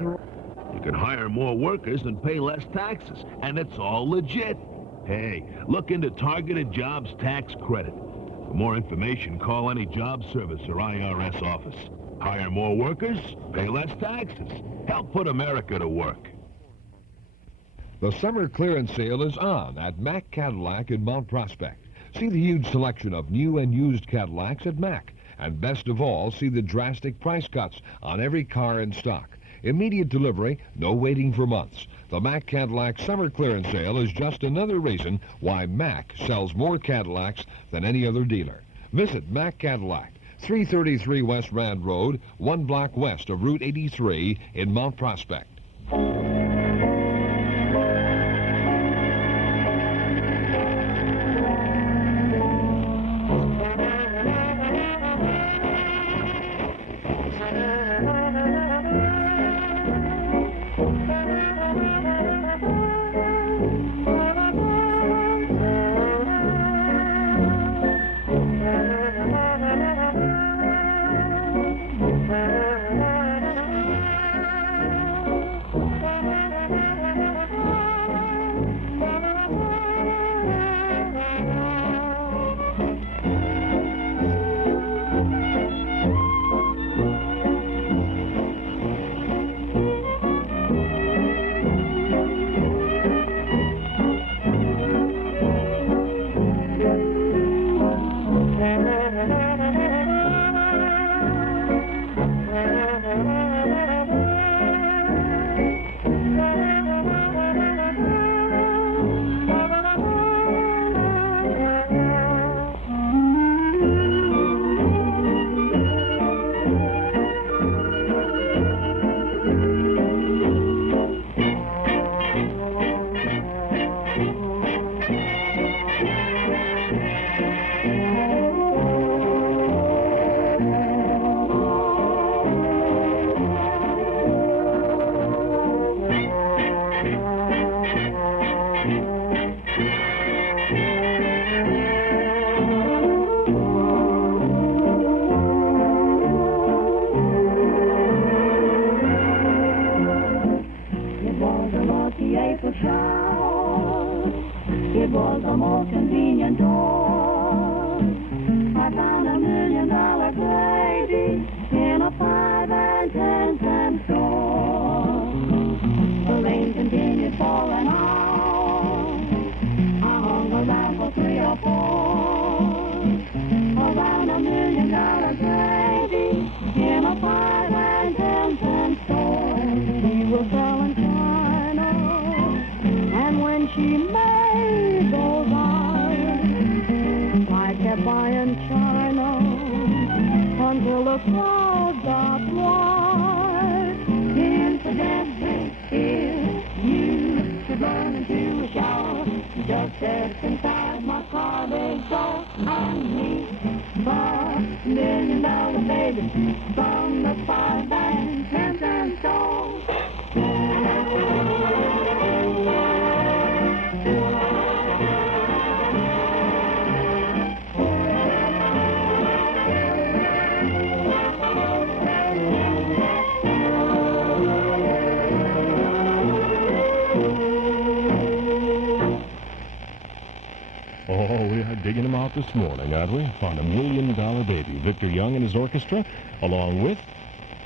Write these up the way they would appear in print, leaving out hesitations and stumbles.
worker. You can hire more workers and pay less taxes, and it's all legit. Hey, look into Targeted Jobs Tax Credit. For more information, call any job service or IRS office. Hire more workers, pay less taxes. Help put America to work. The summer clearance sale is on at Mack Cadillac in Mount Prospect. See the huge selection of new and used Cadillacs at Mack. And best of all, see the drastic price cuts on every car in stock. Immediate delivery, no waiting for months. The Mack Cadillac Summer Clearance Sale is just another reason why Mack sells more Cadillacs than any other dealer. Visit Mack Cadillac, 333 West Rand Road, 1 block west of Route 83 in Mount Prospect. Digging him out this morning, aren't we? Found $1 million baby, Victor Young and his orchestra, along with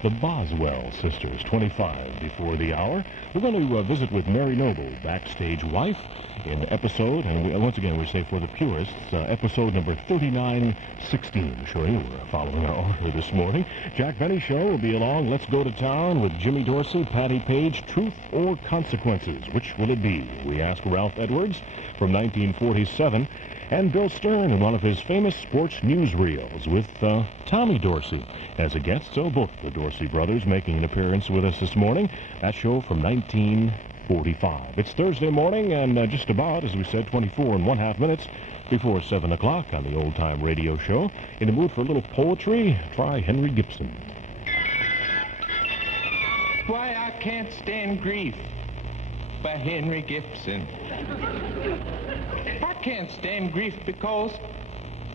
the Boswell sisters, 25 before the hour. We're going to visit with Mary Noble, backstage wife, in episode, and once again we say for the purists, episode number 3916. Sure, you were following our order this morning. Jack Benny Show will be along. Let's Go to Town with Jimmy Dorsey, Patty Page. Truth or Consequences? Which will it be? We ask Ralph Edwards from 1947. And Bill Stern in one of his famous sports newsreels with Tommy Dorsey as a guest. So both the Dorsey brothers making an appearance with us this morning. That show from 1945. It's Thursday morning and just about, as we said, 24 and 1/2 minutes before 7 o'clock on the Old Time Radio Show. In the mood for a little poetry, try Henry Gibson. Why I Can't Stand Grief by Henry Gibson. I can't stand grief because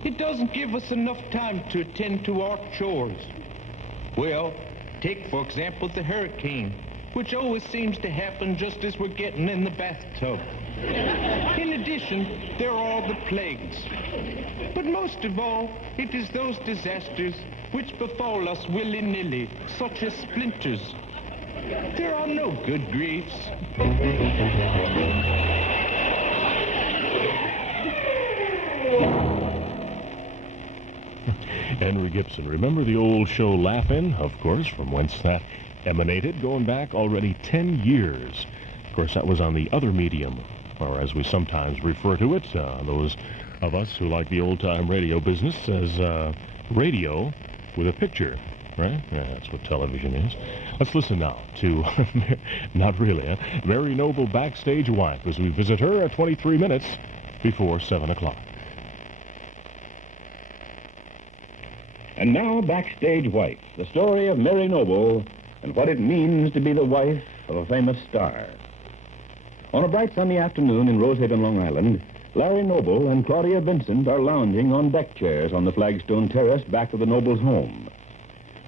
it doesn't give us enough time to attend to our chores. Well, take, for example, the hurricane which always seems to happen just as we're getting in the bathtub. In addition, there are all the plagues. But most of all, it is those disasters which befall us willy-nilly, such as splinters. There are no good griefs. Henry Gibson. Remember the old show Laugh-In, of course, from whence that emanated, going back already 10 years. Of course, that was on the other medium, or as we sometimes refer to it, those of us who like the old-time radio business, as radio with a picture, right? Yeah, that's what television is. Let's listen now to, not really, huh? Mary Noble Backstage Wife, as we visit her at 23 minutes before 7 o'clock. And now, Backstage Wife, the story of Mary Noble and what it means to be the wife of a famous star. On a bright sunny afternoon in Rosehaven, Long Island, Larry Noble and Claudia Vincent are lounging on deck chairs on the flagstone terrace back of the Nobles' home.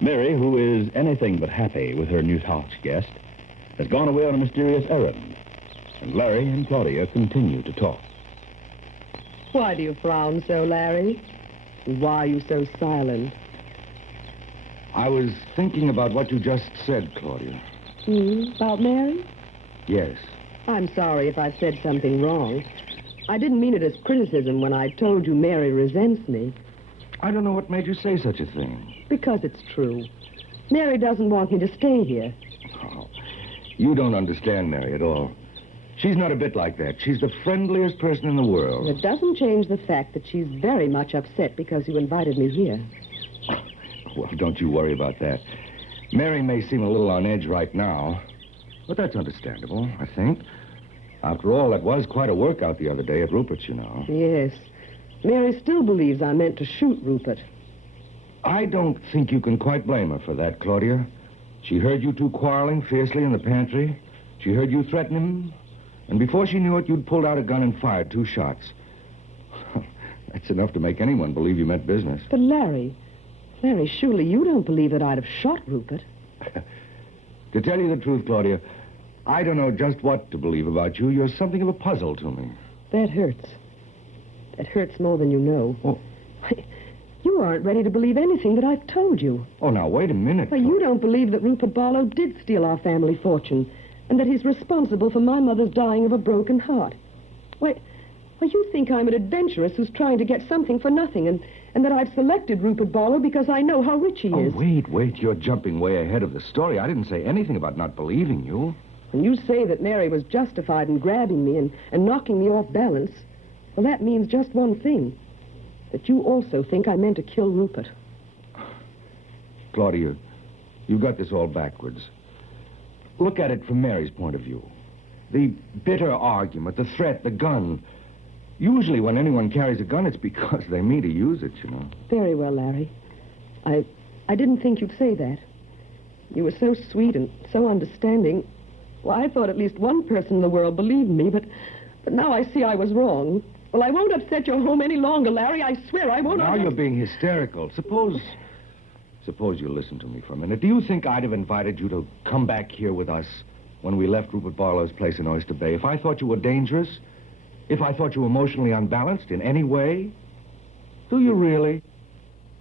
Mary, who is anything but happy with her new house guest, has gone away on a mysterious errand. And Larry and Claudia continue to talk. Why do you frown so, Larry? Why are you so silent? I was thinking about what you just said, Claudia. About Mary? Yes. I'm sorry if I've said something wrong. I didn't mean it as criticism when I told you Mary resents me. I don't know what made you say such a thing. Because it's true. Mary doesn't want me to stay here. Oh, you don't understand Mary at all. She's not a bit like that. She's the friendliest person in the world. It doesn't change the fact that she's very much upset because you invited me here. Well, don't you worry about that. Mary may seem a little on edge right now, but that's understandable, I think. After all, that was quite a workout the other day at Rupert's, you know. Yes. Mary still believes I meant to shoot Rupert. I don't think you can quite blame her for that, Claudia. She heard you two quarreling fiercely in the pantry. She heard you threaten him. And before she knew it, you'd pulled out a gun and fired 2 shots. That's enough to make anyone believe you meant business. But Larry, surely you don't believe that I'd have shot Rupert. To tell you the truth, Claudia, I don't know just what to believe about you. You're something of a puzzle to me. That hurts. That hurts more than you know. Oh. You aren't ready to believe anything that I've told you. Oh, now, wait a minute. Well, you don't believe that Rupert Barlow did steal our family fortune, and that he's responsible for my mother's dying of a broken heart. Why, you think I'm an adventuress who's trying to get something for nothing, and that I've selected Rupert Barlow because I know how rich he is. Oh, wait. You're jumping way ahead of the story. I didn't say anything about not believing you. When you say that Mary was justified in grabbing me and knocking me off balance, well, that means just one thing. That you also think I meant to kill Rupert. Claudia, you've got this all backwards. Look at it from Mary's point of view. The bitter argument, the threat, the gun. Usually when anyone carries a gun, it's because they mean to use it, you know. Very well, Larry. I didn't think you'd say that. You were so sweet and so understanding. Well, I thought at least one person in the world believed me, but now I see I was wrong. Well, I won't upset your home any longer, Larry. I swear I won't. Now you're being hysterical. Suppose you listen to me for a minute. Do you think I'd have invited you to come back here with us when we left Rupert Barlow's place in Oyster Bay if I thought you were dangerous? If I thought you emotionally unbalanced in any way? Do you really?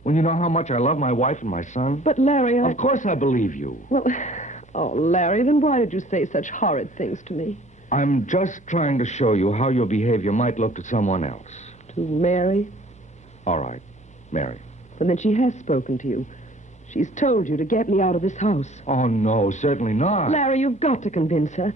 When you know how much I love my wife and my son? But, Larry, Of course I believe you. Well, oh, Larry, then why did you say such horrid things to me? I'm just trying to show you how your behavior might look to someone else. To Mary? All right, Mary. And then she has spoken to you. She's told you to get me out of this house. Oh, no, certainly not. Larry, you've got to convince her.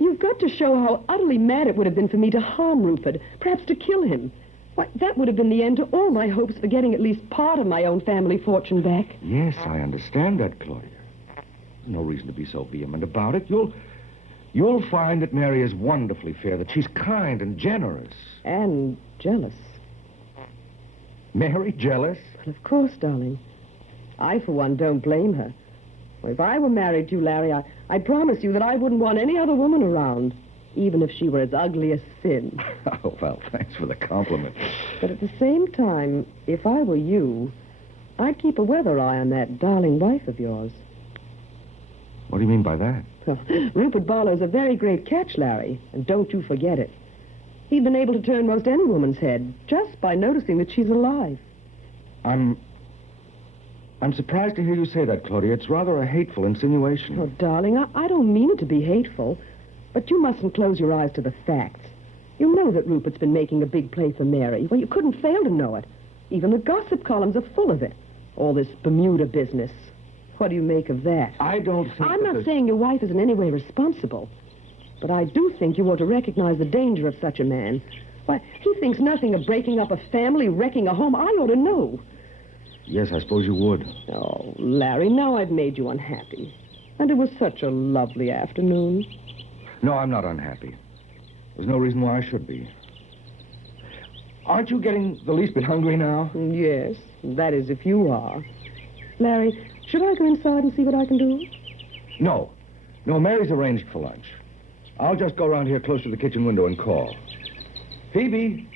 You've got to show how utterly mad it would have been for me to harm Rupert, perhaps to kill him. Why, that would have been the end to all my hopes for getting at least part of my own family fortune back. Yes, I understand that, Claudia. There's no reason to be so vehement about it. You'll find that Mary is wonderfully fair, that she's kind and generous. And jealous. Mary jealous? Well, of course, darling. I, for one, don't blame her. Well, if I were married to you, Larry, I promise you that I wouldn't want any other woman around, even if she were as ugly as sin. Oh, well, thanks for the compliment. But at the same time, if I were you, I'd keep a weather eye on that darling wife of yours. What do you mean by that? Well, Rupert Barlow's a very great catch, Larry, and don't you forget it. He'd been able to turn most any woman's head just by noticing that she's alive. I'm surprised to hear you say that, Claudia. It's rather a hateful insinuation. Oh, darling, I don't mean it to be hateful, but you mustn't close your eyes to the facts. You know that Rupert's been making a big play for Mary. Well, you couldn't fail to know it. Even the gossip columns are full of it. All this Bermuda business. What do you make of that? I don't think I'm not saying your wife is in any way responsible, but I do think you ought to recognize the danger of such a man. Why, he thinks nothing of breaking up a family, wrecking a home. I ought to know. Yes, I suppose you would. Oh, Larry, now I've made you unhappy. And it was such a lovely afternoon. No, I'm not unhappy. There's no reason why I should be. Aren't you getting the least bit hungry now? Yes, that is if you are. Larry, should I go inside and see what I can do? No. No, Mary's arranged for lunch. I'll just go around here close to the kitchen window and call. Phoebe!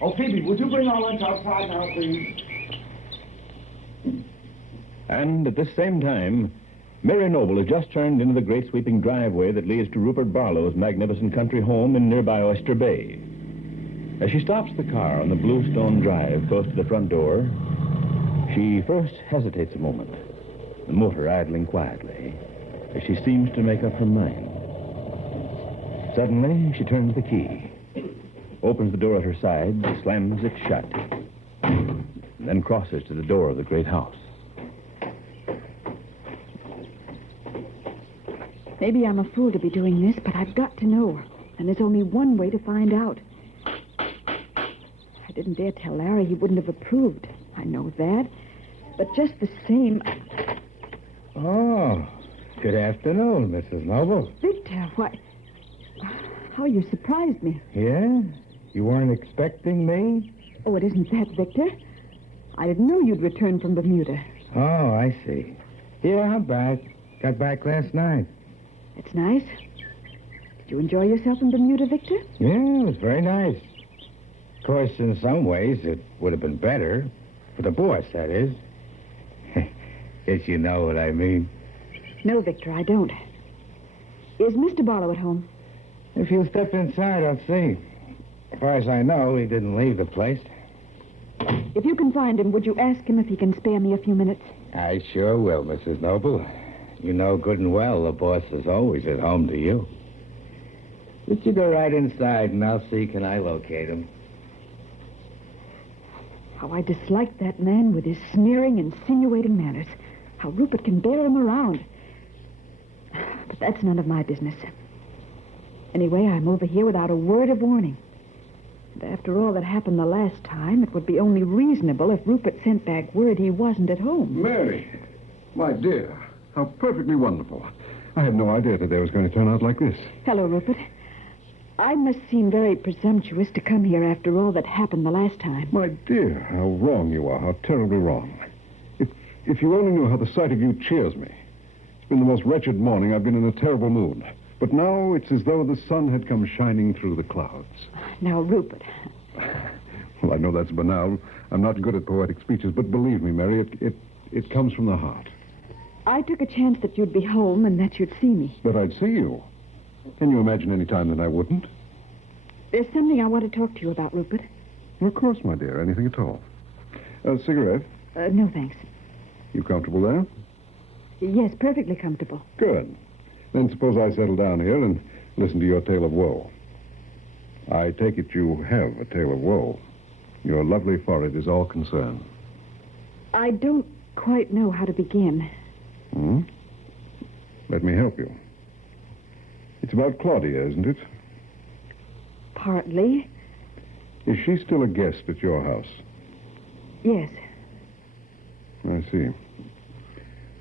Oh, Phoebe, would you bring our lunch outside now, please? And at this same time, Mary Noble has just turned into the great sweeping driveway that leads to Rupert Barlow's magnificent country home in nearby Oyster Bay. As she stops the car on the bluestone drive close to the front door, she first hesitates a moment, the motor idling quietly, as she seems to make up her mind. Suddenly, she turns the key, opens the door at her side, slams it shut, and then crosses to the door of the great house. Maybe I'm a fool to be doing this, but I've got to know. And there's only one way to find out. I didn't dare tell Larry. He wouldn't have approved. I know that. But just the same... Oh, good afternoon, Mrs. Noble. Victor, why... How you surprised me. Yeah? You weren't expecting me? Oh, it isn't that, Victor. I didn't know you'd returned from Bermuda. Oh, I see. Yeah, I'm back. Got back last night. That's nice. Did you enjoy yourself in Bermuda, Victor? Yeah, it was very nice. Of course, in some ways, it would have been better. For the boss, that is. Guess you know what I mean. No, Victor, I don't. Is Mr. Barlow at home? If you'll step inside, I'll see. As far as I know, he didn't leave the place. If you can find him, would you ask him if he can spare me a few minutes? I sure will, Mrs. Noble. You know good and well the boss is always at home to you. But you go right inside, and I'll see can I locate him. How I dislike that man with his sneering, insinuating manners. How Rupert can bear him around. But that's none of my business. Anyway, I'm over here without a word of warning. And after all that happened the last time, it would be only reasonable if Rupert sent back word he wasn't at home. Mary, my dear, how perfectly wonderful. I had no idea today was going to turn out like this. Hello, Rupert. I must seem very presumptuous to come here after all that happened the last time. My dear, how wrong you are, how terribly wrong. If you only knew how the sight of you cheers me. It's been the most wretched morning. I've been in a terrible mood. But now it's as though the sun had come shining through the clouds. Now, Rupert. Well, I know that's banal. I'm not good at poetic speeches, but believe me, Mary, it comes from the heart. I took a chance that you'd be home and that you'd see me. But I'd see you. Can you imagine any time that I wouldn't? There's something I want to talk to you about, Rupert. Well, of course, my dear. Anything at all. A cigarette? No, thanks. You comfortable there? Yes, perfectly comfortable. Good. Then suppose I settle down here and listen to your tale of woe. I take it you have a tale of woe. Your lovely forehead is all concern. I don't quite know how to begin. Hmm? Let me help you. It's about Claudia, isn't it? Partly. Is she still a guest at your house? Yes. I see.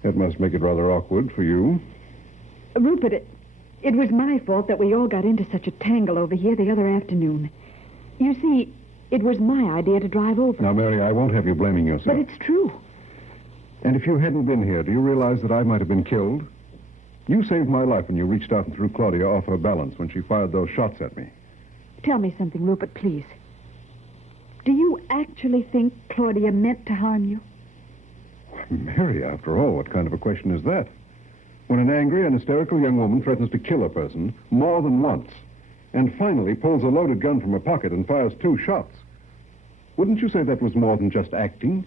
That must make it rather awkward for you. Rupert, it was my fault that we all got into such a tangle over here the other afternoon. You see, it was my idea to drive over. Now, Mary, I won't have you blaming yourself. But it's true. And if you hadn't been here, do you realize that I might have been killed? You saved my life when you reached out and threw Claudia off her balance when she fired those shots at me. Tell me something, Rupert, please. Do you actually think Claudia meant to harm you? Mary, after all, what kind of a question is that? when an angry and hysterical young woman threatens to kill a person more than once, and finally pulls a loaded gun from her pocket and fires 2 shots. Wouldn't you say that was more than just acting?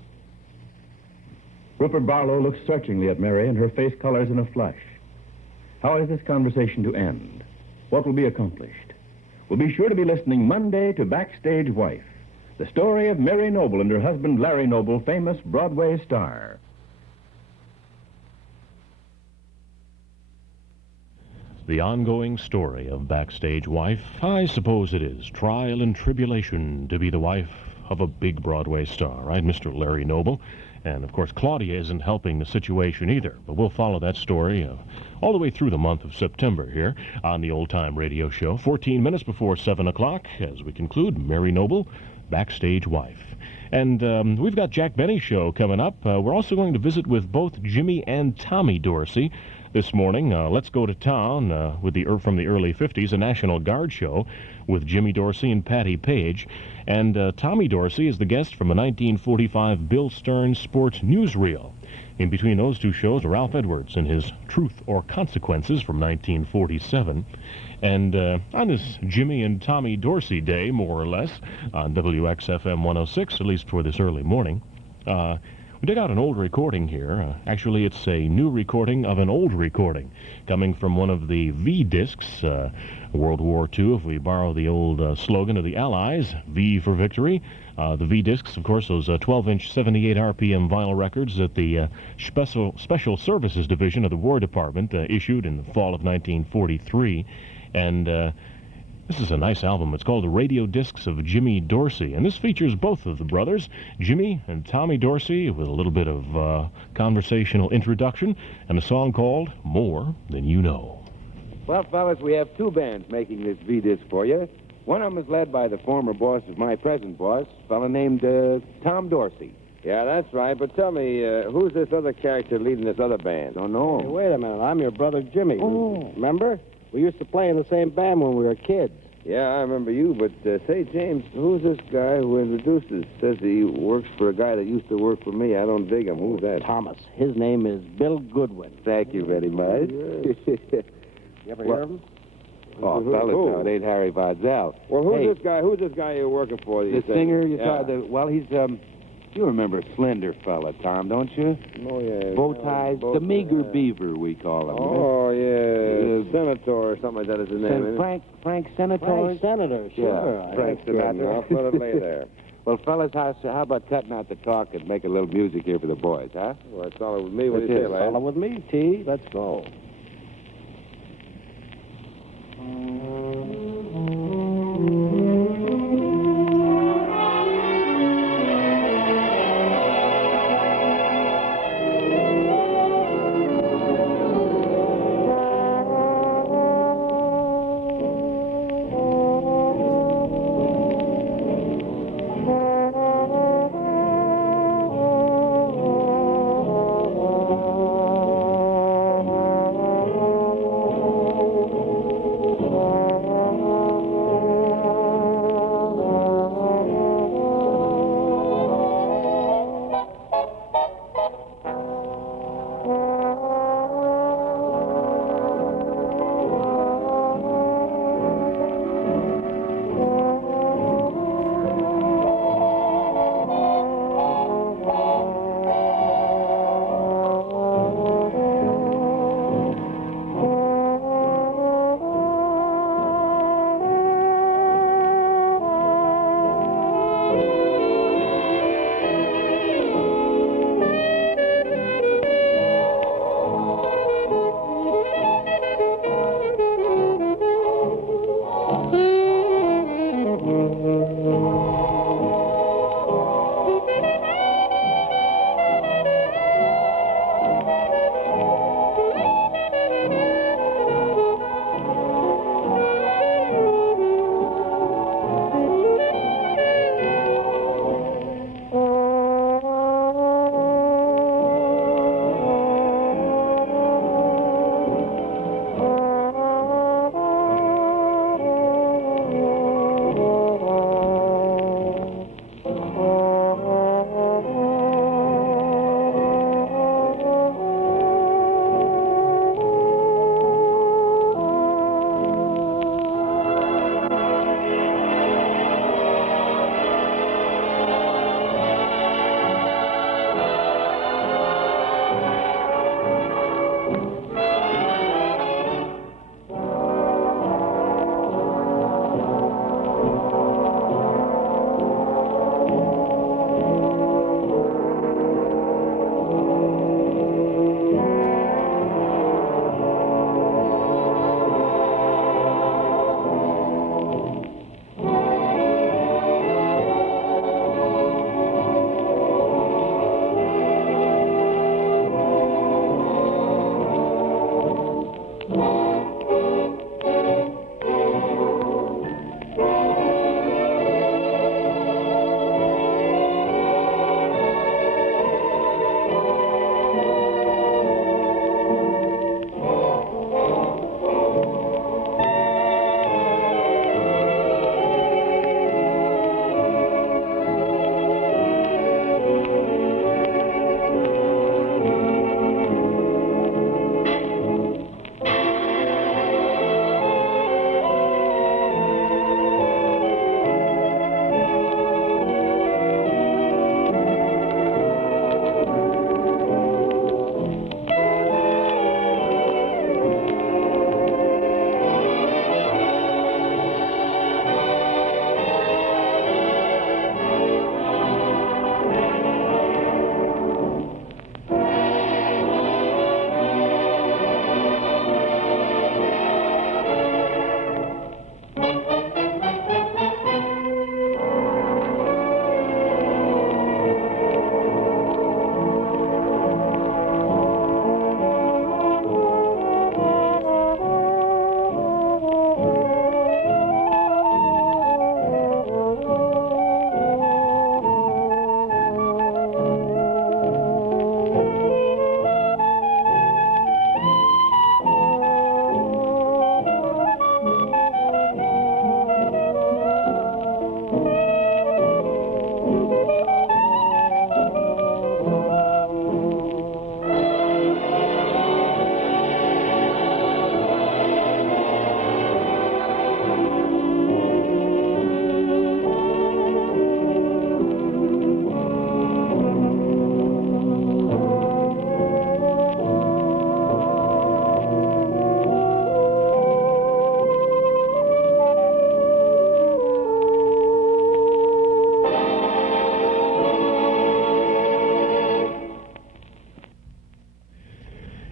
Rupert Barlow looks searchingly at Mary, and her face colors in a flush. How is this conversation to end? What will be accomplished? We'll be sure to be listening Monday to Backstage Wife, the story of Mary Noble and her husband Larry Noble, famous Broadway star. The ongoing story of Backstage Wife. I suppose it is trial and tribulation to be the wife of a big Broadway star, right, Mr. Larry Noble? And, of course, Claudia isn't helping the situation either. But we'll follow that story all the way through the month of September here on the Old Time Radio Show. 14 minutes before 7 o'clock as we conclude Mary Noble, Backstage Wife. And we've got Jack Benny's show coming up. We're also going to visit with both Jimmy and Tommy Dorsey this morning. Let's go to town from the early 50s, a National Guard show with Jimmy Dorsey and Patty Page. And Tommy Dorsey is the guest from a 1945 Bill Stearns sports newsreel. In between those two shows, Ralph Edwards and his Truth or Consequences from 1947. And on this Jimmy and Tommy Dorsey Day, more or less, on WXFM 106, at least for this early morning, we dig out an old recording here. Actually, it's a new recording of an old recording coming from one of the V-discs, World War II, if we borrow the old slogan of the Allies, V for victory. The V-discs, of course, those 12-inch 78 RPM vinyl records that the Special Services Division of the War Department issued in the fall of 1943. And this is a nice album. It's called The Radio Discs of Jimmy Dorsey. And this features both of the brothers, Jimmy and Tommy Dorsey, with a little bit of conversational introduction and a song called More Than You Know. Well, fellas, we have 2 bands making this V-disc for you. One of them is led by the former boss of my present boss, a fellow named Tom Dorsey. Yeah, that's right. But tell me, who's this other character leading this other band? Don't know. Hey, wait a minute. I'm your brother Jimmy. Oh. Remember? We used to play in the same band when we were kids. Yeah, I remember you, but say, James, who's this guy who introduced us? Says he works for a guy that used to work for me. I don't dig him. Who's that? Thomas. His name is Bill Goodwin. Thank you very much. You ever hear of him? Oh, fellas, no, it ain't Harry Vazell. Well, who's this guy? Who's this guy you're working for? The singer you saw? Well, he's, you remember Slender fella, Tom, don't you? Oh, yeah. Bow ties. The Meager Beaver, we call him. Oh, yeah. Senator or something like that is his name, isn't it? Frank Senator? Frank Senator, sure. Yeah, Frank Sinatra. I'll let it lay there. Well, fellas, how about cutting out the talk and make a little music here for the boys, huh? Well, it's all with me. What do you say, lad? All with me, T. Let's go.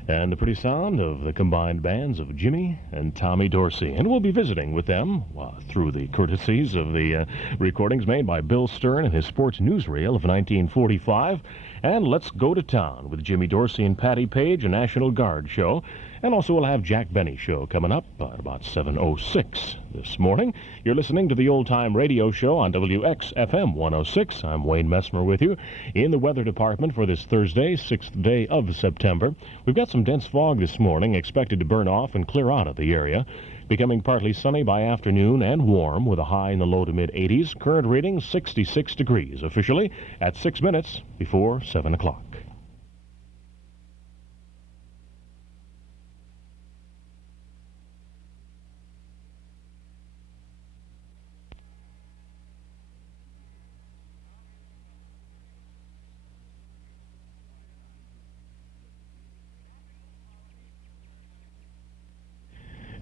and the pretty sound of the combined bands of Jimmy and Tommy Dorsey. And we'll be visiting with them through the courtesies of the recordings made by Bill Stern and his sports newsreel of 1945. And let's go to town with Jimmy Dorsey and Patty Page, a National Guard show. And also we'll have Jack Benny show coming up at about 7:06 this morning. You're listening to the Old Time Radio Show on WXFM 106. I'm Wayne Messmer with you in the weather department for this Thursday, 6th day of September. We've got some dense fog this morning expected to burn off and clear out of the area. Becoming partly sunny by afternoon and warm with a high in the low to mid-80s. Current reading 66 degrees officially at 6 minutes before 7 o'clock.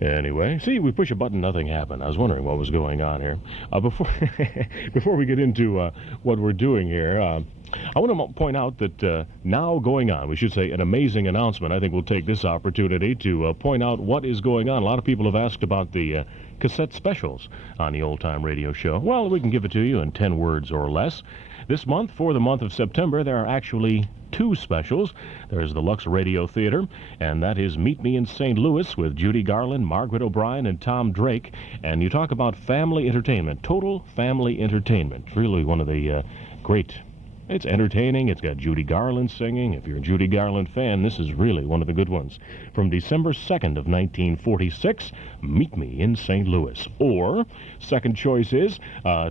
Anyway, see, we push a button, nothing happened. I was wondering what was going on here. Before we get into what we're doing here, I want to point out that now going on, we should say an amazing announcement. I think we'll take this opportunity to point out what is going on. A lot of people have asked about the cassette specials on the Old Time Radio Show. Well, we can give it to you in 10 words or less. This month, for the month of September, there are actually 2 specials. There's the Lux Radio Theater, and that is Meet Me in St. Louis with Judy Garland, Margaret O'Brien, and Tom Drake. And you talk about family entertainment, total family entertainment. Really one of the great... It's entertaining. It's got Judy Garland singing. If you're a Judy Garland fan, this is really one of the good ones. From December 2nd of 1946, Meet Me in St. Louis. Or, second choice is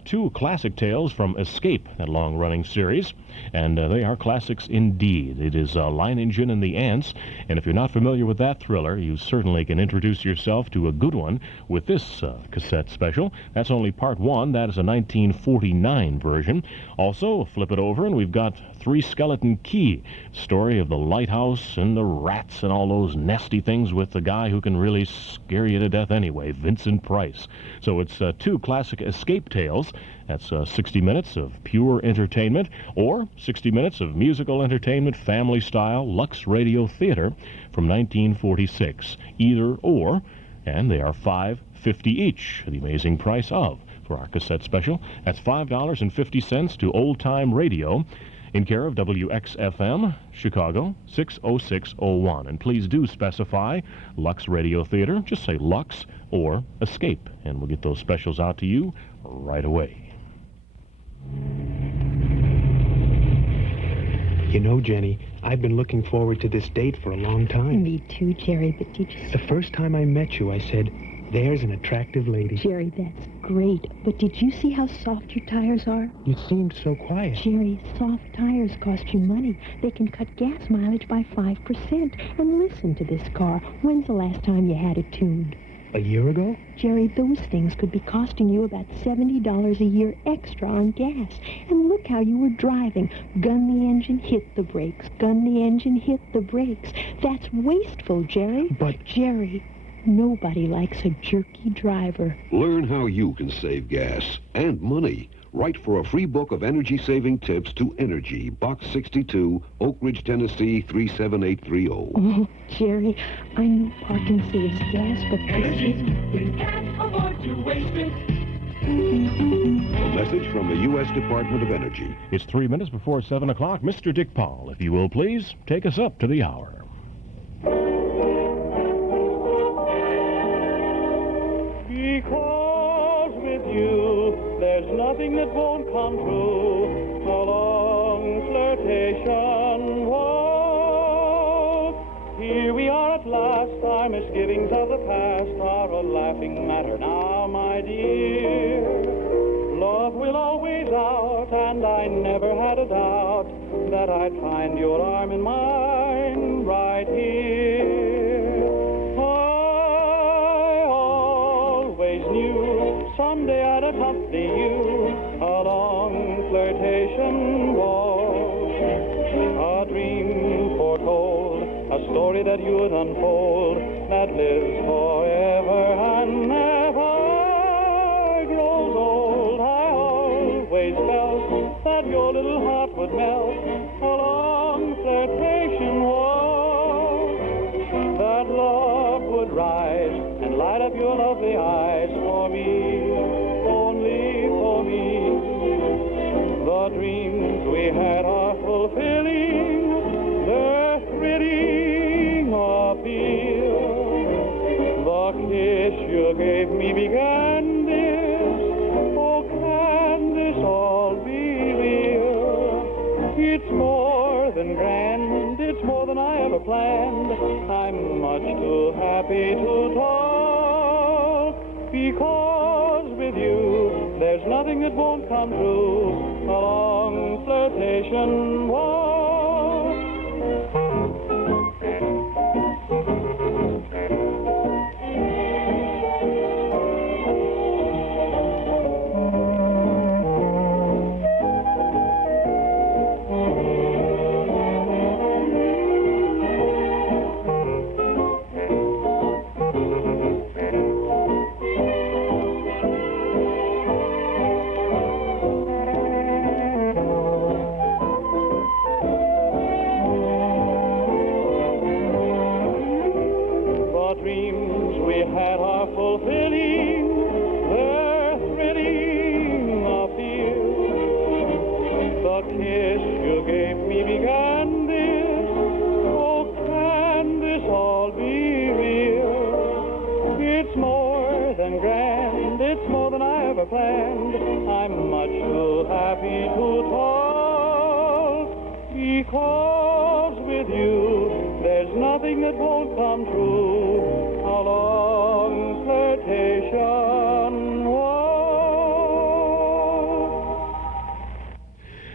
2 classic tales from Escape, that long-running series. And they are classics indeed. It is Line Engine and the Ants. And if you're not familiar with that thriller, you certainly can introduce yourself to a good one with this cassette special. That's only part 1. That is a 1949 version. Also, flip it over, and we've got Three Skeleton Key, story of the lighthouse and the rats and all those nasty things with the guy who can really scare you to death anyway, Vincent Price. So it's 2 classic escape tales. That's 60 minutes of pure entertainment, or 60 minutes of musical entertainment, family-style, Lux Radio Theater from 1946. Either or, and they are $5.50 each, the amazing price of, for our cassette special. That's $5.50 to Old Time Radio, in care of WXFM, Chicago, 60601. And please do specify Lux Radio Theater. Just say Lux or Escape, and we'll get those specials out to you right away. You know, Jenny, I've been looking forward to this date for a long time. Me too, Jerry, but did you... The first time I met you, I said, there's an attractive lady. Jerry, that's great, but did you see how soft your tires are? You seemed so quiet. Jerry, soft tires cost you money. They can cut gas mileage by 5%. And listen to this car. When's the last time you had it tuned? A year ago? Jerry, those things could be costing you about $70 a year extra on gas. And look how you were driving. Gun the engine, hit the brakes. Gun the engine, hit the brakes. That's wasteful, Jerry. But... Jerry, nobody likes a jerky driver. Learn how you can save gas and money. Write for a free book of energy-saving tips to Energy, Box 62, Oak Ridge, Tennessee, 37830. Oh, Jerry, I know parking saves gas, but Energy, we can't afford to waste it. A message from the U.S. Department of Energy. It's 3 minutes before 7 o'clock. Mr. Dick Paul, if you will please, take us up to the hour. Because with you, there's nothing that won't come true. A long flirtation walk. Here we are at last. Our misgivings of the past are a laughing matter now, my dear. Love will always out, and I never had a doubt that I'd find your arm in mine right here. I always knew someday I'd accompany you along flirtation walks. A dream foretold, a story that you would unfold, that lives forever and never grows old. I always felt that your little heart would melt along flirtation walks. had our fulfilling, the thrilling appeal. The kiss you gave me began this, oh, can this all be real? It's more than grand, it's more than I ever planned. I'm much too happy to talk, because with you there's nothing that won't come true. A long flirtation walk. Because with you, there's nothing that won't come true. A long flirtation walk.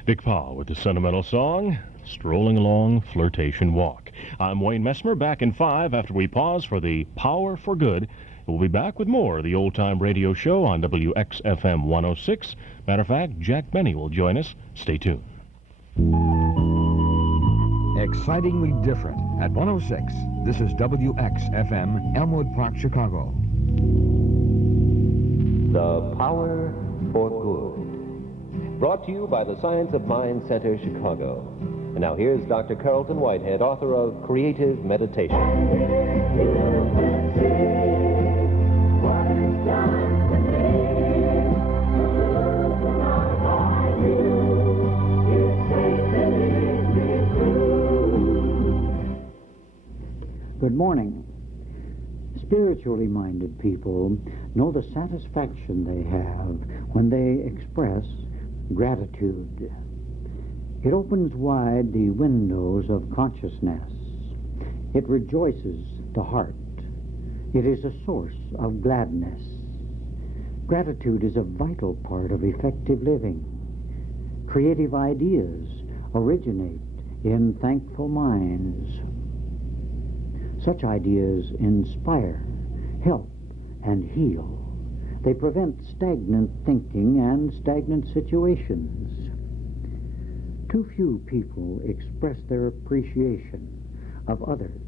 Big Pa with the sentimental song, Strolling Along Flirtation Walk. I'm Wayne Messmer, back in 5 after we pause for the Power for Good. We'll be back with more of the Old Time Radio Show on WXFM 106. Matter of fact, Jack Benny will join us. Stay tuned. Excitingly different at 106. This is WXFM, Elmwood Park, Chicago. The Power for Good. Brought to you by the Science of Mind Center, Chicago. And now here's Dr. Carlton Whitehead, author of Creative Meditation. Good morning. Spiritually minded people know the satisfaction they have when they express gratitude. It opens wide the windows of consciousness. It rejoices the heart. It is a source of gladness. Gratitude is a vital part of effective living. Creative ideas originate in thankful minds. Such ideas inspire, help, and heal. They prevent stagnant thinking and stagnant situations. Too few people express their appreciation of others,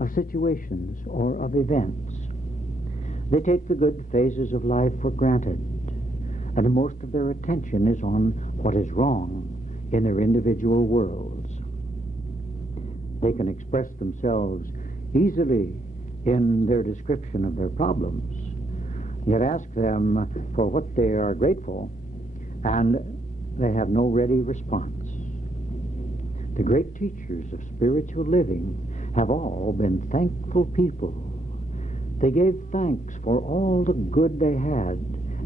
of situations, or of events. They take the good phases of life for granted, and most of their attention is on what is wrong in their individual worlds. They can express themselves easily in their description of their problems, yet ask them for what they are grateful, and they have no ready response. The great teachers of spiritual living have all been thankful people. They gave thanks for all the good they had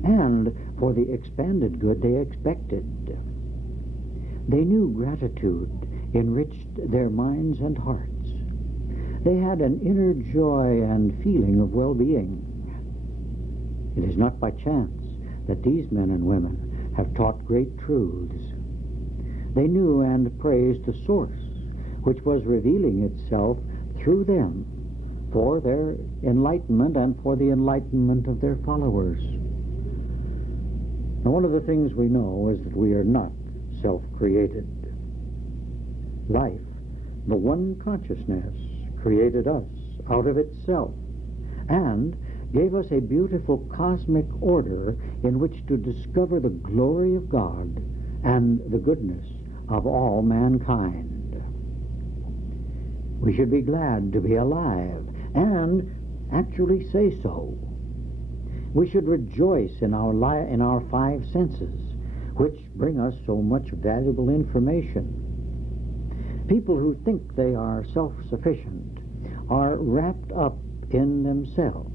and for the expanded good they expected. They knew gratitude enriched their minds and hearts. They had an inner joy and feeling of well-being. It is not by chance that these men and women have taught great truths. They knew and praised the source, which was revealing itself through them for their enlightenment and for the enlightenment of their followers. Now, one of the things we know is that we are not self-created. Life, the one consciousness, created us out of itself and gave us a beautiful cosmic order in which to discover the glory of God and the goodness of all mankind. We should be glad to be alive and actually say so. We should rejoice in our five senses, which bring us so much valuable information. People who think they are self-sufficient are wrapped up in themselves,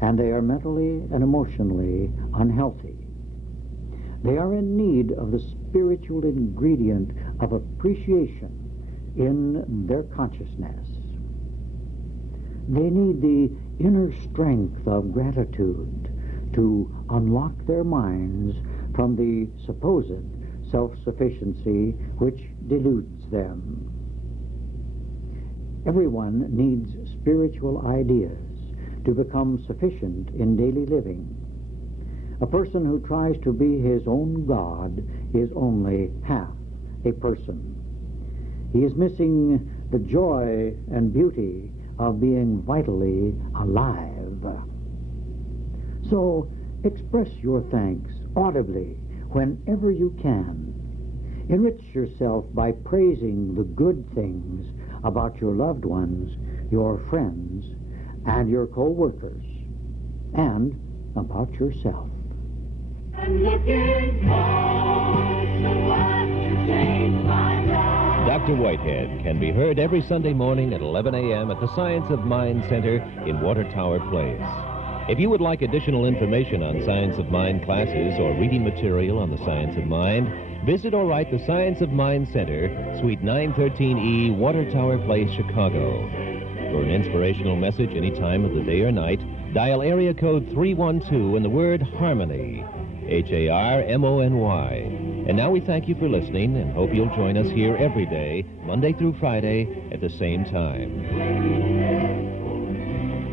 and they are mentally and emotionally unhealthy. They are in need of the spiritual ingredient of appreciation in their consciousness. They need the inner strength of gratitude to unlock their minds from the supposed self-sufficiency which deludes them. Everyone needs spiritual ideas to become sufficient in daily living. A person who tries to be his own God is only half a person. He is missing the joy and beauty of being vitally alive. So express your thanks audibly whenever you can. Enrich yourself by praising the good things about your loved ones, your friends, and your co-workers, and about yourself. I'm looking for someone to change my life. Dr. Whitehead can be heard every Sunday morning at 11 a.m. at the Science of Mind Center in Water Tower Place. If you would like additional information on Science of Mind classes or reading material on the Science of Mind, visit or write the Science of Mind Center, Suite 913E, Water Tower Place, Chicago. For an inspirational message any time of the day or night, dial area code 312 and the word Harmony, Harmony. And now we thank you for listening and hope you'll join us here every day, Monday through Friday, at the same time.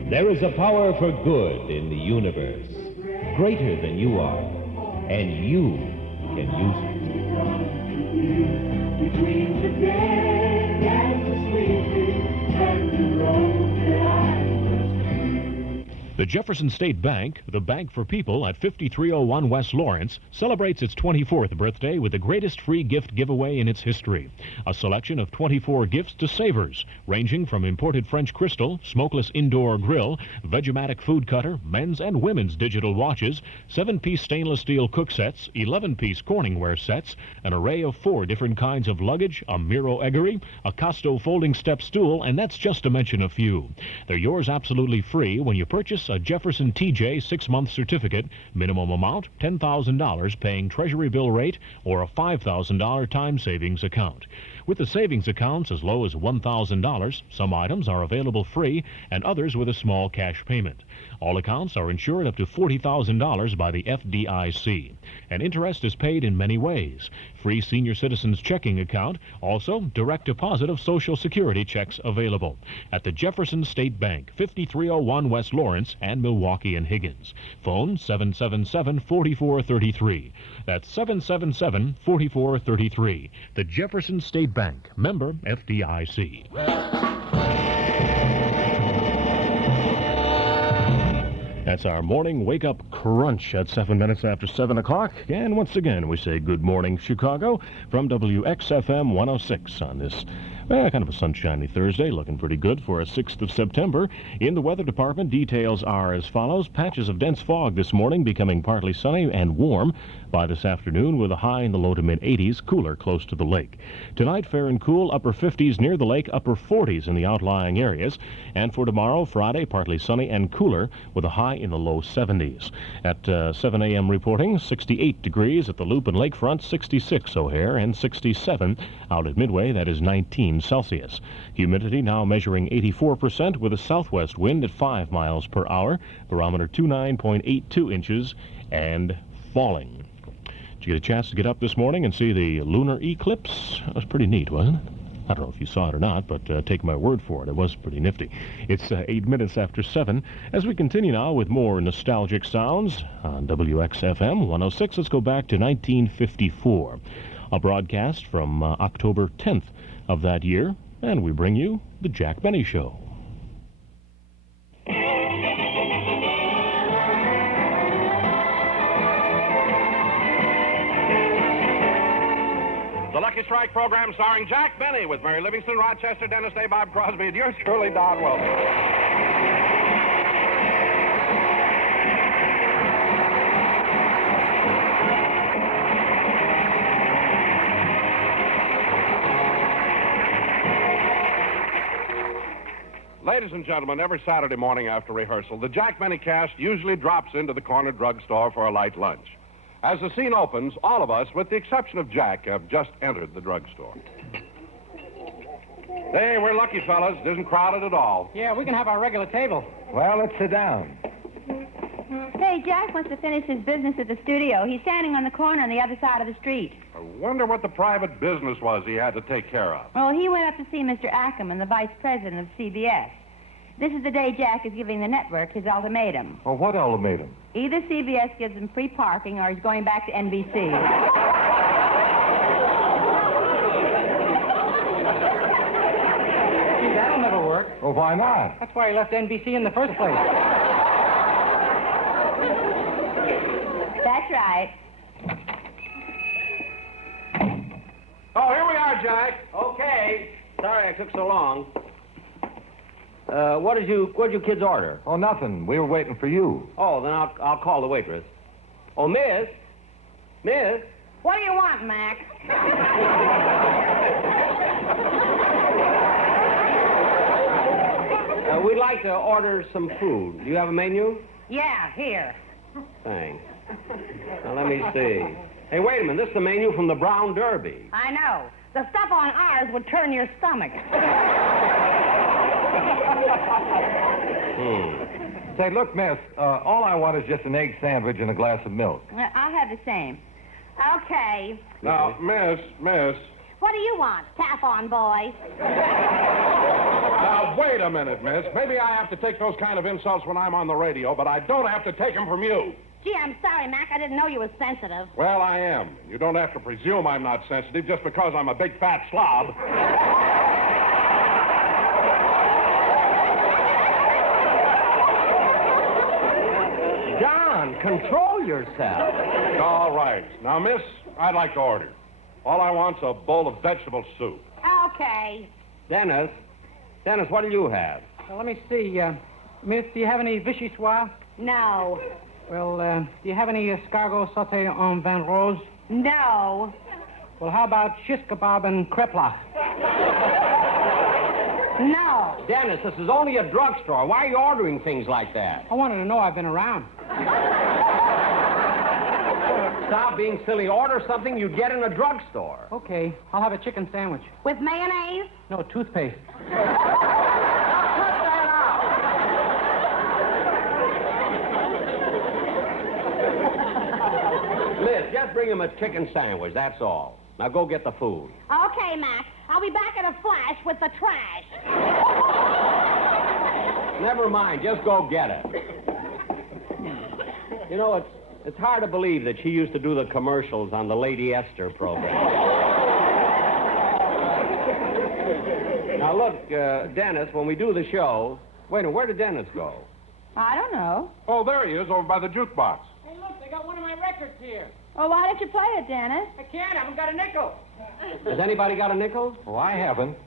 There is a power for good in the universe, greater than you are, and you can use it. Between the dead and the sleeping and the road that I The Jefferson State Bank, the bank for people at 5301 West Lawrence, celebrates its 24th birthday with the greatest free gift giveaway in its history. A selection of 24 gifts to savers, ranging from imported French crystal, smokeless indoor grill, Vegematic food cutter, men's and women's digital watches, 7-piece stainless steel cook sets, 11-piece Corningware sets, an array of 4 different kinds of luggage, a Miro eggery, a Costo folding step stool, and that's just to mention a few. They're yours absolutely free when you purchase a Jefferson TJ 6-month certificate, minimum amount $10,000, paying Treasury bill rate, or a $5,000 time savings account. With the savings accounts as low as $1,000, some items are available free and others with a small cash payment. All accounts are insured up to $40,000 by the FDIC, and interest is paid in many ways. Free senior citizens checking account, also direct deposit of Social Security checks available at the Jefferson State Bank, 5301 West Lawrence and Milwaukee and Higgins. Phone 777-4433. That's 777-4433. The Jefferson State Bank, member FDIC. That's our morning wake-up crunch at 7 minutes after 7 o'clock. And once again, we say good morning, Chicago, from WXFM 106 on this kind of a sunshiny Thursday, looking pretty good for a 6th of September. In the weather department, details are as follows. Patches of dense fog this morning, becoming partly sunny and warm by this afternoon, with a high in the low to mid-80s, cooler close to the lake. Tonight, fair and cool, upper 50s near the lake, upper 40s in the outlying areas. And for tomorrow, Friday, partly sunny and cooler, with a high in the low 70s. At 7 a.m. reporting, 68 degrees at the Loop and Lakefront, 66 O'Hare, and 67 out at Midway, that is 19 Celsius. Humidity now measuring 84% with a southwest wind at 5 miles per hour. Barometer 29.82 inches and falling. Did you get a chance to get up this morning and see the lunar eclipse? That was pretty neat, wasn't it? I don't know if you saw it or not, but take my word for it. It was pretty nifty. It's 8 minutes after 7. As we continue now with more nostalgic sounds on WXFM 106, let's go back to 1954. A broadcast from October 10th of that year, and we bring you The Jack Benny Show. The Lucky Strike program starring Jack Benny with Mary Livingston, Rochester, Dennis Day, Bob Crosby, and yours truly, Don Wilson. Ladies and gentlemen, every Saturday morning after rehearsal, the Jack Benny cast usually drops into the corner drugstore for a light lunch. As the scene opens, all of us, with the exception of Jack, have just entered the drugstore. Hey, we're lucky, fellas. It isn't crowded at all. Yeah, we can have our regular table. Well, let's sit down. Say, Jack wants to finish his business at the studio. He's standing on the corner on the other side of the street. I wonder what the private business was he had to take care of. Well, he went up to see Mr. Ackerman, the vice president of CBS. This is the day Jack is giving the network his ultimatum. Oh, what ultimatum? Either CBS gives him free parking or he's going back to NBC. That'll never work. Well, why not? That's why he left NBC in the first place. That's right. Oh, here we are, Jack. Okay. Sorry I took so long. What did you kids order? Oh, nothing. We were waiting for you. Oh, then I'll call the waitress. Oh, Miss? What do you want, Mac? We'd like to order some food. Do you have a menu? Yeah, here. Thanks. Now, let me see. Hey, wait a minute. This is the menu from the Brown Derby. I know. The stuff on ours would turn your stomach. Say, look, miss, all I want is just an egg sandwich and a glass of milk. I'll have the same. Okay. Now, Miss. What do you want? Tap on, boy. Now, wait a minute, miss. Maybe I have to take those kind of insults when I'm on the radio, but I don't have to take them from you. Gee, I'm sorry, Mac. I didn't know you were sensitive. Well, I am. You don't have to presume I'm not sensitive just because I'm a big fat slob. John, control yourself. All right. Now, miss, I'd like to order. All I want's a bowl of vegetable soup. Okay. Dennis, what do you have? Well, let me see. Miss, do you have any vichyssoise? No. Well, do you have any escargot sauté en vin rose? No. Well, how about shish kebab and kreplach? No. Dennis, this is only a drugstore. Why are you ordering things like that? I wanted to know I've been around. Stop being silly. Order something you'd get in a drugstore. Okay, I'll have a chicken sandwich. With mayonnaise? No, toothpaste. Liz, just bring him a chicken sandwich, that's all. Now go get the food. Okay, Mac. I'll be back in a flash with the trash. Never mind, just go get it. You know, it's hard to believe that she used to do the commercials on the Lady Esther program. Now, look, Dennis, when we do the show... Wait a minute, where did Dennis go? I don't know. Oh, there he is, over by the jukebox. Hey, look, they got one of my records here. Well, why don't you play it, Dennis? I can't, I haven't got a nickel. Has anybody got a nickel? Oh, I haven't.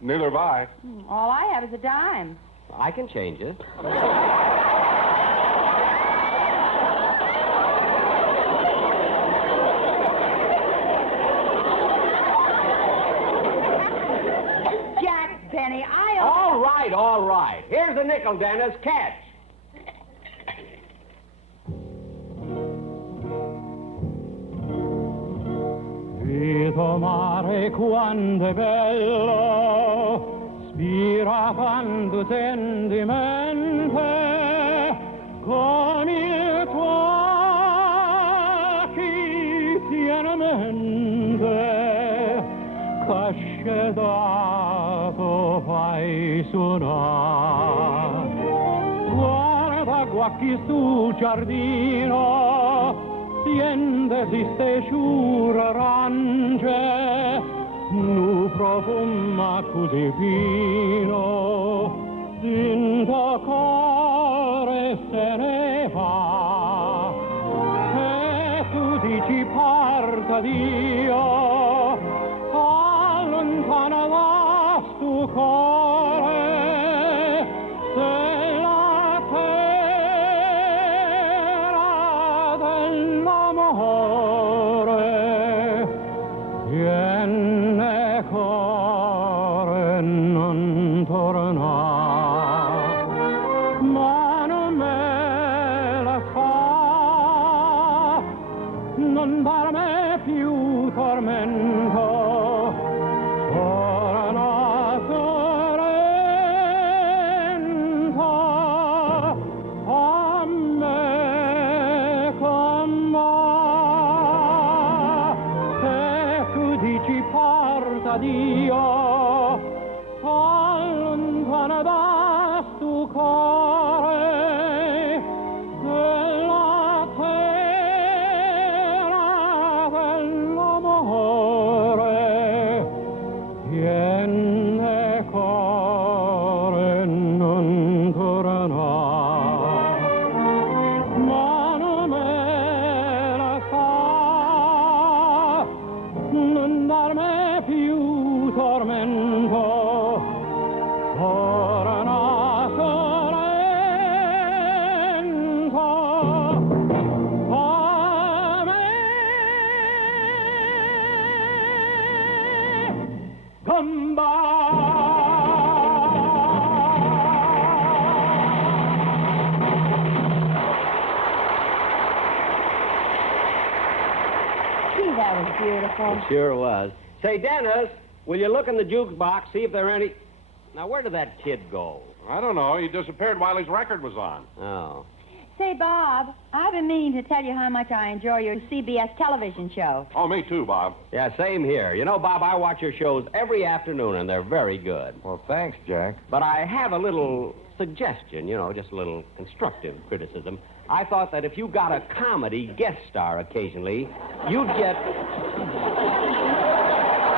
Neither have I. All I have is a dime. I can change it. Jack Benny, All right. Here's a nickel, Dennis. Catch. Vedo mare quanto è bello, spira quando sentimento, come il tuo che tiene mente, cascedato fai suonare. Guarda qua qui sul giardino, siente si ste sciure arance, nu profuma così fino, dinto cuore se ne va. E tu dici parta Dio, allontana va stu cuore, se la terra dell'amore viene cuore non torna. carta Dio, allontana da stu cuore della terra dell'amore. Viene cuore non torna, ma non me la fa, non darmi più tormento, torna sorrento a me. Gamba. Gee, that was beautiful. It sure was. Say, Dennis, will you look in the jukebox, see if there are any... Now, where did that kid go? I don't know. He disappeared while his record was on. Oh. Say, Bob, I've been meaning to tell you how much I enjoy your CBS television show. Oh, me too, Bob. Yeah, same here. You know, Bob, I watch your shows every afternoon, and they're very good. Well, thanks, Jack. But I have a little suggestion, you know, just a little constructive criticism. I thought that if you got a comedy guest star occasionally, you'd get...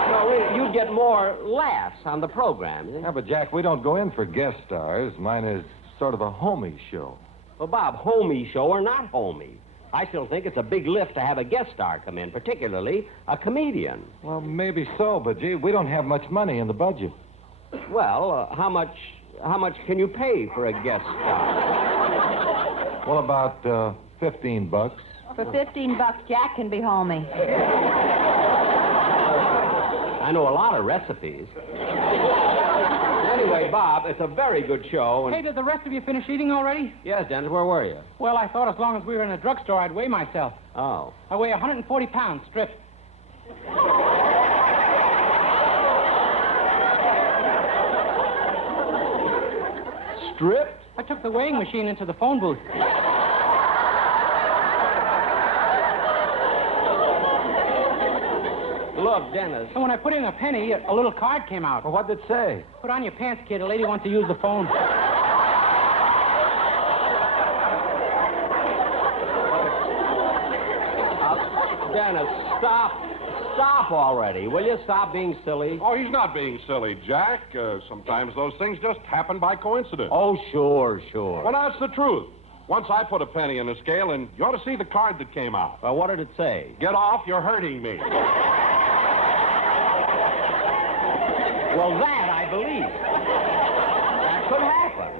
No, really, you'd get more laughs on the program. Yeah, but, Jack, we don't go in for guest stars. Mine is sort of a homey show. Well, Bob, homey show or not homey, I still think it's a big lift to have a guest star come in, particularly a comedian. Well, maybe so, but, gee, we don't have much money in the budget. Well, how much can you pay for a guest star? Well, about $15. For $15, Jack can be homey. I know a lot of recipes. Anyway, Bob, it's a very good show. And... Hey, did the rest of you finish eating already? Yes, Dennis, where were you? Well, I thought as long as we were in a drugstore, I'd weigh myself. Oh. I weigh 140 pounds, stripped. Stripped? I took the weighing machine into the phone booth. Look, Dennis. And when I put in a penny, a little card came out. Well, what did it say? Put on your pants, kid. A lady wants to use the phone. Dennis, stop already. Will you stop being silly? Oh, he's not being silly, Jack. Sometimes those things just happen by coincidence. Oh, sure. Well, that's the truth. Once I put a penny in the scale, and you ought to see the card that came out. Well, what did it say? Get off, you're hurting me. Well, that I believe. That could happen.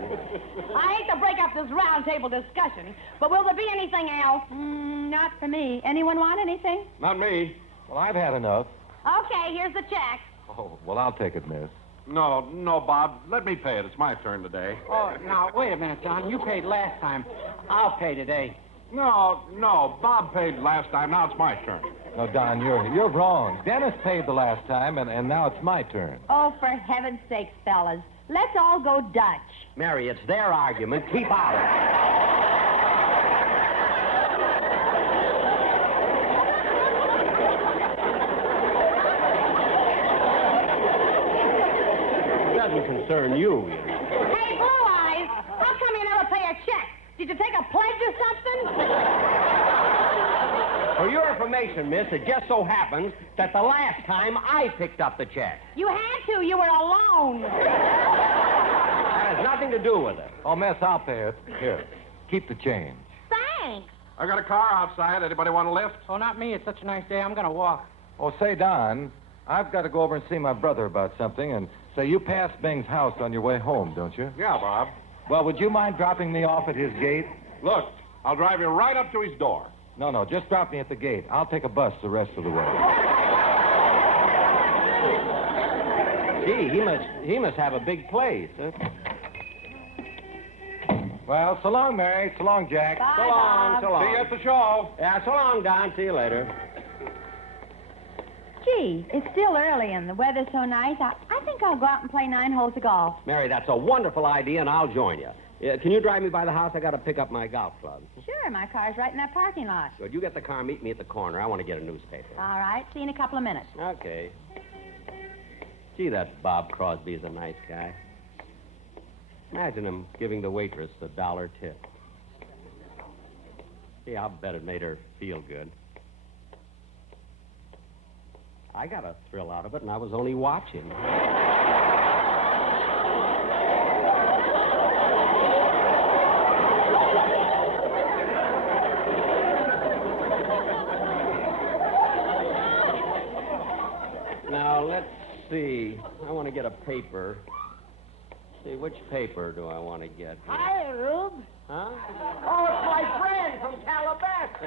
I hate to break up this round table discussion, but will there be anything else? Not for me. Anyone want anything? Not me. Well, I've had enough. Okay, here's the check. Oh, well, I'll take it, miss. No, Bob. Let me pay it. It's my turn today. Oh, now, wait a minute, Don. You paid last time. I'll pay today. No. Bob paid last time. Now it's my turn. No, Don, you're wrong. Dennis paid the last time, and now it's my turn. Oh, for heaven's sakes, fellas. Let's all go Dutch. Mary, it's their argument. Keep out of it. It doesn't concern you. Hey, Blue Eyes, how come you never pay a check? Did you take a pledge or something? For your information, miss, it just so happens that the last time I picked up the check. You had to. You were alone. That has nothing to do with it. Oh, miss, I'll pay it. Here, keep the change. Thanks. I got a car outside. Anybody want a lift? Oh, not me. It's such a nice day. I'm going to walk. Oh, say, Don, I've got to go over and see my brother about something, and say, you pass Bing's house on your way home, don't you? Yeah, Bob. Well, would you mind dropping me off at his gate? Look, I'll drive you right up to his door. No, just drop me at the gate. I'll take a bus the rest of the way. Gee, he must have a big place. Huh? Well, so long, Mary. So long, Jack. Bye, So long, Bob. so long. See you at the show. Yeah, so long, Don. See you later. Gee, it's still early and the weather's so nice. I think I'll go out and play 9 holes of golf. Mary, that's a wonderful idea, and I'll join you. Can you drive me by the house? I got to pick up my golf club. Sure, my car's right in that parking lot. Good. You get the car, meet me at the corner. I want to get a newspaper. All right, see you in a couple of minutes. Okay. Gee, that Bob Crosby is a nice guy. Imagine him giving the waitress $1 tip. Gee, I'll bet it made her feel good. I got a thrill out of it, and I was only watching. Now, let's see. I want to get a paper. See, which paper do I want to get? Hi, Rube. Huh? Oh, it's my friend from Calabasas.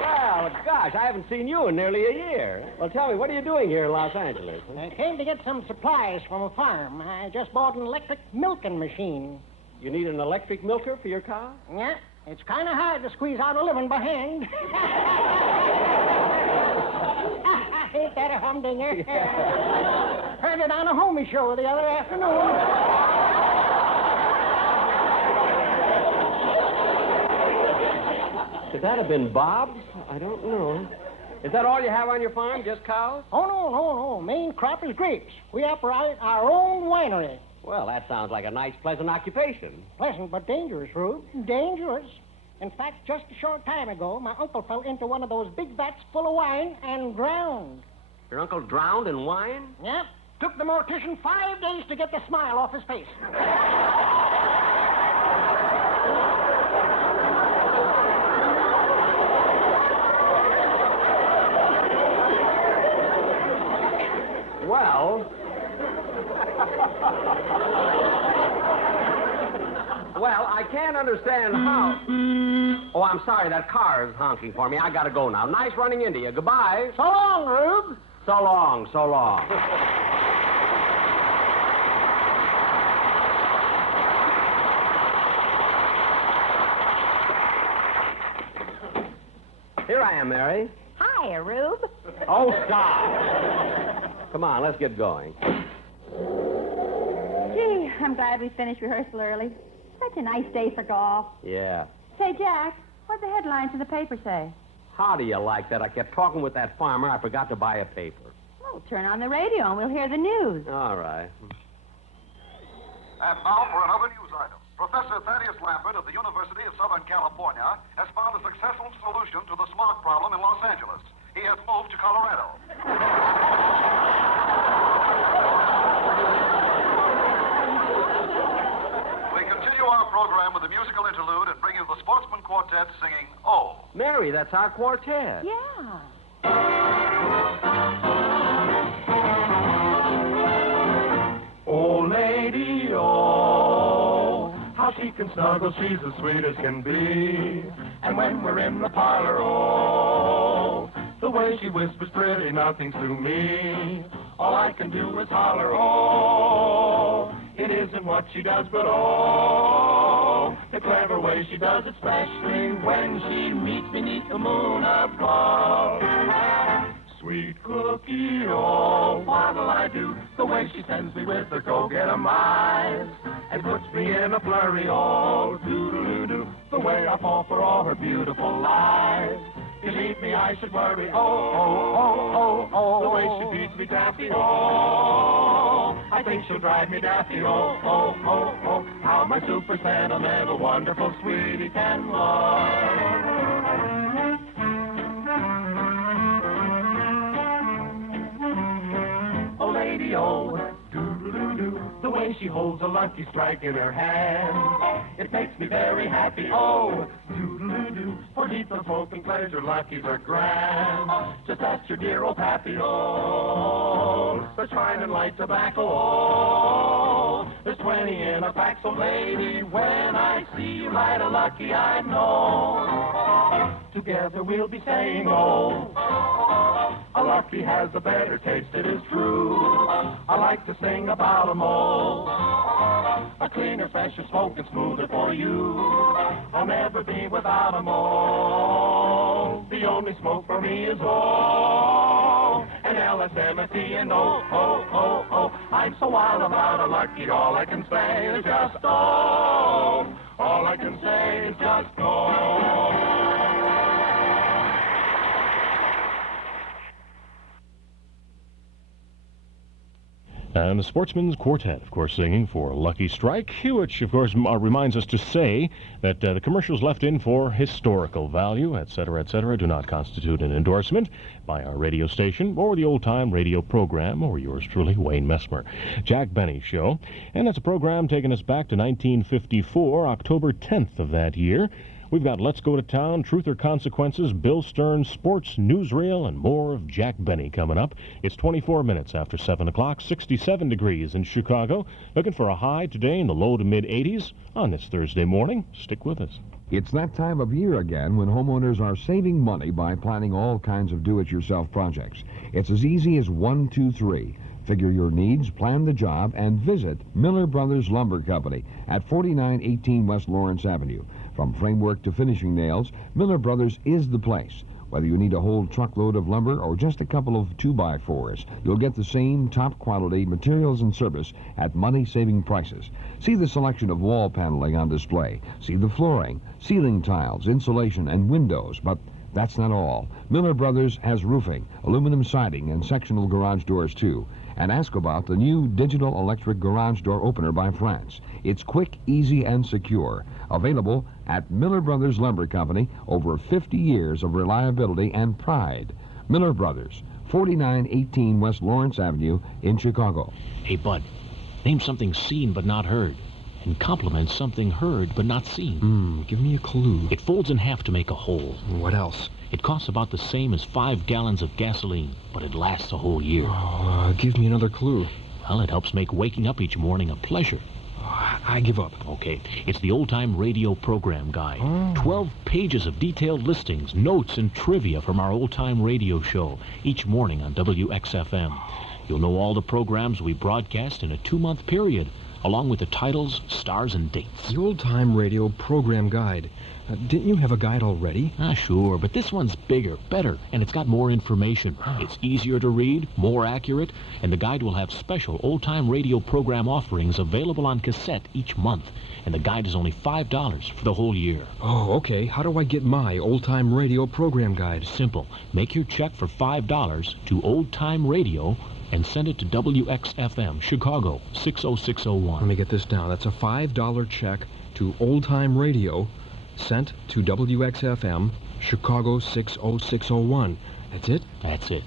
Well, gosh, I haven't seen you in nearly a year. Well, tell me, what are you doing here in Los Angeles? I came to get some supplies from a farm. I just bought an electric milking machine. You need an electric milker for your cow? Yeah, it's kind of hard to squeeze out a living by hand. Ain't that a humdinger? Heard it on a homie show the other afternoon. Could that have been Bob's? I don't know. Is that all you have on your farm, just cows? Oh, no. Main crop is grapes. We operate our own winery. Well, that sounds like a nice, pleasant occupation. Pleasant but dangerous, Rube. Dangerous. In fact, just a short time ago, my uncle fell into one of those big vats full of wine and drowned. Your uncle drowned in wine? Yep. Took the mortician 5 days to get the smile off his face. Well, I can't understand how... Oh, I'm sorry, that car is honking for me. I gotta go now. Nice running into you. Goodbye. So long, Rube. So long, so long. Here I am, Mary. Hi, Rube. Oh, stop. Come on, let's get going. Gee, I'm glad we finished rehearsal early. Such a nice day for golf. Yeah. Say, Jack, what'd the headlines of the paper say? How do you like that? I kept talking with that farmer. I forgot to buy a paper. Well, turn on the radio and we'll hear the news. All right. And now for another news item. Professor Thaddeus Lambert of the University of Southern California has found a successful solution to the smog problem in Los Angeles. He has moved to Colorado. We continue our program with a musical interlude and bring you the Sportsman Quartet singing Oh. Mary, that's our quartet. Yeah. Oh, lady, oh, how she can snuggle, she's as sweet as can be. And when we're in the parlor, oh, the way she whispers pretty nothings to me. All I can do is holler, oh, it isn't what she does, but oh, the clever way she does it, especially when she meets beneath the moon above. Sweet cookie, oh, what'll I do? The way she sends me with her go-get-em eyes and puts me in a flurry, oh, doo-doo-doo-doo. The way I fall for all her beautiful lies. Believe me, I should worry, oh, oh, oh, oh, oh. The way she feeds me taffy, oh, I think she'll drive me daffy, oh, oh, oh, oh. How my super sentimental, wonderful sweetie can love. Oh, lady, oh, doo-doo-doo-doo. The way she holds a lucky strike in her hand, it makes me very happy, oh, doo-doo-doo-doo. For deep and smoking pleasure, luckies are grand. Just ask your dear old pappy, oh, the shining light tobacco, oh, there's 20 in a pack, so lady, when I see you light a lucky, I know together we'll be saying, oh, a lucky has a better taste, it is true. I like to sing about 'em all. A cleaner, fresher, smoking smoother for you. I'll never be without 'em all. The only smoke for me is all. And LSMFT and oh, oh, oh, oh. I'm so wild about a lucky, all I can say is just oh. All I can say is just oh. And the Sportsman's Quartet, of course, singing for Lucky Strike, which, of course, reminds us to say that the commercials left in for historical value, etc., do not constitute an endorsement by our radio station or the old-time radio program or yours truly, Wayne Messmer. Jack Benny Show. And that's a program taking us back to 1954, October 10th of that year. We've got Let's Go to Town, Truth or Consequences, Bill Stern's Sports Newsreel, and more of Jack Benny coming up. It's 24 minutes after 7 o'clock, 67 degrees in Chicago. Looking for a high today in the low to mid-80s on this Thursday morning. Stick with us. It's that time of year again when homeowners are saving money by planning all kinds of do-it-yourself projects. It's as easy as 1, 2, 3. Figure your needs, plan the job, and visit Miller Brothers Lumber Company at 4918 West Lawrence Avenue. From framework to finishing nails, Miller Brothers is the place. Whether you need a whole truckload of lumber or just a couple of 2x4s, you'll get the same top-quality materials and service at money-saving prices. See the selection of wall paneling on display. See the flooring, ceiling tiles, insulation, and windows, but that's not all. Miller Brothers has roofing, aluminum siding, and sectional garage doors, too. And ask about the new digital electric garage door opener by France. It's quick, easy, and secure. Available at Miller Brothers Lumber Company. Over 50 years of reliability and pride. Miller Brothers, 4918 West Lawrence Avenue in Chicago. Hey, Bud, name something seen but not heard. And compliment something heard but not seen. Give me a clue. It folds in half to make a whole. What else? It costs about the same as 5 gallons of gasoline, but it lasts a whole year. Give me another clue. Well, it helps make waking up each morning a pleasure. I give up. Okay, it's the old-time radio program guide. 12 pages of detailed listings, notes, and trivia from our old-time radio show each morning on WXFM. You'll know all the programs we broadcast in a 2-month period, along with the titles, stars, and dates. The old-time radio program guide. Didn't you have a guide already? Sure, but this one's bigger, better, and it's got more information. It's easier to read, more accurate, and the guide will have special old-time radio program offerings available on cassette each month. And the guide is only $5 for the whole year. Oh, okay. How do I get my old-time radio program guide? Simple. Make your check for $5 to Old Time Radio and send it to WXFM, Chicago, 60601. Let me get this down. That's a $5 check to Old Time Radio, sent to WXFM, Chicago 60601. That's it? That's it.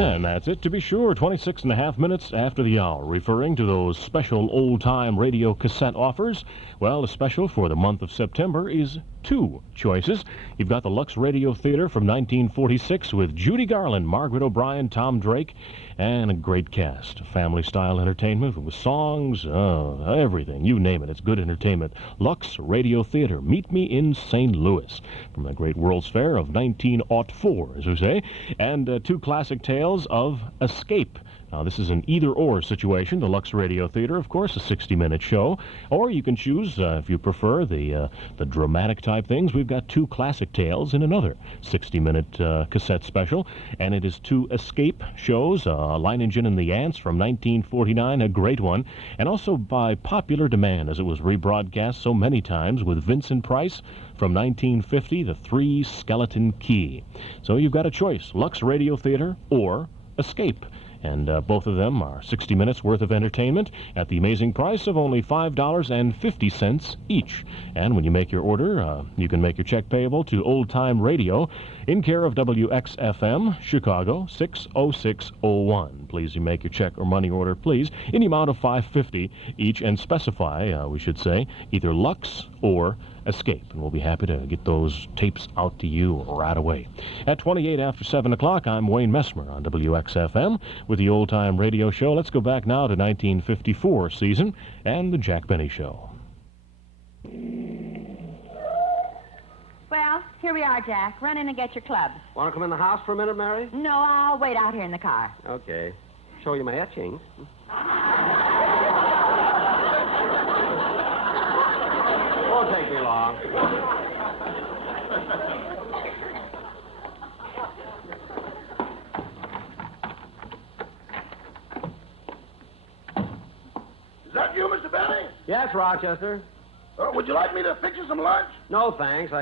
And that's it, to be sure, 26.5 minutes after the hour. Referring to those special old-time radio cassette offers, well, the special for the month of September is 2 choices. You've got the Lux Radio Theater from 1946 with Judy Garland, Margaret O'Brien, Tom Drake, and a great cast. Family-style entertainment with songs, everything, you name it. It's good entertainment. Lux Radio Theater, Meet Me in St. Louis, from the great World's Fair of 1904, as we say, and 2 classic tales of escape. Now, this is an either-or situation. The Lux Radio Theater, of course, a 60-minute show. Or you can choose, if you prefer, the dramatic-type things. We've got 2 classic tales in another 60-minute cassette special. And it is 2 escape shows, Line Engine and the Ants from 1949, a great one. And also by popular demand, as it was rebroadcast so many times with Vincent Price from 1950, The 3 Skeleton Key. So you've got a choice, Lux Radio Theater or Escape. And both of them are 60 minutes worth of entertainment at the amazing price of only $5.50 each. And when you make your order, you can make your check payable to Old Time Radio in care of WXFM, Chicago, 60601. Please, you make your check or money order, please, in the amount of $5.50 each, and specify, we should say, either Lux or Escape, and we'll be happy to get those tapes out to you right away. At 28 after 7 o'clock, I'm Wayne Messmer on WXFM with the Old Time Radio Show. Let's go back now to 1954 season and the Jack Benny Show. Well, here we are, Jack. Run in and get your clubs. Want to come in the house for a minute, Mary? No, I'll wait out here in the car. Okay. Show you my etchings. Won't take me long. Is that you, Mr. Benny? Yes, Rochester. Would you like me to fix you some lunch? No, thanks.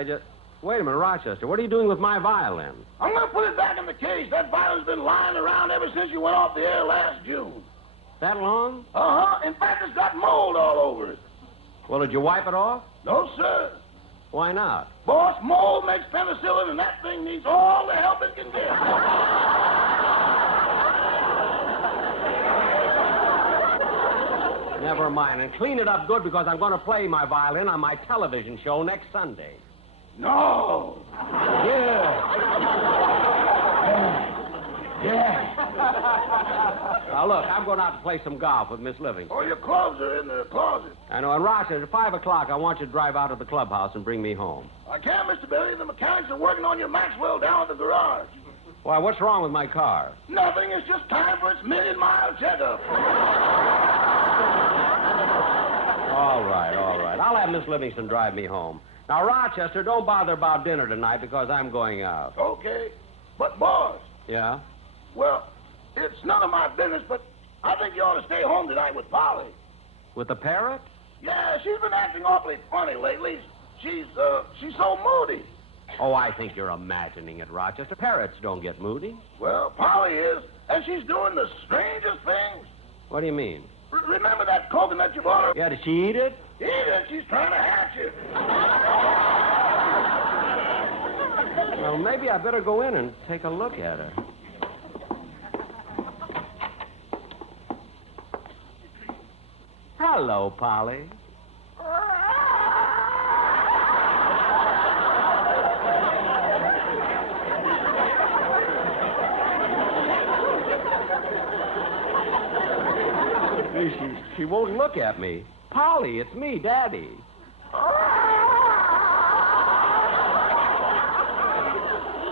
Wait a minute, Rochester. What are you doing with my violin? I'm going to put it back in the case. That violin's been lying around ever since you went off the air last June. That long? Uh-huh. In fact, it's got mold all over it. Well, did you wipe it off? No, sir. Why not? Boss, mold makes penicillin, and that thing needs all the help it can get. Never mind. And clean it up good because I'm going to play my violin on my television show next Sunday. No. Yeah. Now, look, I'm going out to play some golf with Miss Livingston. Oh, your clothes are in the closet. I know. And Rochester, at 5 o'clock, I want you to drive out to the clubhouse and bring me home. I can't, Mr. Billy. The mechanics are working on your Maxwell down at the garage. Why, what's wrong with my car? Nothing. It's just time for its million-mile checkup. All right, all right. I'll have Miss Livingston drive me home. Now, Rochester, don't bother about dinner tonight because I'm going out. Okay. But, boss. Yeah? Well, it's none of my business, but I think you ought to stay home tonight with Polly. With the parrot? Yeah, she's been acting awfully funny lately. She's so moody. Oh, I think you're imagining it, Rochester. Parrots don't get moody. Well, Polly is, and she's doing the strangest things. What do you mean? Remember that coconut you bought her? Yeah, did she eat it? Eat it. She's trying to hatch it. Well, maybe I better go in and take a look at her. Hello, Polly. She won't look at me. Polly, it's me, Daddy.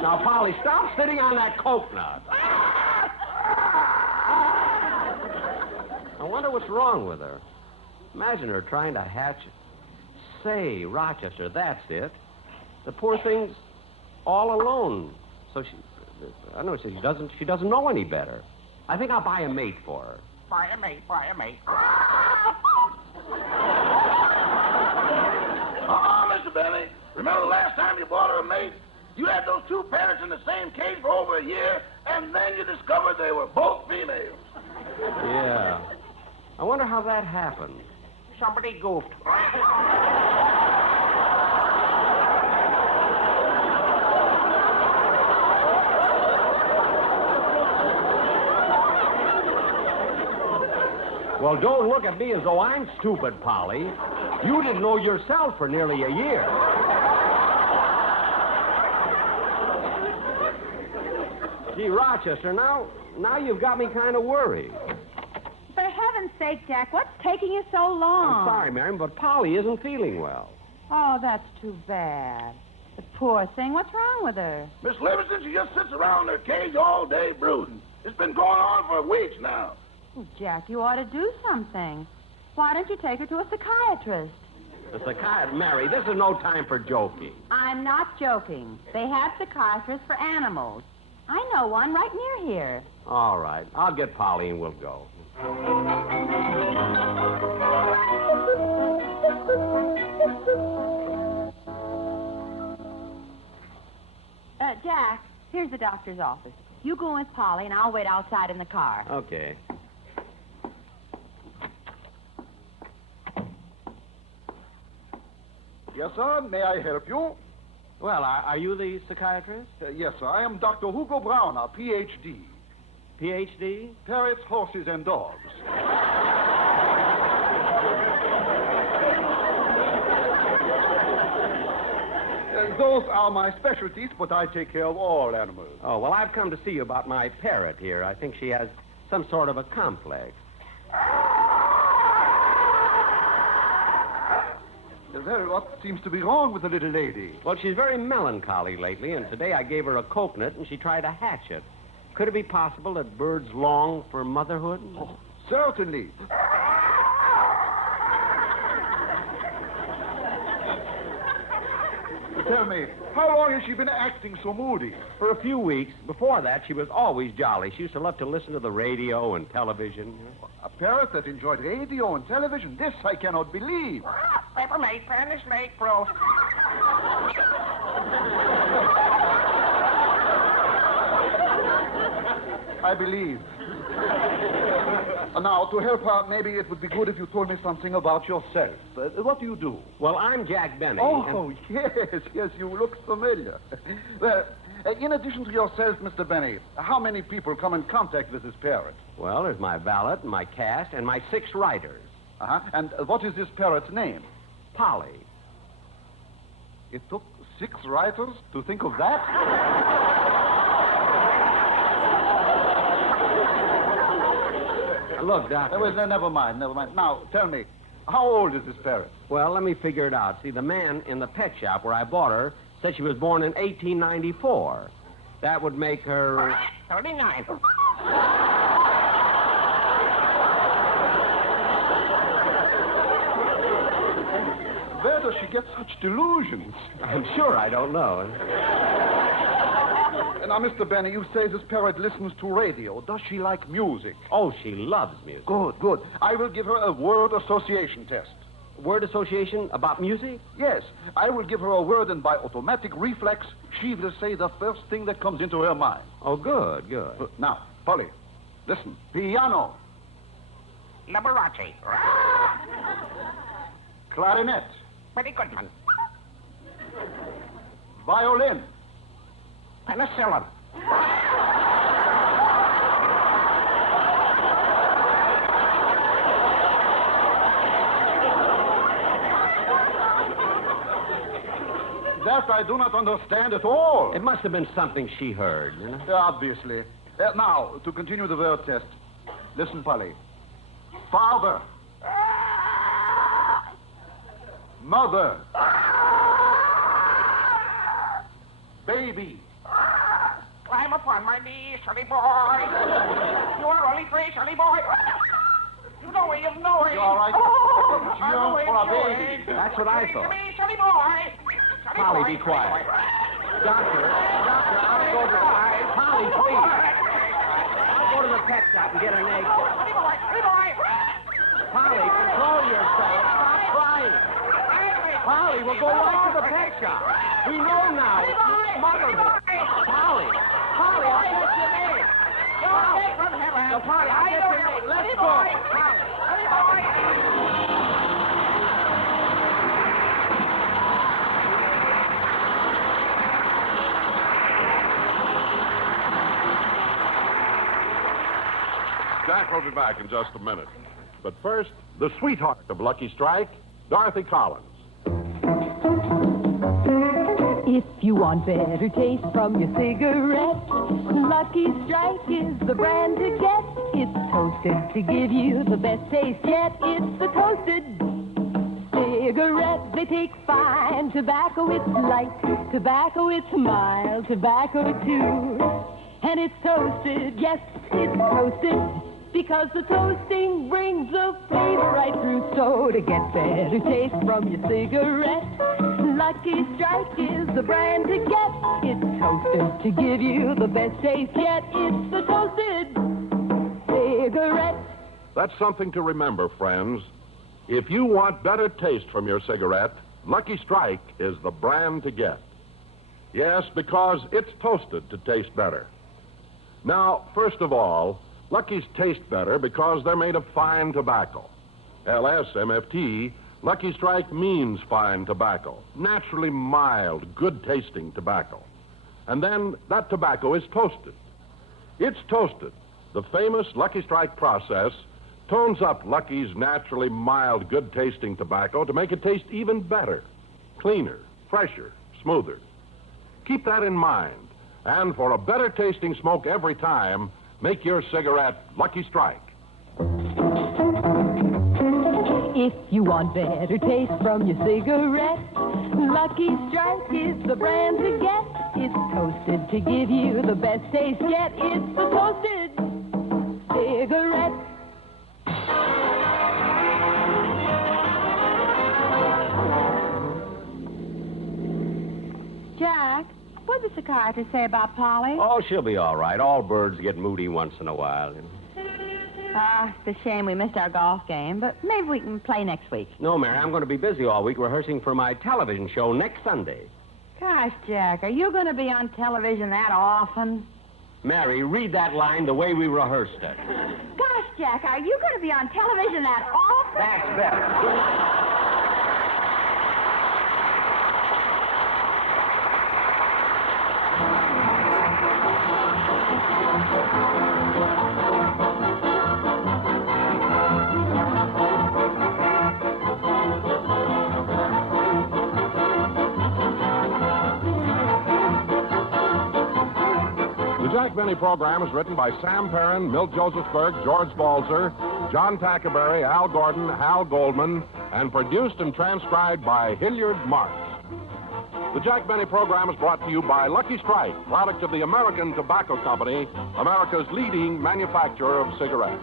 Now, Polly, stop sitting on that coconut. I wonder what's wrong with her. Imagine her trying to hatch it. Say, Rochester, that's it. The poor thing's all alone. So I know she doesn't know any better. I think I'll buy a mate for her. Buy a mate. Mr. Benny. Remember the last time you bought her a mate? You had those two parrots in the same cage for over a year, and then you discovered they were both females. Yeah. I wonder how that happened. Somebody goofed. Well, don't look at me as though I'm stupid, Polly. You didn't know yourself for nearly a year. Gee, Rochester, now you've got me kind of worried. For heaven's sake, Jack, what's taking you so long? I'm sorry, Mary, but Polly isn't feeling well. Oh, that's too bad. The poor thing. What's wrong with her? Miss Livingston, she just sits around in her cage all day brooding. It's been going on for weeks now. Oh, Jack, you ought to do something. Why don't you take her to a psychiatrist? A psychiatrist? Mary, this is no time for joking. I'm not joking. They have psychiatrists for animals. I know one right near here. All right. I'll get Polly and we'll go. Jack, here's the doctor's office. You go with Polly, and I'll wait outside in the car. Okay. Yes, sir. May I help you? Well, are you the psychiatrist? Yes, sir. I am Dr. Hugo Browner, Ph.D. Ph.D.? Parrots, horses, and dogs. Those are my specialties, but I take care of all animals. Oh, well, I've come to see you about my parrot here. I think she has some sort of a complex. Well, what seems to be wrong with the little lady? Well, she's very melancholy lately, and today I gave her a coconut, and she tried to hatch it. Could it be possible that birds long for motherhood? Oh, certainly. Tell me, how long has she been acting so moody? For a few weeks. Before that, she was always jolly. She used to love to listen to the radio and television. A parrot that enjoyed radio and television? This I cannot believe. for me. Penny snake, bro. I believe. Now, to help her, maybe it would be good if you told me something about yourself. What do you do? Well, I'm Jack Benny. Oh, yes, you look familiar. Well, in addition to yourself, Mr. Benny, how many people come in contact with this parrot? Well, there's my valet, my cast, and my 6 writers. Uh-huh. And what is this parrot's name? Polly. It took 6 writers to think of that? Look, Doctor. Never mind. Now, tell me, how old is this parrot? Well, let me figure it out. See, the man in the pet shop where I bought her said she was born in 1894. That would make her... 39. Where does she get such delusions? I'm sure I don't know. Now, Mr. Benny, you say this parrot listens to radio. Does she like music? Oh, she loves music. Good. I will give her a word association test. Word association about music? Yes. I will give her a word, and by automatic reflex, she will say the first thing that comes into her mind. Oh, good. Now, Polly, listen. Piano. Liberace. Clarinet. Pretty Goodman. Violin. Penicillin. That I do not understand at all. It must have been something she heard, you know? Obviously. Now, to continue the word test. Listen, Polly. Father. Mother. Baby. Climb upon my knee, silly boy. You are only 3, silly boy. You know where you know it. You all right? Oh, for a baby. That's what I thought. Me, silly boy. Polly, be quiet. Doctor, I'll go to... Polly, please. I'll go to the pet shop and get an egg. Silly boy. Polly, control yourself. Stop crying. Polly, we'll go right to the pet shop. We know now. Mother. Polly, I'll get your name. You're from heaven. No, Polly, I'll get your name. Let's go. Jack will be back in just a minute. But first, the sweetheart of Lucky Strike, Dorothy Collins. If you want better taste from your cigarette, Lucky Strike is the brand to get. It's toasted to give you the best taste yet. It's the toasted cigarette. They take fine tobacco, it's light tobacco, it's mild tobacco too. And it's toasted, yes, it's toasted, because the toasting brings the flavor right through. So to get better taste from your cigarette, Lucky Strike is the brand to get. It's toasted to give you the best taste yet. It's the toasted cigarette. That's something to remember, friends. If you want better taste from your cigarette, Lucky Strike is the brand to get. Yes, because it's toasted to taste better. Now, first of all, Lucky's taste better because they're made of fine tobacco. LSMFT, Lucky Strike means fine tobacco, naturally mild, good-tasting tobacco. And then that tobacco is toasted. It's toasted. The famous Lucky Strike process tones up Lucky's naturally mild, good-tasting tobacco to make it taste even better, cleaner, fresher, smoother. Keep that in mind. And for a better-tasting smoke every time, make your cigarette Lucky Strike. If you want better taste from your cigarette, Lucky Strike is the brand to get. It's toasted to give you the best taste yet. It's the toasted cigarette. Jack, what did the psychiatrist say about Polly? Oh, she'll be all right. All birds get moody once in a while, you know. It's a shame we missed our golf game, but maybe we can play next week. No, Mary, I'm going to be busy all week rehearsing for my television show next Sunday. Gosh, Jack, are you going to be on television that often? Mary, read that line the way we rehearsed it. Gosh, Jack, are you going to be on television that often? That's better. Good night. The Jack Benny program is written by Sam Perrin, Milt Josephsberg, George Balzer, John Tackaberry, Al Gordon, Hal Goldman, and produced and transcribed by Hilliard Marks. The Jack Benny program is brought to you by Lucky Strike, product of the American Tobacco Company, America's leading manufacturer of cigarettes.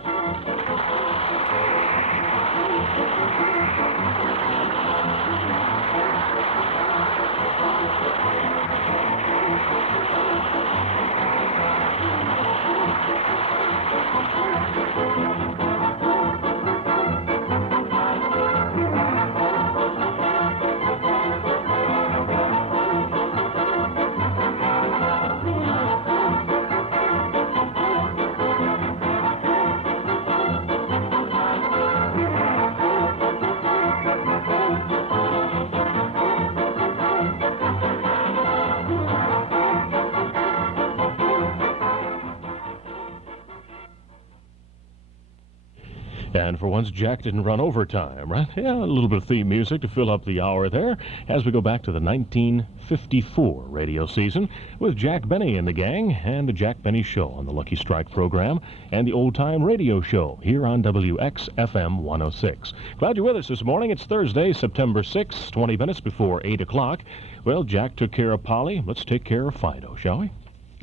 And for once, Jack didn't run overtime, right? Yeah, a little bit of theme music to fill up the hour there as we go back to the 1954 radio season with Jack Benny and the gang and the Jack Benny Show on the Lucky Strike program and the Old Time Radio Show here on WXFM 106. Glad you're with us this morning. It's Thursday, September 6th, 20 minutes before 8 o'clock. Well, Jack took care of Polly. Let's take care of Fido, shall we?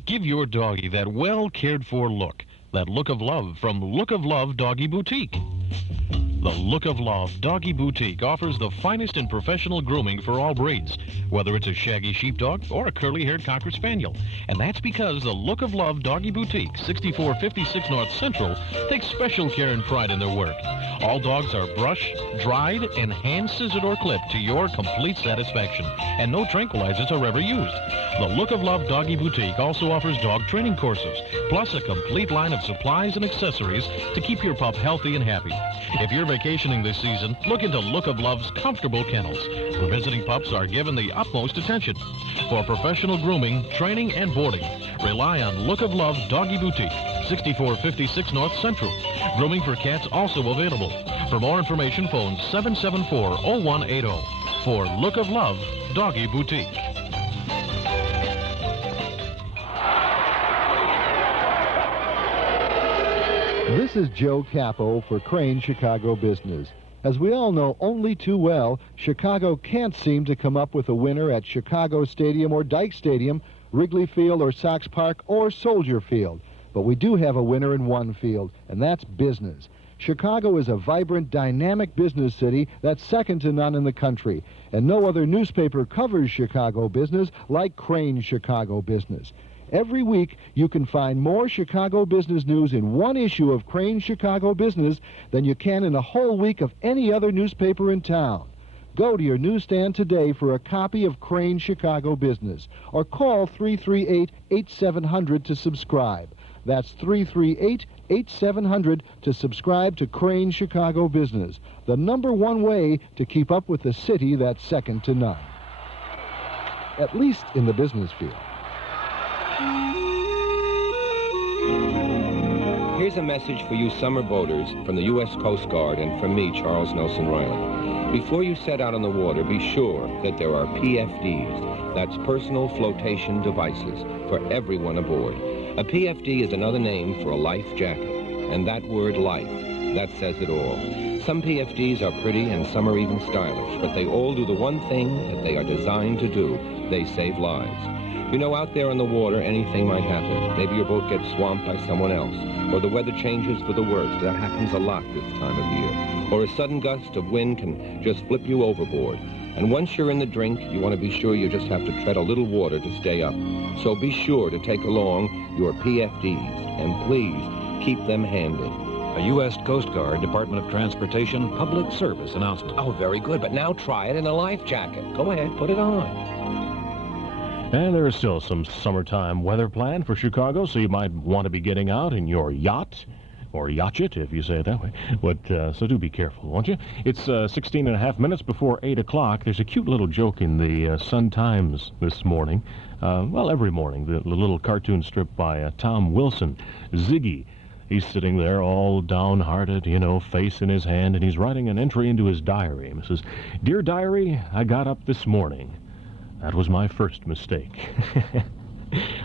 Give your doggy that well-cared-for look. That look of love from Look of Love Doggy Boutique. The Look of Love Doggy Boutique offers the finest in professional grooming for all breeds, whether it's a shaggy sheepdog or a curly-haired Cocker Spaniel. And that's because the Look of Love Doggy Boutique, 6456 North Central, takes special care and pride in their work. All dogs are brushed, dried, and hand-scissored or clipped to your complete satisfaction, and no tranquilizers are ever used. The Look of Love Doggy Boutique also offers dog training courses, plus a complete line of supplies and accessories to keep your pup healthy and happy. If you're vacationing this season, look into Look of Love's comfortable kennels, where visiting pups are given the utmost attention. For professional grooming, training, and boarding, rely on Look of Love Doggy Boutique, 6456 North Central. Grooming for cats also available. For more information, phone 774-0180 for Look of Love Doggy Boutique. This is Joe Capo for Crane Chicago Business. As we all know only too well, Chicago can't seem to come up with a winner at Chicago Stadium or Dyke Stadium, Wrigley Field or Sox Park or Soldier Field. But we do have a winner in one field, and that's business. Chicago is a vibrant, dynamic business city that's second to none in the country, and no other newspaper covers Chicago business like Crane Chicago Business. Every week, you can find more Chicago business news in one issue of Crane Chicago Business than you can in a whole week of any other newspaper in town. Go to your newsstand today for a copy of Crane Chicago Business, or call 338-8700 to subscribe. That's 338-8700 to subscribe to Crane Chicago Business, the #1 way to keep up with the city that's second to none. At least in the business field. Here's a message for you summer boaters from the U.S. Coast Guard and from me, Charles Nelson Riley. Before you set out on the water, be sure that there are PFDs, that's personal flotation devices, for everyone aboard. A PFD is another name for a life jacket, and that word life, that says it all. Some PFDs are pretty and some are even stylish, but they all do the one thing that they are designed to do. They save lives. You know, out there on the water, anything might happen. Maybe your boat gets swamped by someone else, or the weather changes for the worse. That happens a lot this time of year. Or a sudden gust of wind can just flip you overboard. And once you're in the drink, you want to be sure you just have to tread a little water to stay up. So be sure to take along your PFDs, and please keep them handy. A U.S. Coast Guard Department of Transportation public service announcement. Oh, very good, but now try it in a life jacket. Go ahead, put it on. And there is still some summertime weather planned for Chicago, so you might want to be getting out in your yacht, or yachtjet, if you say it that way. But, so do be careful, won't you? It's 16 and a half minutes before 8 o'clock. There's a cute little joke in the Sun-Times this morning. Well, every morning, the little cartoon strip by Tom Wilson, Ziggy. He's sitting there all downhearted, you know, face in his hand, and he's writing an entry into his diary. He says, "Dear diary, I got up this morning. That was my first mistake."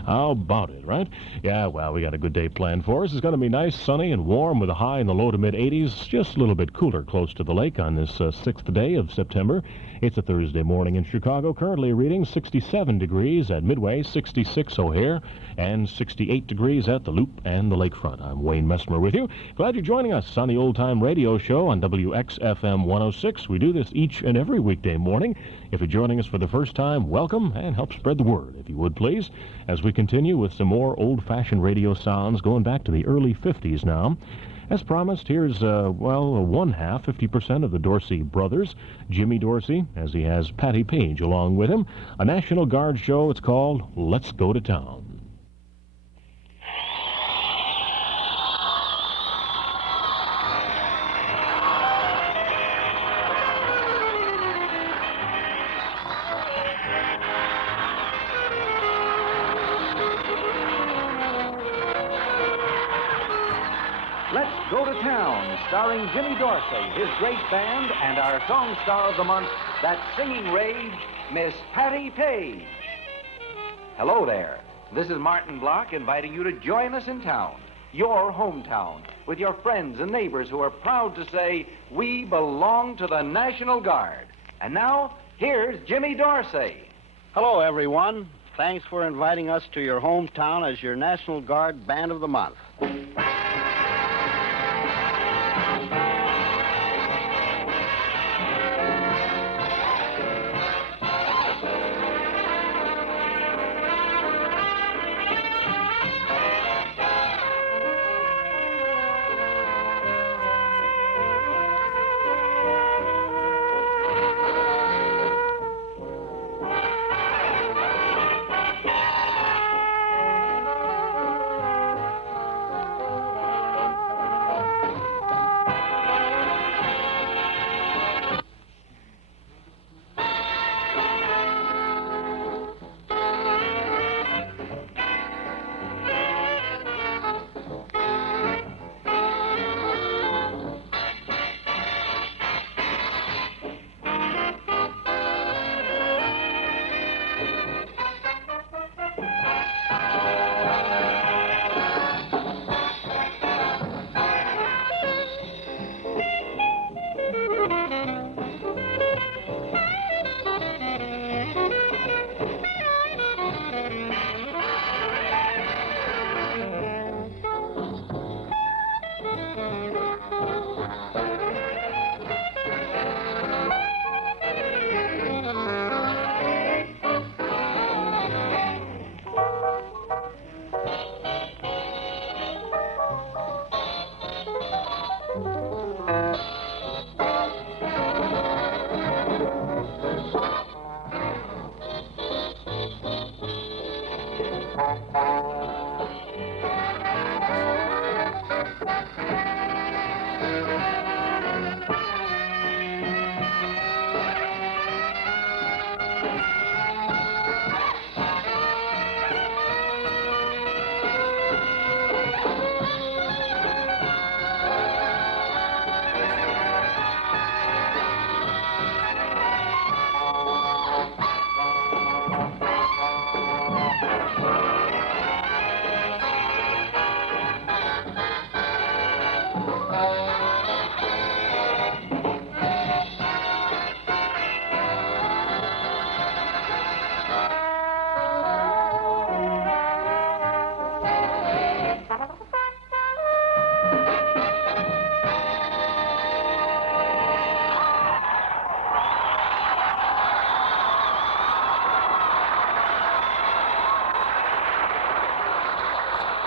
How about it, right? Yeah, well, we got a good day planned for us. It's going to be nice, sunny, and warm with a high in the low to mid-80s. Just a little bit cooler close to the lake on this 6th day of September. It's a Thursday morning in Chicago, currently reading 67 degrees at Midway, 66 O'Hare, and 68 degrees at the Loop and the Lakefront. I'm Wayne Messmer with you. Glad you're joining us on the Old Time Radio Show on WXFM 106. We do this each and every weekday morning. If you're joining us for the first time, welcome, and help spread the word, if you would, please, as we continue with some more old-fashioned radio sounds going back to the early 50s now. As promised, here's, one half, 50% of the Dorsey brothers, Jimmy Dorsey, as he has Patty Page along with him. A National Guard show. It's called Let's Go to Town. Let's Go to Town, starring Jimmy Dorsey, his great band, and our song star of the month, that singing rage, Miss Patty Page. Hello there. This is Martin Block inviting you to join us in town, your hometown, with your friends and neighbors who are proud to say, we belong to the National Guard. And now, here's Jimmy Dorsey. Hello, everyone. Thanks for inviting us to your hometown as your National Guard Band of the Month.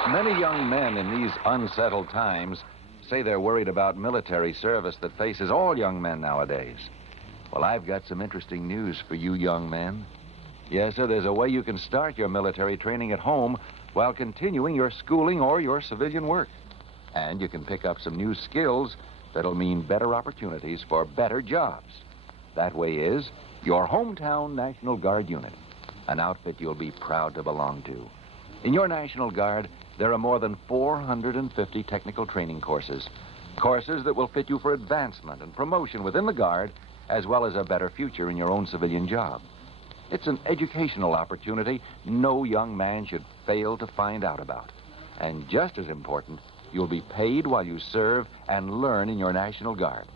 Many young men in these unsettled times say they're worried about military service that faces all young men nowadays. Well, I've got some interesting news for you young men. Yes, sir, there's a way you can start your military training at home while continuing your schooling or your civilian work. And you can pick up some new skills that'll mean better opportunities for better jobs. That way is your hometown National Guard unit, an outfit you'll be proud to belong to. In your National Guard, there are more than 450 technical training courses that will fit you for advancement and promotion within the Guard, as well as a better future in your own civilian job. It's an educational opportunity no young man should fail to find out about. And just as important, you'll be paid while you serve and learn in your National Guard.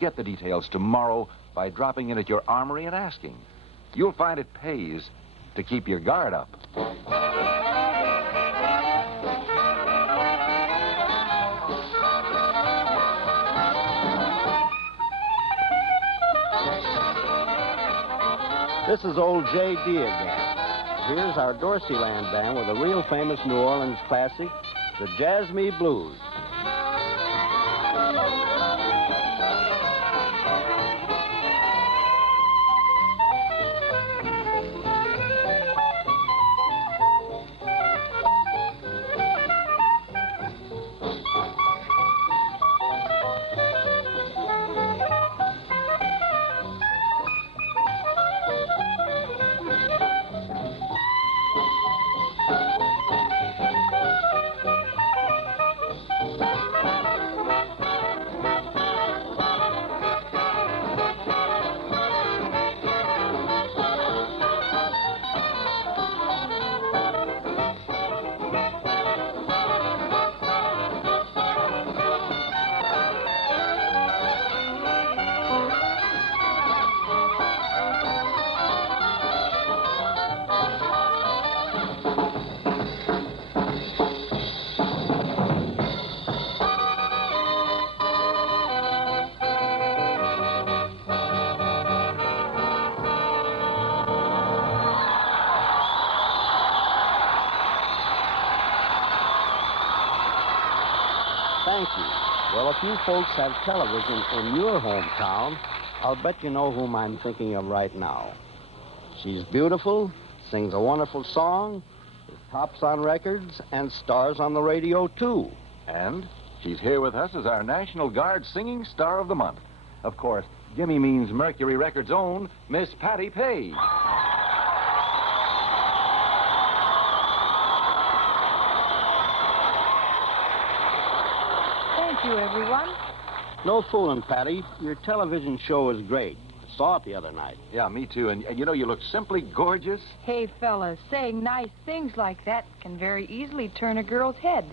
Get the details tomorrow by dropping in at your armory and asking. You'll find it pays to keep your guard up. This is old J.D. again. Here's our Dorseyland band with a real famous New Orleans classic, the Jazz Me Blues. Thank you. Well, if you folks have television in your hometown, I'll bet you know whom I'm thinking of right now. She's beautiful, sings a wonderful song, is tops on records, and stars on the radio, too. And she's here with us as our National Guard Singing Star of the Month. Of course, Jimmy means Mercury Records' own Miss Patty Page. Thank you, everyone. No fooling, Patty. Your television show is great. I saw it the other night. Yeah, me too. And you know, you look simply gorgeous. Hey, fellas, saying nice things like that can very easily turn a girl's head.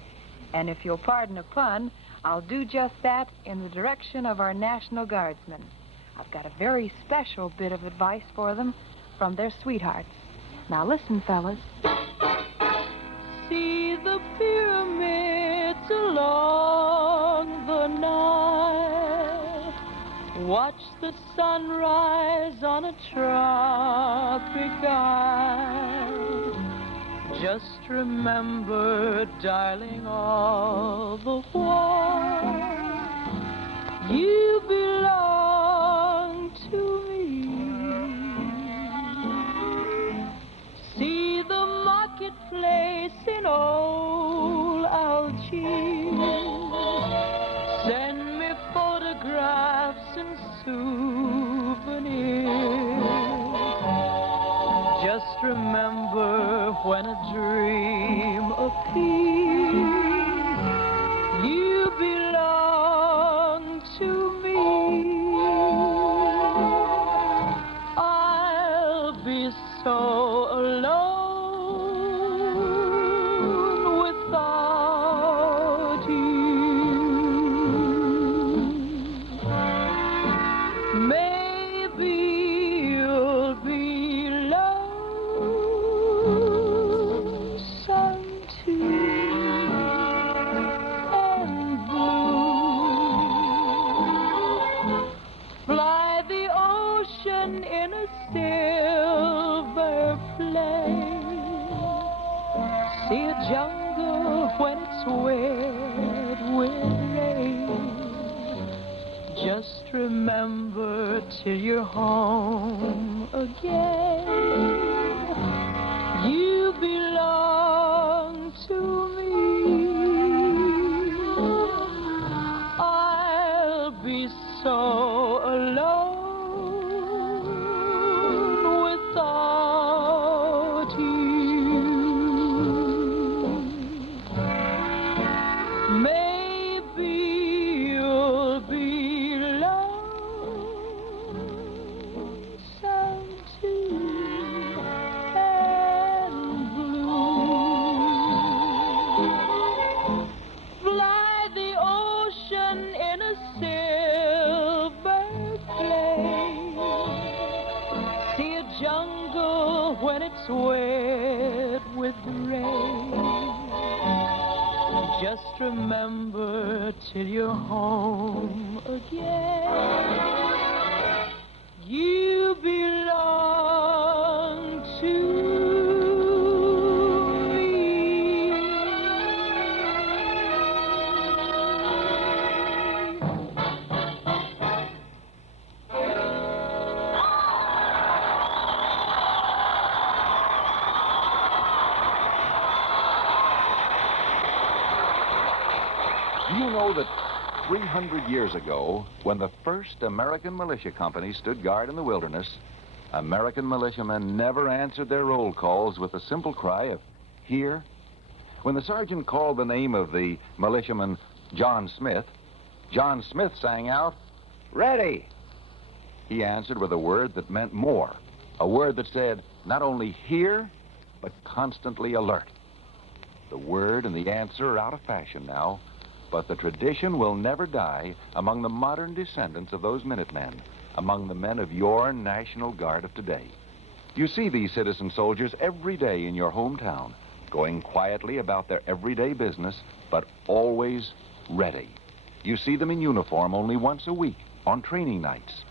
And if you'll pardon a pun, I'll do just that in the direction of our National Guardsmen. I've got a very special bit of advice for them from their sweethearts. Now listen, fellas. See the pyramids along the Nile. Watch the sunrise on a tropic isle. Just remember, darling, all the while you belong to me. See the marketplace in old Algiers. Send me photographs and souvenirs. Just remember, when a dream appears, you belong to me. I'll be so alone without you. Maybe you'll be lonesome too and blue. Fly the ocean in a silver plane. See a jungle when it's wet with rain. remember till you're home again. You belong to me. I'll be so alone without you. Maybe you'll be lonesome too and blue. Fly the ocean in a silver plane. See a jungle when it's wet with rain. Just remember till you're home again. You belong to me. Do you know that 300 years ago, when the first American militia company stood guard in the wilderness, American militiamen never answered their roll calls with the simple cry of, "Here"? When the sergeant called the name of the militiaman John Smith sang out, "Ready!" He answered with a word that meant more, a word that said not only "here," but constantly alert. The word and the answer are out of fashion now, but the tradition will never die among the modern descendants of those Minutemen, among the men of your National Guard of today. You see these citizen soldiers every day in your hometown, going quietly about their everyday business, but always ready. You see them in uniform only once a week, on training nights.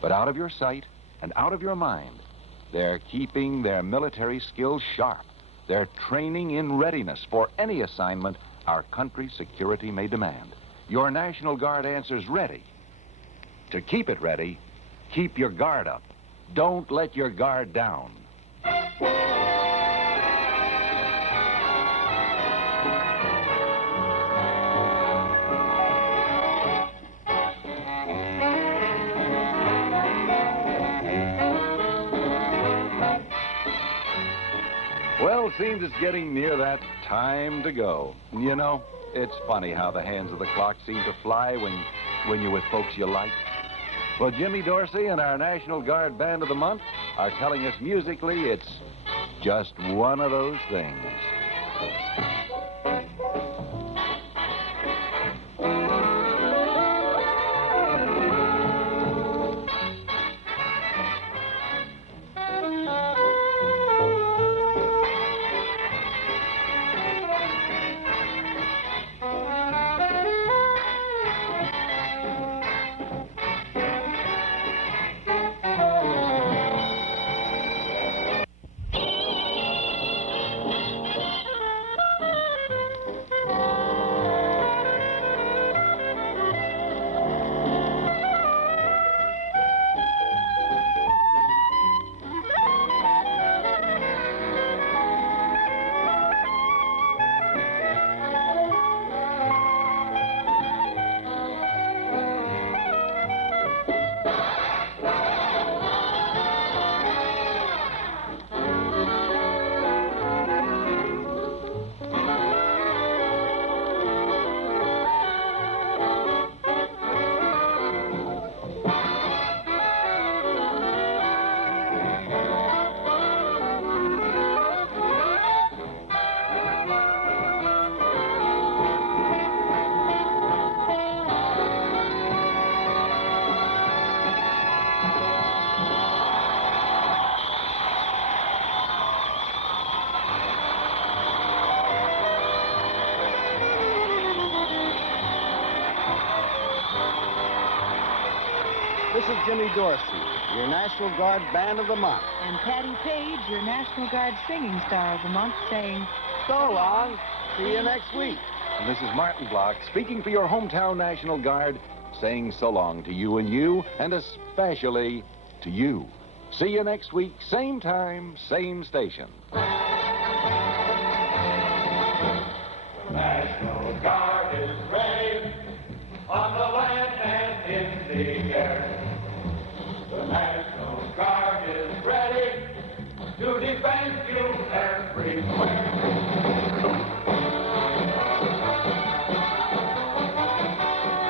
But out of your sight and out of your mind, they're keeping their military skills sharp. They're training in readiness for any assignment our country's security may demand. Your National Guard answers ready. To keep it ready, keep your guard up. Don't let your guard down. Well, it seems it's getting near that time to go. You know, it's funny how the hands of the clock seem to fly when you're with folks you like. Well, Jimmy Dorsey and our National Guard Band of the Month are telling us musically it's just one of those things. This is Jimmy Dorsey, your National Guard Band of the Month. And Patty Page, your National Guard Singing Star of the Month, saying, So long. See you next week. And this is Martin Block speaking for your hometown National Guard. saying so long to you and especially to you. See you next week, same time, same station. National Guard is ready on the land and in the air. The National Guard is ready to defend you everywhere.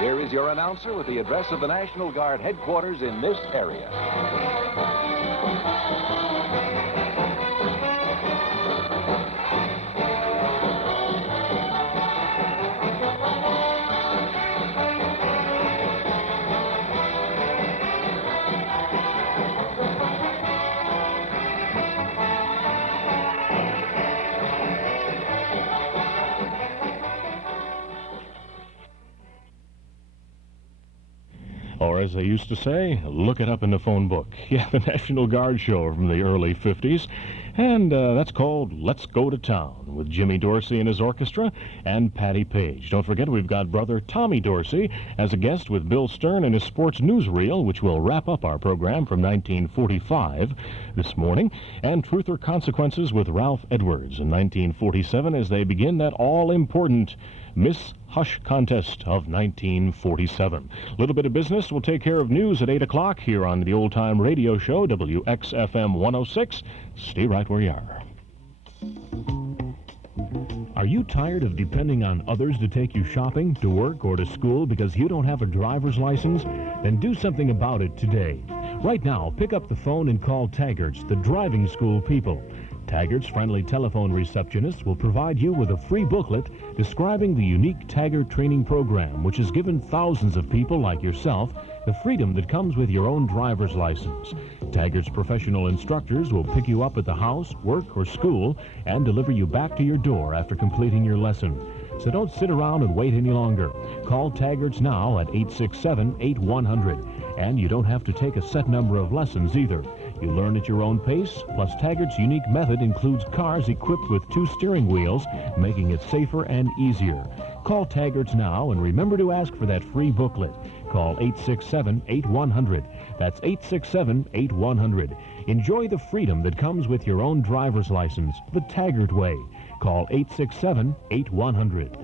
Here is your announcer with the address of the National Guard headquarters in this area. Or as they used to say, look it up in the phone book. Yeah, the National Guard show from the early 50s. And that's called Let's Go to Town with Jimmy Dorsey and his orchestra and Patty Page. Don't forget, we've got brother Tommy Dorsey as a guest with Bill Stern and his sports newsreel, which will wrap up our program from 1945 this morning. And Truth or Consequences with Ralph Edwards in 1947 as they begin that all-important Miss Hush contest of 1947. A little bit of business. We'll take care of news at 8 o'clock here on the Old Time Radio Show, WXFM 106. Stay right where you are. Are you tired of depending on others to take you shopping, to work, or to school because you don't have a driver's license? Then do something about it today. Right now, pick up the phone and call Taggart's, the driving school people. Taggart's friendly telephone receptionist will provide you with a free booklet describing the unique Taggart training program, which has given thousands of people like yourself the freedom that comes with your own driver's license. Taggart's professional instructors will pick you up at the house, work, or school and deliver you back to your door after completing your lesson. So don't sit around and wait any longer. Call Taggart's now at 867-8100. And you don't have to take a set number of lessons either. You learn at your own pace, plus Taggart's unique method includes cars equipped with 2 steering wheels, making it safer and easier. Call Taggart's now and remember to ask for that free booklet. Call 867-8100. That's 867-8100. Enjoy the freedom that comes with your own driver's license, the Taggart way. Call 867-8100.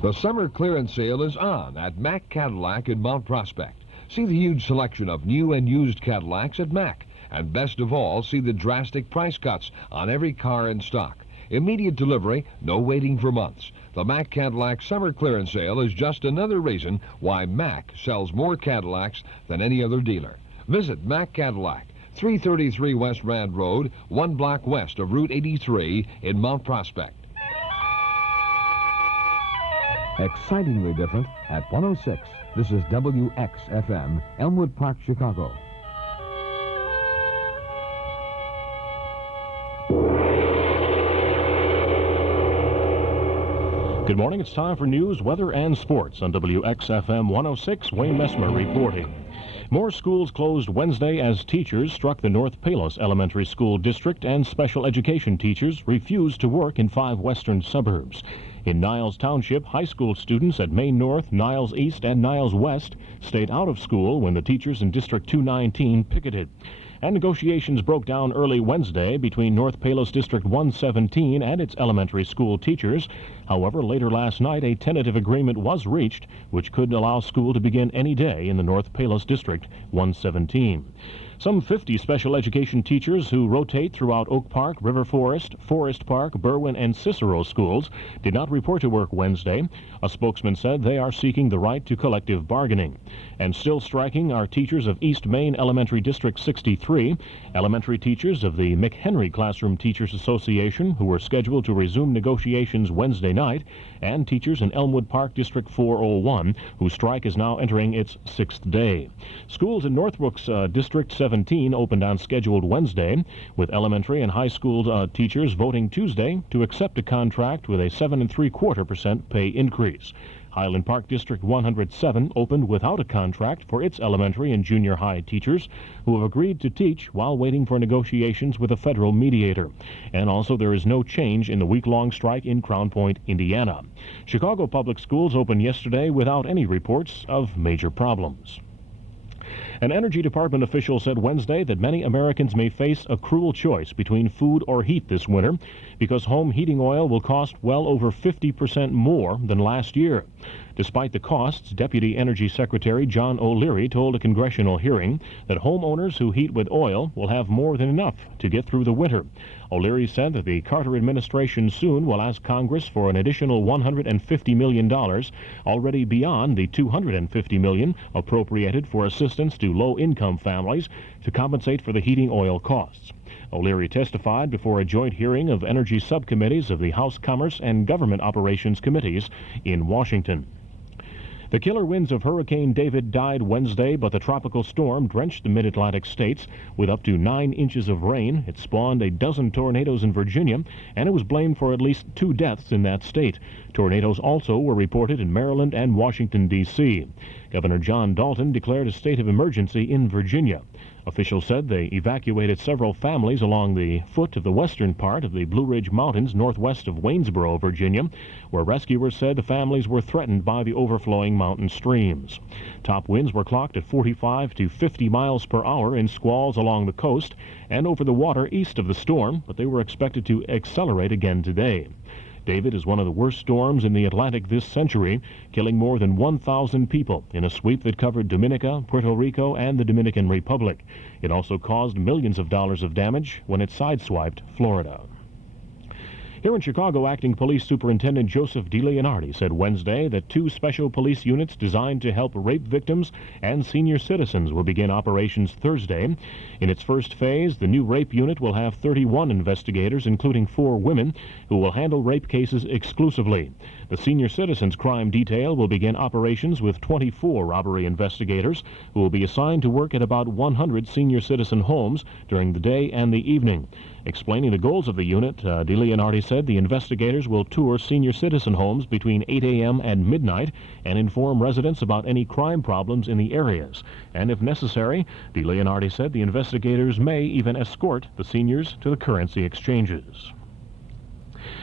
The summer clearance sale is on at Mack Cadillac in Mount Prospect. See the huge selection of new and used Cadillacs at Mack. And best of all, see the drastic price cuts on every car in stock. Immediate delivery, no waiting for months. The Mack Cadillac summer clearance sale is just another reason why Mack sells more Cadillacs than any other dealer. Visit Mack Cadillac, 333 West Rand Road, 1 block west of Route 83 in Mount Prospect. Excitingly different at 106. This is WXFM, Elmwood Park, Chicago. Good morning. It's time for news, weather, and sports on WXFM 106. Wayne Messmer reporting. More schools closed Wednesday as teachers struck the North Palos Elementary School District and special education teachers refused to work in 5 western suburbs. In Niles Township, high school students at Main North, Niles East, and Niles West stayed out of school when the teachers in District 219 picketed. And negotiations broke down early Wednesday between North Palos District 117 and its elementary school teachers. However, later last night, a tentative agreement was reached, which could allow school to begin any day in the North Palos District 117. Some 50 special education teachers who rotate throughout Oak Park, River Forest, Forest Park, Berwyn, and Cicero schools did not report to work Wednesday. A spokesman said they are seeking the right to collective bargaining. And still striking are teachers of East Main Elementary District 63, elementary teachers of the McHenry Classroom Teachers Association, who were scheduled to resume negotiations Wednesday night, and teachers in Elmwood Park District 401, whose strike is now entering its 6th day. Schools in Northbrook's District 17 opened on scheduled Wednesday, with elementary and high school teachers voting Tuesday to accept a contract with a 7 3/4% pay increase. Highland Park District 107 opened without a contract for its elementary and junior high teachers who have agreed to teach while waiting for negotiations with a federal mediator. And also there is no change in the week-long strike in Crown Point, Indiana. Chicago Public Schools opened yesterday without any reports of major problems. An Energy Department official said Wednesday that many Americans may face a cruel choice between food or heat this winter because home heating oil will cost well over 50% more than last year. Despite the costs, Deputy Energy Secretary John O'Leary told a congressional hearing that homeowners who heat with oil will have more than enough to get through the winter. O'Leary said that the Carter administration soon will ask Congress for an additional $150 million, already beyond the $250 million appropriated for assistance to low-income families to compensate for the heating oil costs. O'Leary testified before a joint hearing of energy subcommittees of the House Commerce and Government Operations Committees in Washington. The killer winds of Hurricane David died Wednesday, but the tropical storm drenched the mid-Atlantic states with up to 9 inches of rain. It spawned a dozen tornadoes in Virginia, and it was blamed for at least 2 deaths in that state. Tornadoes also were reported in Maryland and Washington, D.C. Governor John Dalton declared a state of emergency in Virginia. Officials said they evacuated several families along the foot of the western part of the Blue Ridge Mountains northwest of Waynesboro, Virginia, where rescuers said the families were threatened by the overflowing mountain streams. Top winds were clocked at 45 to 50 miles per hour in squalls along the coast and over the water east of the storm, but they were expected to accelerate again today. David is one of the worst storms in the Atlantic this century, killing more than 1,000 people in a sweep that covered Dominica, Puerto Rico, and the Dominican Republic. It also caused millions of dollars of damage when it sideswiped Florida. Here in Chicago, Acting Police Superintendent Joseph DeLeonardi said Wednesday that 2 special police units designed to help rape victims and senior citizens will begin operations Thursday. In its first phase, the new rape unit will have 31 investigators, including 4 women, who will handle rape cases exclusively. The Senior Citizens Crime Detail will begin operations with 24 robbery investigators who will be assigned to work at about 100 senior citizen homes during the day and the evening. Explaining the goals of the unit, DeLeonardi said the investigators will tour senior citizen homes between 8 a.m. and midnight and inform residents about any crime problems in the areas. And if necessary, DeLeonardi said the investigators may even escort the seniors to the currency exchanges.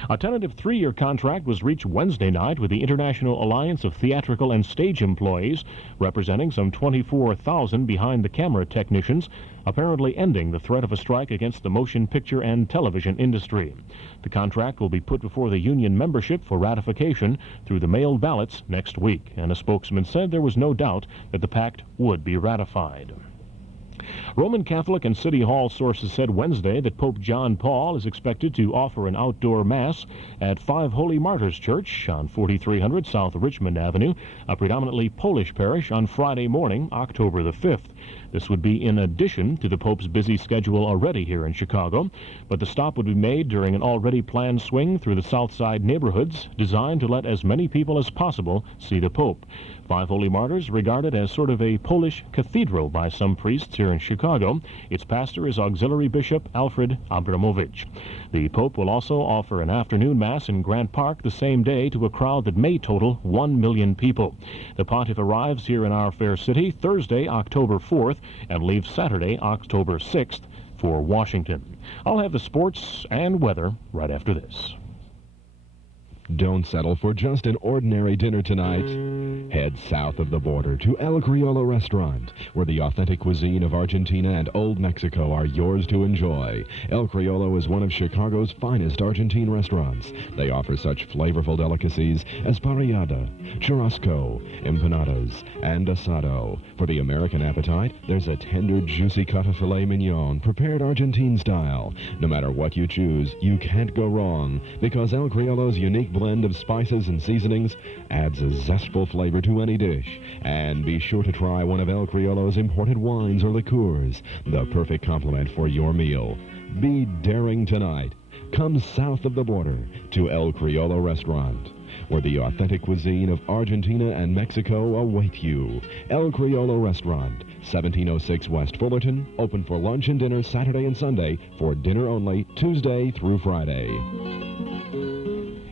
A tentative 3-year contract was reached Wednesday night with the International Alliance of Theatrical and Stage Employees, representing some 24,000 behind-the-camera technicians, apparently ending the threat of a strike against the motion picture and television industry. The contract will be put before the union membership for ratification through the mailed ballots next week, and a spokesman said there was no doubt that the pact would be ratified. Roman Catholic and City Hall sources said Wednesday that Pope John Paul is expected to offer an outdoor mass at 5 Holy Martyrs Church on 4300 South Richmond Avenue, a predominantly Polish parish, on Friday morning, October the 5th. This would be in addition to the Pope's busy schedule already here in Chicago, but the stop would be made during an already planned swing through the South Side neighborhoods designed to let as many people as possible see the Pope. 5 Holy Martyrs, regarded as sort of a Polish cathedral by some priests here in Chicago. Its pastor is Auxiliary Bishop Alfred Abramovich. The Pope will also offer an afternoon mass in Grant Park the same day to a crowd that may total 1 million people. The pontiff arrives here in our fair city Thursday, October 4th, and leaves Saturday, October 6th, for Washington. I'll have the sports and weather right after this. Don't settle for just an ordinary dinner tonight. Head south of the border to El Criollo Restaurant, where the authentic cuisine of Argentina and Old Mexico are yours to enjoy. El Criollo is one of Chicago's finest Argentine restaurants. They offer such flavorful delicacies as parrillada, churrasco, empanadas, and asado. For the American appetite, there's a tender, juicy cut of filet mignon prepared Argentine style. No matter what you choose, you can't go wrong, because El Criollo's unique blend of spices and seasonings adds a zestful flavor to any dish. And be sure to try one of El Criollo's imported wines or liqueurs, the perfect complement for your meal. Be daring tonight. Come south of the border to El Criollo Restaurant, where the authentic cuisine of Argentina and Mexico await you. El Criollo Restaurant, 1706 West Fullerton, open for lunch and dinner Saturday and Sunday, for dinner only Tuesday through Friday.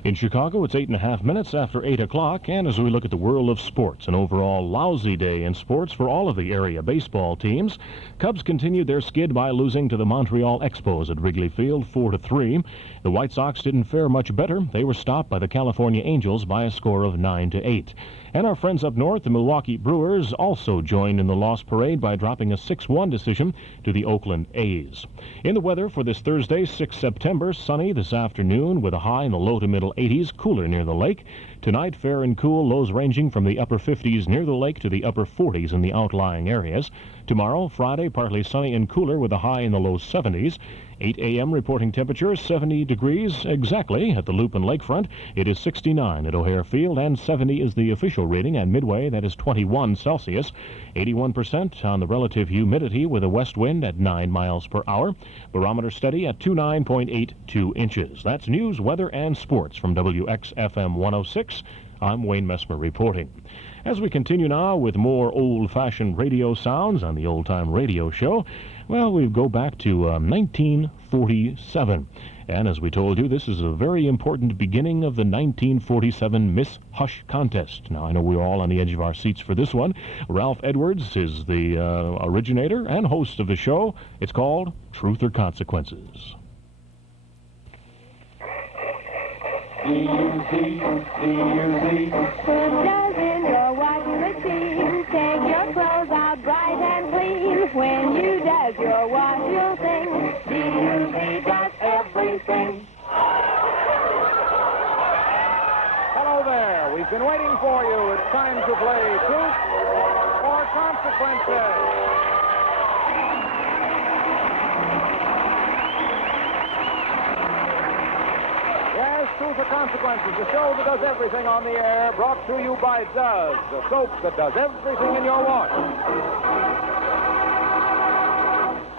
In In Chicago, it's 8.5 minutes after 8 o'clock, and as we look at the world of sports, an overall lousy day in sports for all of the area baseball teams. Cubs continued their skid by losing to the Montreal Expos at Wrigley Field 4-3. The White Sox didn't fare much better. They were stopped by the California Angels by a score of 9-8. And our friends up north, the Milwaukee Brewers, also joined in the loss parade by dropping a 6-1 decision to the Oakland A's. In the weather for this Thursday, 6 September, sunny this afternoon with a high in the low to middle 80s, cooler near the lake. Tonight, fair and cool, lows ranging from the upper 50s near the lake to the upper 40s in the outlying areas. Tomorrow, Friday, partly sunny and cooler with a high in the low 70s. 8 a.m. reporting temperature 70 degrees exactly at the Loop and Lakefront. It is 69 at O'Hare Field, and 70 is the official reading at Midway. That is 21 Celsius. 81% on the relative humidity with a west wind at 9 miles per hour. Barometer steady at 29.82 inches. That's news, weather, and sports from WXFM 106. I'm Wayne Messmer reporting. As we continue now with more old-fashioned radio sounds on the Old Time Radio Show, well, we go back to 1947. And as we told you, this is a very important beginning of the 1947 Miss Hush contest. Now, I know we're all on the edge of our seats for this one. Ralph Edwards is the originator and host of the show. It's called Truth or Consequences. D-U-Z, D-U-Z. Put those in your washing machine. Take your clothes out bright and clean. When you does your wash, you'll sing. D-U-Z does everything. Hello there. We've been waiting for you. It's time to play Truth or Consequences. Truth or Consequences, the show that does everything on the air, brought to you by Duz, the soap that does everything in your wash.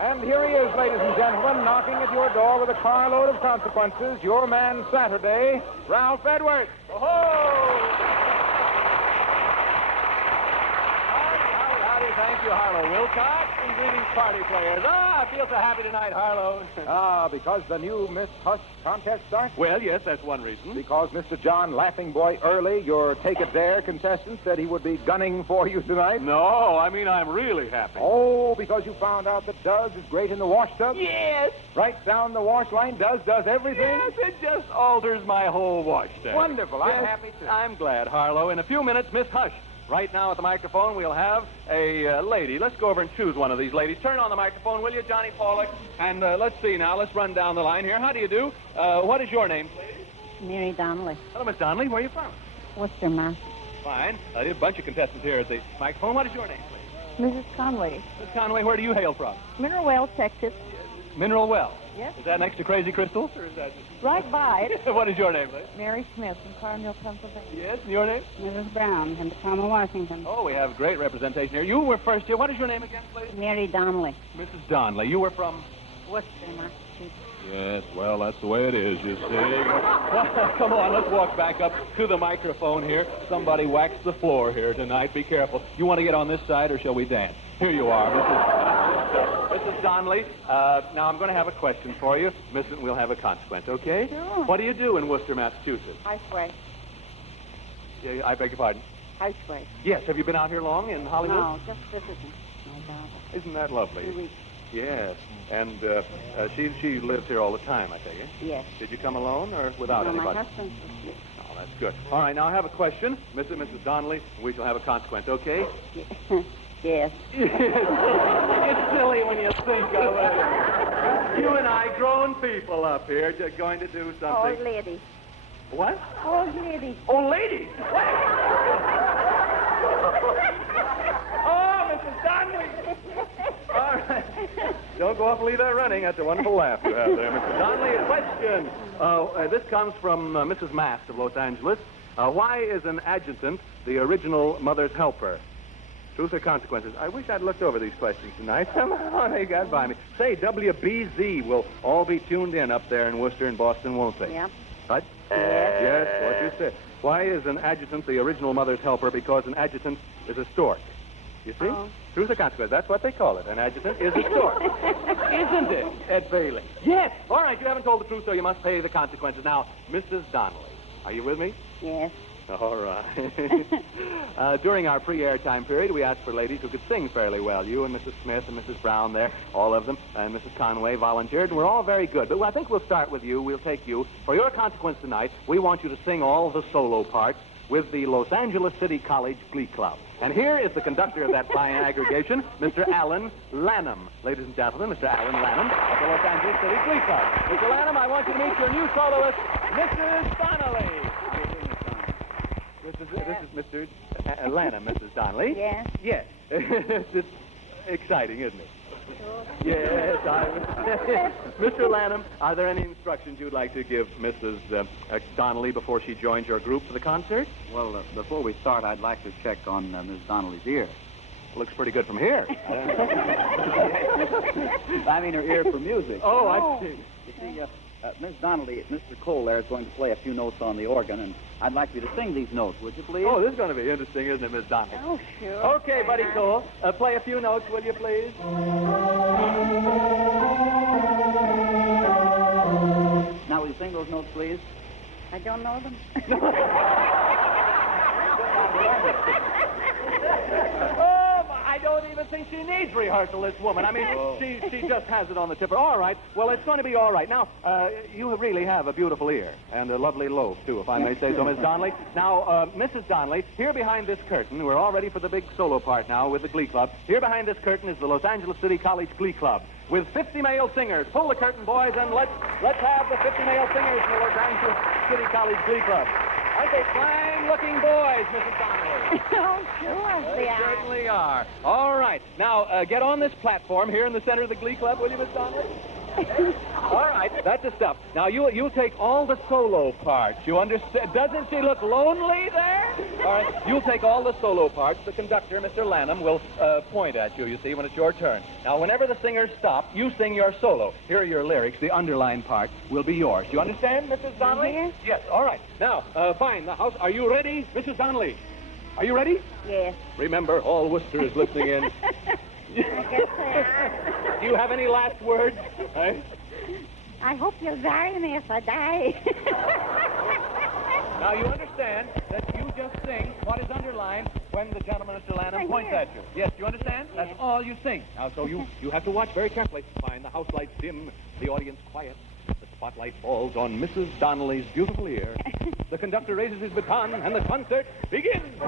And here he is, ladies and gentlemen, knocking at your door with a carload of consequences, your man Saturday, Ralph Edwards. Thank you, Harlow Wilcox, and greetings, party players. I feel so happy tonight, Harlow. Because the new Miss Hush contest starts? Well, yes, that's one reason. Because Mr. John Laughing Boy Early, your Take It There contestant, said he would be gunning for you tonight? No, I mean, I'm really happy. Oh, because you found out that Duz is great in the wash tub? Yes. Right down the wash line, Duz does everything? Yes, it just alters my whole wash tub. Wonderful. Yes, I'm happy too. I'm glad, Harlow. In a few minutes, Miss Hush. Right now at the microphone, we'll have a lady. Let's go over and choose one of these ladies. Turn on the microphone, will you, Johnny Pollock? And let's see now. Let's run down the line here. How do you do? What is your name, please? Mary Donnelly. Hello, Miss Donnelly. Where are you from? Worcester, Mass. Fine. There's a bunch of contestants here at the microphone. What is your name, please? Mrs. Conway. Miss Conway, where do you hail from? Mineral Wells, Texas. Mineral Well. Yes. Is that next to Crazy Crystals, or is that... Right by it. What is your name, please? Mary Smith from Carmel, Pennsylvania. Yes, and your name? Mrs. Brown from Tacoma, Washington. Oh, we have great representation here. You were first here. What is your name again, please? Mary Donnelly. Mrs. Donnelly. You were from? Worcester, Massachusetts. Yes, well, that's the way it is, you see. Come on, let's walk back up to the microphone here. Somebody waxed the floor here tonight. Be careful. You want to get on this side, or shall we dance? Here you are, Mrs. Donnelly. Now, I'm going to have a question for you. Miss it, and we'll have a consequence, okay? Sure. What do you do in Worcester, Massachusetts? Housewife. Yeah, I beg your pardon? Housewife. Yes. Have you been out here long in Hollywood? No, just visiting my daughter. Isn't that lovely? 2 weeks. Yes. And she lives here all the time, I take it? Yes. Did you come alone or without anybody? My husband was with. Oh, that's good. All right, now I have a question. Mr. and Mrs. Donnelly, we shall have a consequence, okay? Yes. It's silly when you think of it. You and I, grown people up here, just going to do something. Old lady. What? Old lady. Old lady? What? Oh, Mrs. Donnelly. All right. Don't go off and leave that running. That's a wonderful laugh you have there, Mr. Donnelly. A question. This comes from Mrs. Mast of Los Angeles. Why is an adjutant the original mother's helper? Truth or consequences? I wish I'd looked over these questions tonight. Somehow they got by me. Say, WBZ will all be tuned in up there in Worcester and Boston, won't they? Yep. What? Yes. Yes, what you said. Why is an adjutant the original mother's helper? Because an adjutant is a stork. You see? Oh. Truth or consequence? That's what they call it. An adjutant is a stork. Isn't it, Ed Bailey? Yes. All right, you haven't told the truth, so you must pay the consequences. Now, Mrs. Donnelly, Are you with me? Yes. All right. During our pre-air time period, we asked for ladies who could sing fairly well. You and Mrs. Smith and Mrs. Brown there, all of them, and Mrs. Conway volunteered, and we're all very good. But I think we'll start with you. We'll take you. For your consequence tonight, we want you to sing all the solo parts with the Los Angeles City College Glee Club. And here is the conductor of that fine aggregation, Mr. Alan Lanham. Ladies and gentlemen, Mr. Alan Lanham of the Los Angeles City Glee Club. Mr. Lanham, I want you to meet your new soloist, Mrs. Donnelly. This is Mr. Lanham, Mrs. Donnelly. Yes. Yes. It's exciting, isn't it? Sure. Yes, Mr. Lanham, are there any instructions you'd like to give Mrs. Donnelly before she joins your group for the concert? Well, before we start, I'd like to check on Miss Donnelly's ear. Looks pretty good from here. I mean her ear for music. Oh, I see. You see, Miss Donnelly, Mr. Cole there is going to play a few notes on the organ, and I'd like you to sing these notes, would you please? Oh, this is going to be interesting, isn't it, Miss Donnelly? Oh, sure. Okay, Buddy Cole, play a few notes, will you, please? Now, will you sing those notes, please? I don't know them. I don't even think she needs rehearsal, this woman. I mean, she just has it on the tip. All right. Well, it's going to be all right. Now, you really have a beautiful ear and a lovely lobe, too, if I may say so, Miss Donnelly. Now, Mrs. Donnelly, here behind this curtain, we're all ready for the big solo part now with the Glee Club. Here behind this curtain is the Los Angeles City College Glee Club with 50 male singers. Pull the curtain, boys, and let's have the 50 male singers from the Los Angeles City College Glee Club. Aren't they fine-looking boys, Mrs. Donnelly? Oh, sure. They certainly are. All right. Now, get on this platform here in the center of the Glee Club, will you, Miss Donnelly? All right. That's the stuff. Now, you'll take all the solo parts. You understand? Doesn't she look lonely there? All right. You'll take all the solo parts. The conductor, Mr. Lanham, will point at you, you see, when it's your turn. Now, whenever the singers stop, you sing your solo. Here are your lyrics. The underlined part will be yours. You understand, Mrs. Donnelly? Yes. Yes. All right. Now, fine. The house. Are you ready, Mrs. Donnelly? Are you ready? Yes. Remember, all Worcester is listening in. I guess they are. Do you have any last words? Eh? I hope you'll bury me if I die. Now, you understand that you just sing what is underlined when the gentleman, Mr. Lanham, points at you. Yes, you understand? Yes. That's all you sing. Now, so you have to watch very carefully. Find the house lights dim, the audience quiet. The spotlight falls on Mrs. Donnelly's beautiful ear. The conductor raises his baton, and the concert begins.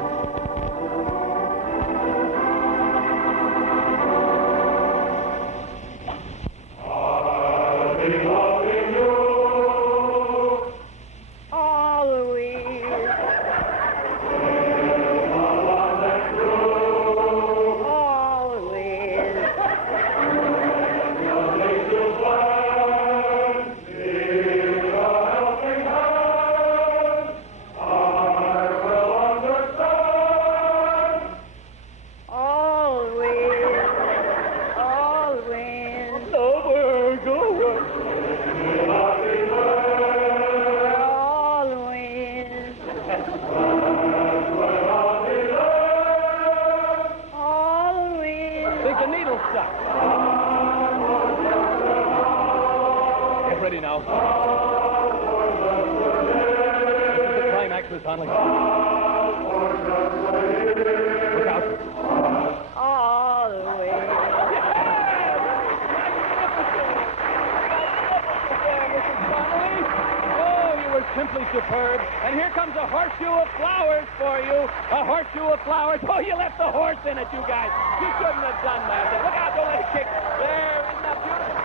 Simply superb. And here comes a horseshoe of flowers for you. A horseshoe of flowers. Oh, you left the horse in it, you guys. You shouldn't have done that. Look out, don't let it kick. There, isn't that beautiful?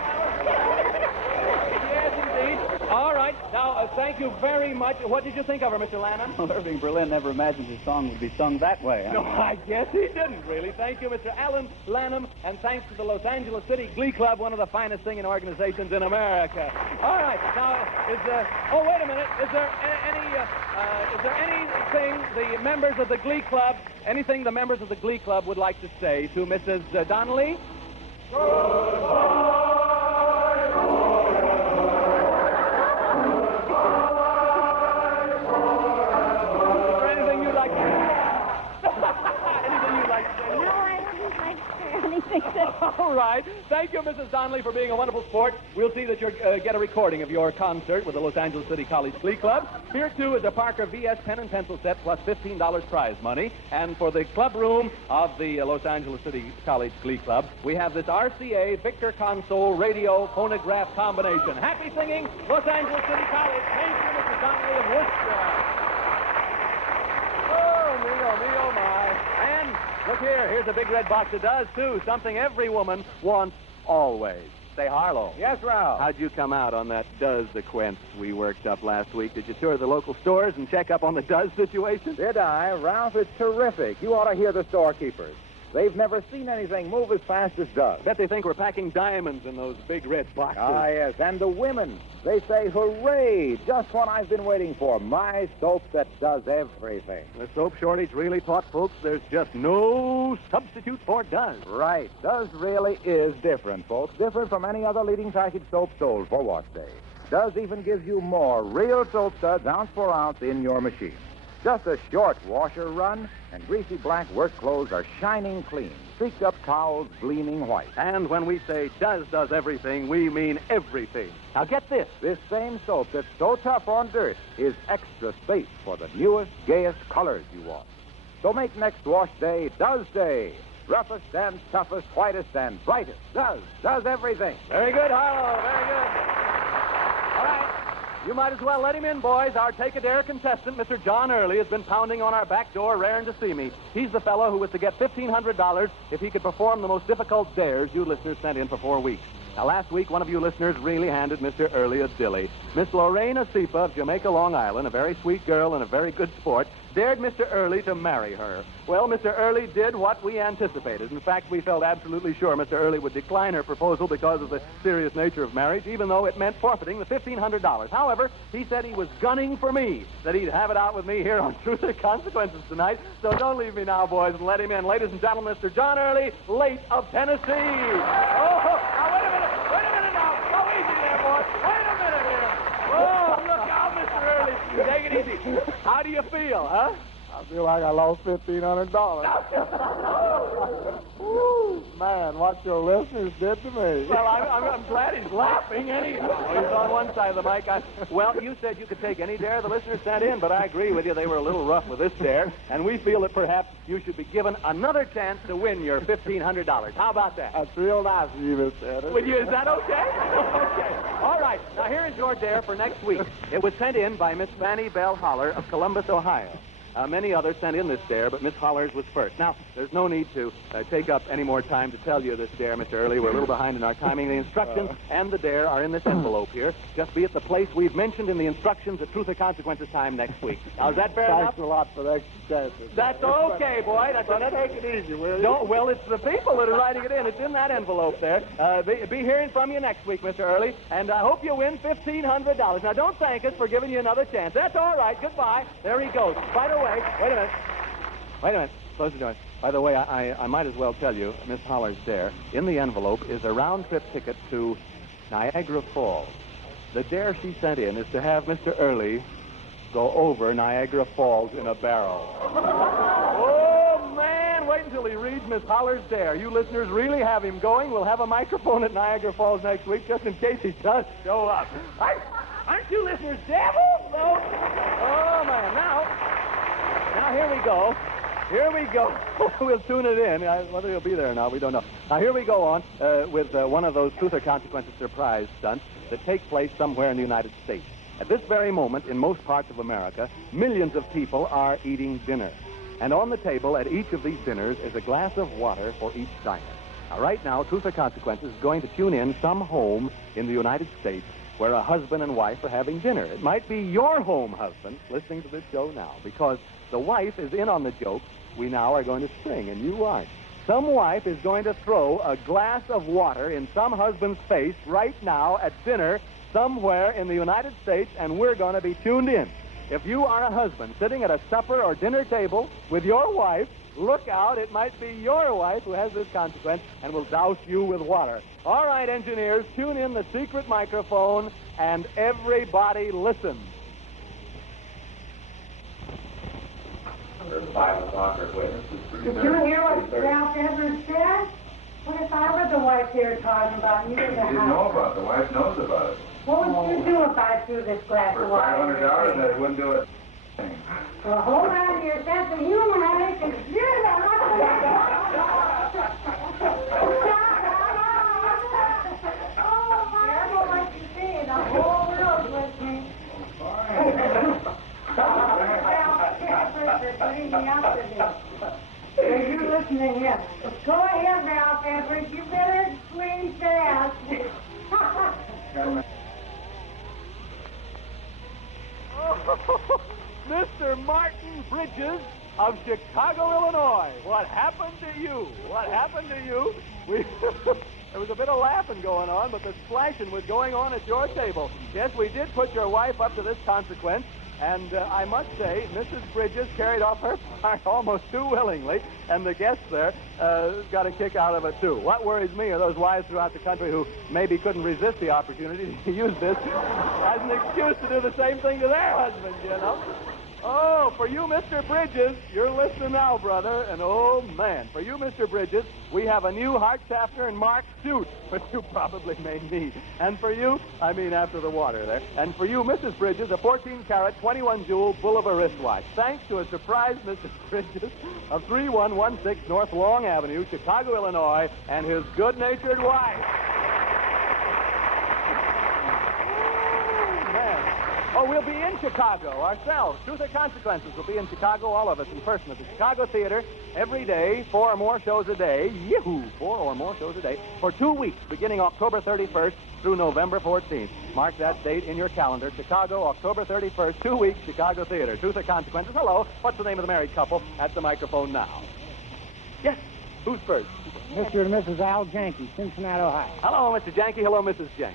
Yes, indeed. All right. Now, thank you very much. What did you think of her, Mr. Lanham? Well, Irving Berlin never imagined his song would be sung that way. No, I guess he didn't, really. Thank you, Mr. Alan Lanham, and thanks to the Los Angeles City Glee Club, one of the finest singing organizations in America. All right, now, oh, wait a minute. Is there anything the members of the Glee Club, anything the members of the Glee Club would like to say to Mrs. Donnelly? Goodbye. All right. Thank you, Mrs. Donnelly, for being a wonderful sport. We'll see that you get a recording of your concert with the Los Angeles City College Glee Club. Here, too, is a Parker VS pen and pencil set plus $15 prize money. And for the club room of the Los Angeles City College Glee Club, we have this RCA Victor Console radio phonograph combination. Happy singing, Los Angeles City College. Thank you, Mrs. Donnelly of Worcester. Oh, me, oh, my. And look here. Here's a big red box that does, too. Something every woman wants always. Say, Harlow. Yes, Ralph. How'd you come out on that does sequence we worked up last week? Did you tour the local stores and check up on the does situation? Did I? Ralph, it's terrific. You ought to hear the storekeepers. They've never seen anything move as fast as does. Bet they think we're packing diamonds in those big red boxes. Ah, yes. And the women, they say, hooray, just what I've been waiting for. My soap that does everything. The soap shortage really taught folks there's just no substitute for does. Right. Does really is different, folks. Different from any other leading package soap sold for wash day. Does even gives you more real soap suds ounce for ounce in your machine. Just a short washer run, and greasy black work clothes are shining clean. Streaked up towels gleaming white. And when we say does everything, we mean everything. Now get this. This same soap that's so tough on dirt is extra safe for the newest, gayest colors you want. So make next wash day Does Day. Roughest and toughest, whitest and brightest. Does everything. Very good, Harlow. Very good. All right. You might as well let him in, boys. Our Take-A-Dare contestant, Mr. John Early, has been pounding on our back door raring to see me. He's the fellow who was to get $1,500 if he could perform the most difficult dares you listeners sent in for 4 weeks. Now, last week, one of you listeners really handed Mr. Early a dilly. Miss Lorraine Asipa of Jamaica, Long Island, a very sweet girl and a very good sport, dared Mr. Early to marry her. Well, Mr. Early did what we anticipated. In fact, we felt absolutely sure Mr. Early would decline her proposal because of the serious nature of marriage, even though it meant forfeiting the $1,500. However, he said he was gunning for me, that he'd have it out with me here on Truth or Consequences tonight. So don't leave me now, boys, and let him in. Ladies and gentlemen, Mr. John Early, late of Tennessee. Oh, now wait a minute. Wait a minute now. Go easy there, boy. Wait a minute here. Oh, look out, Mr. Early. Take it easy. How do you feel, huh? I feel like I lost $1,500. Man, what your listeners did to me. Well, I'm glad he's laughing anyhow. He's on one side of the mic. Well, you said you could take any dare the listeners sent in, but I agree with you. They were a little rough with this dare, and we feel that perhaps you should be given another chance to win your $1,500. How about that? That's real nice of you, Mr. Edwards. Would you? Is that okay? Okay. All right. Now, here is your dare for next week. It was sent in by Miss Fanny Bell Holler of Columbus, Ohio. Many others sent in this dare, but Miss Holler's was first. Now, there's no need to take up any more time to tell you this dare, Mr. Early. We're a little behind in our timing. The instructions and the dare are in this envelope here. Just be at the place we've mentioned in the instructions at Truth or Consequences time next week. Now, is that fair enough? Thanks a lot for the extra chances. That's okay, boy. That's take it easy, will you? No, well, it's the people that are writing it in. It's in that envelope there. Be hearing from you next week, Mr. Early, and I hope you win $1,500. Now, don't thank us for giving you another chance. That's all right. Goodbye. There he goes. By the way, wait a minute. Close the door. By the way, I might as well tell you, Miss Holler's dare, in the envelope is a round-trip ticket to Niagara Falls. The dare she sent in is to have Mr. Early go over Niagara Falls in a barrel. Oh, man, wait until he reads Miss Holler's dare. You listeners really have him going. We'll have a microphone at Niagara Falls next week just in case he does show up. Aren't you listeners devils? No? Oh, man. Now, here we go. We'll tune it in. Whether he'll be there or not, we don't know. Now, here we go on with one of those Truth or Consequences surprise stunts that take place somewhere in the United States. At this very moment, in most parts of America, millions of people are eating dinner. And on the table at each of these dinners is a glass of water for each diner. Now, right now, Truth or Consequences is going to tune in some home in the United States where a husband and wife are having dinner. It might be your home husband listening to this show now, because the wife is in on the joke we now are going to string, and you aren't. Some wife is going to throw a glass of water in some husband's face right now at dinner somewhere in the United States, and we're going to be tuned in. If you are a husband sitting at a supper or dinner table with your wife, look out. It might be your wife who has this consequence and will douse you with water. All right, engineers, tune in the secret microphone, and everybody listen. Did you hear what Ralph Edwards said? What I read the wife here talking about you in the house. You know about it. The wife knows about it. What would you do if I threw this glass For of wine? $500, that it wouldn't do it. Well, hold on to your sense of humor, honey, because you're the Oh, my, I don't like to see it. The whole world's listening. You're listening here. Go ahead now, Edward. You better squeeze fast. Mr. Martin Bridges of Chicago, Illinois. What happened to you? What happened to you? There was a bit of laughing going on, but the splashing was going on at your table. Yes, we did put your wife up to this consequence, and I must say, Mrs. Bridges carried off her part almost too willingly, and the guests there got a kick out of it, too. What worries me are those wives throughout the country who maybe couldn't resist the opportunity to use this as an excuse to do the same thing to their husbands, you know. Oh, for you, Mr. Bridges, you're listening now, brother, and oh, man, for you, Mr. Bridges, we have a new Hartshafter and Mark suit, which you probably may need. And for you, I mean after the water there, and for you, Mrs. Bridges, a 14-carat, 21-jewel bull of a wristwatch, thanks to a surprise Mr. Bridges of 3116 North Long Avenue, Chicago, Illinois, and his good-natured wife. Oh, we'll be in Chicago ourselves. Truth or Consequences will be in Chicago, all of us in person at the Chicago Theater every day, 4 or more shows a day. Yahoo! 4 or more shows a day for 2 weeks, beginning October 31st through November 14th. Mark that date in your calendar. Chicago, October 31st, 2 weeks, Chicago Theater. Truth or Consequences. Hello. What's the name of the married couple at the microphone now? Yes. Who's first? Mr. and Mrs. Al Janke, Cincinnati, Ohio. Hello, Mr. Janke. Hello, Mrs. Janke.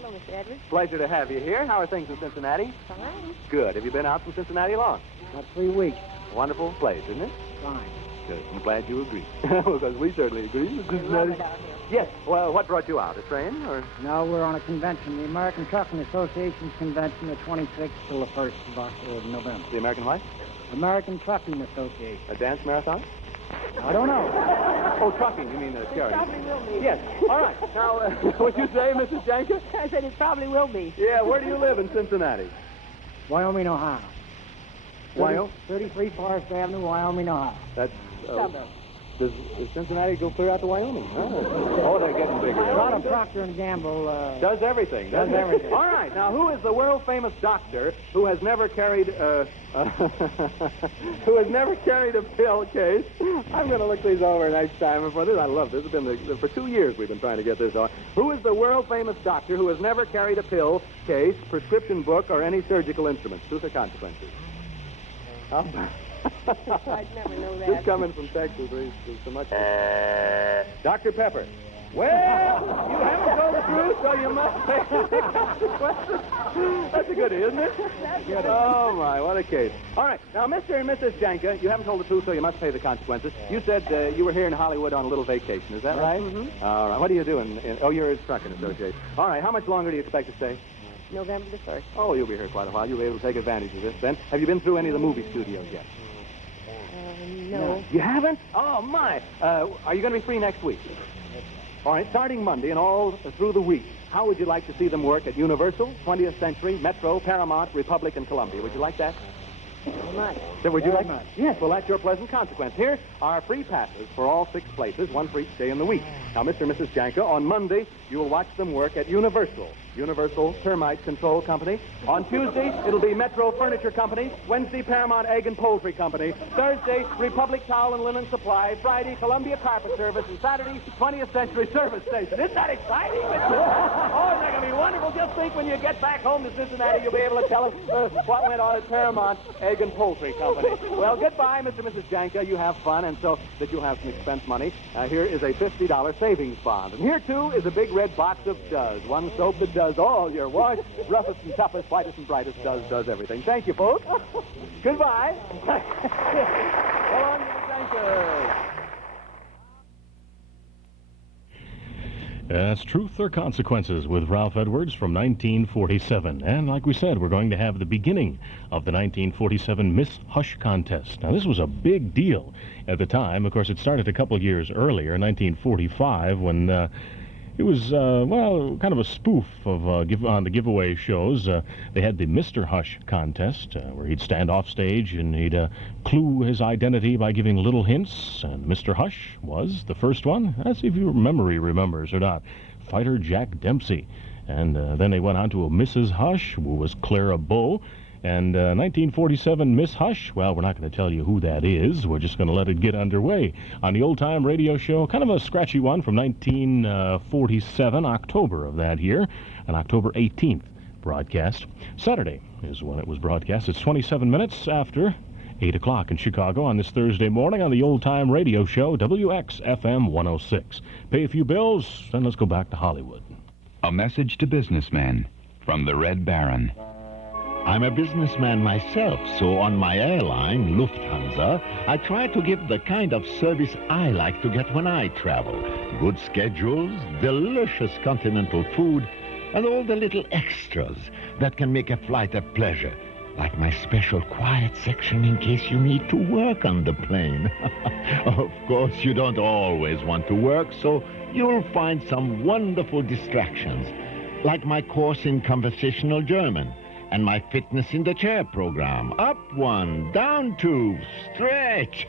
Hello, Mr. Edwards. Pleasure to have you here. How are things in Cincinnati? Fine. Good. Have you been out from Cincinnati long? About 3 weeks. Wonderful place, isn't it? Fine. Good. I'm glad you agree. Because we certainly agree. Love it out here. Yes. Well, what brought you out? A train or? No, we're on a convention, the American Trucking Association's convention, the 26th till the 1st of November. The American what? American Trucking Association. A dance marathon? I don't know. Oh, trucking. You mean charity? Probably will be. Yes. All right. Now, what'd you say, Mrs. Janke? I said it probably will be. Yeah. Where do you live in Cincinnati? Wyoming, Ohio. Wyoming? 33 Forest Avenue, Wyoming, Ohio. That's Suburb. Does Cincinnati go clear out to Wyoming? Oh, they're getting bigger. A lot of Procter & Gamble. Does everything. Does everything. All right. Now, who is the world-famous doctor who has never carried who has never carried a pill case? I'm going to look these over next time. For this, I love this. It's been for 2 years we've been trying to get this on. Who is the world-famous doctor who has never carried a pill case, prescription book, or any surgical instruments? Truth or consequences? I'd never know that. This coming from Texas, there's so much. Dr. Pepper. Well, you haven't told the truth, so you must pay the consequences. That's a goodie, isn't it? That's good. Oh, my, what a case. All right, now, Mr. and Mrs. Janke, you haven't told the truth, so you must pay the consequences. You said you were here in Hollywood on a little vacation, is that right? Mm-hmm. All right, what are you doing? Oh, you're at Trucking Association. All right, how much longer do you expect to stay? November the 1st. Oh, you'll be here quite a while. You'll be able to take advantage of this then. Have you been through any of the movie studios yet? No. You haven't? Oh, my. Are you going to be free next week? All right, starting Monday and all through the week, how would you like to see them work at Universal, 20th Century, Metro, Paramount, Republic, and Columbia? Would you like that? Very much. So would you Very like? much. Yes, well, that's your pleasant consequence. Here are free passes for all 6 places, one for each day in the week. Now, Mr. and Mrs. Janke, on Monday, you will watch them work at Universal Termite Control Company. On Tuesday, it'll be Metro Furniture Company. Wednesday, Paramount Egg and Poultry Company. Thursday, Republic Towel and Linen Supply. Friday, Columbia Carpet Service. And Saturday, 20th Century Service Station. Isn't that exciting? Oh, isn't that going to be wonderful? Just think when you get back home to Cincinnati, you'll be able to tell them what went on at Paramount Egg and Poultry Company. Well, goodbye, Mr. and Mrs. Janke. You have fun, and so that you'll have some expense money, here is a $50 savings bond. And here, too, is a big red box of Does. One soap that does all your wash. Roughest and toughest, whitest and brightest. Does everything. Thank you, folks. Goodbye. So long, Mrs. Janke. That's Truth or Consequences with Ralph Edwards from 1947. And like we said, we're going to have the beginning of the 1947 Miss Hush contest. Now, this was a big deal at the time. Of course, it started a couple of years earlier, 1945, when it was, well, kind of a spoof of on the giveaway shows. They had the Mr. Hush contest, where he'd stand off stage and he'd clue his identity by giving little hints. And Mr. Hush was the first one. Let's see if your memory remembers or not. Fighter Jack Dempsey. And then they went on to a Mrs. Hush, who was Clara Bow. And 1947 Miss Hush, well, we're not going to tell you who that is. We're just going to let it get underway on the old-time radio show. Kind of a scratchy one from 1947, October of that year, an October 18th broadcast. Saturday is when it was broadcast. It's 27 minutes after 8 o'clock in Chicago on this Thursday morning on the old-time radio show, WXFM 106. Pay a few bills, and let's go back to Hollywood. A message to businessmen from the Red Baron. I'm a businessman myself, so on my airline, Lufthansa, I try to give the kind of service I like to get when I travel. Good schedules, delicious continental food, and all the little extras that can make a flight a pleasure. Like my special quiet section in case you need to work on the plane. Of course, you don't always want to work, so you'll find some wonderful distractions, like my course in conversational German. And my fitness in the chair program. Up one, down two, stretch.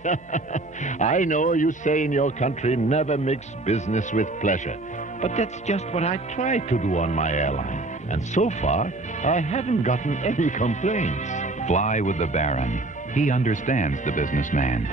I know you say in your country never mix business with pleasure. But that's just what I try to do on my airline. And so far, I haven't gotten any complaints. Fly with the Baron. He understands the businessman.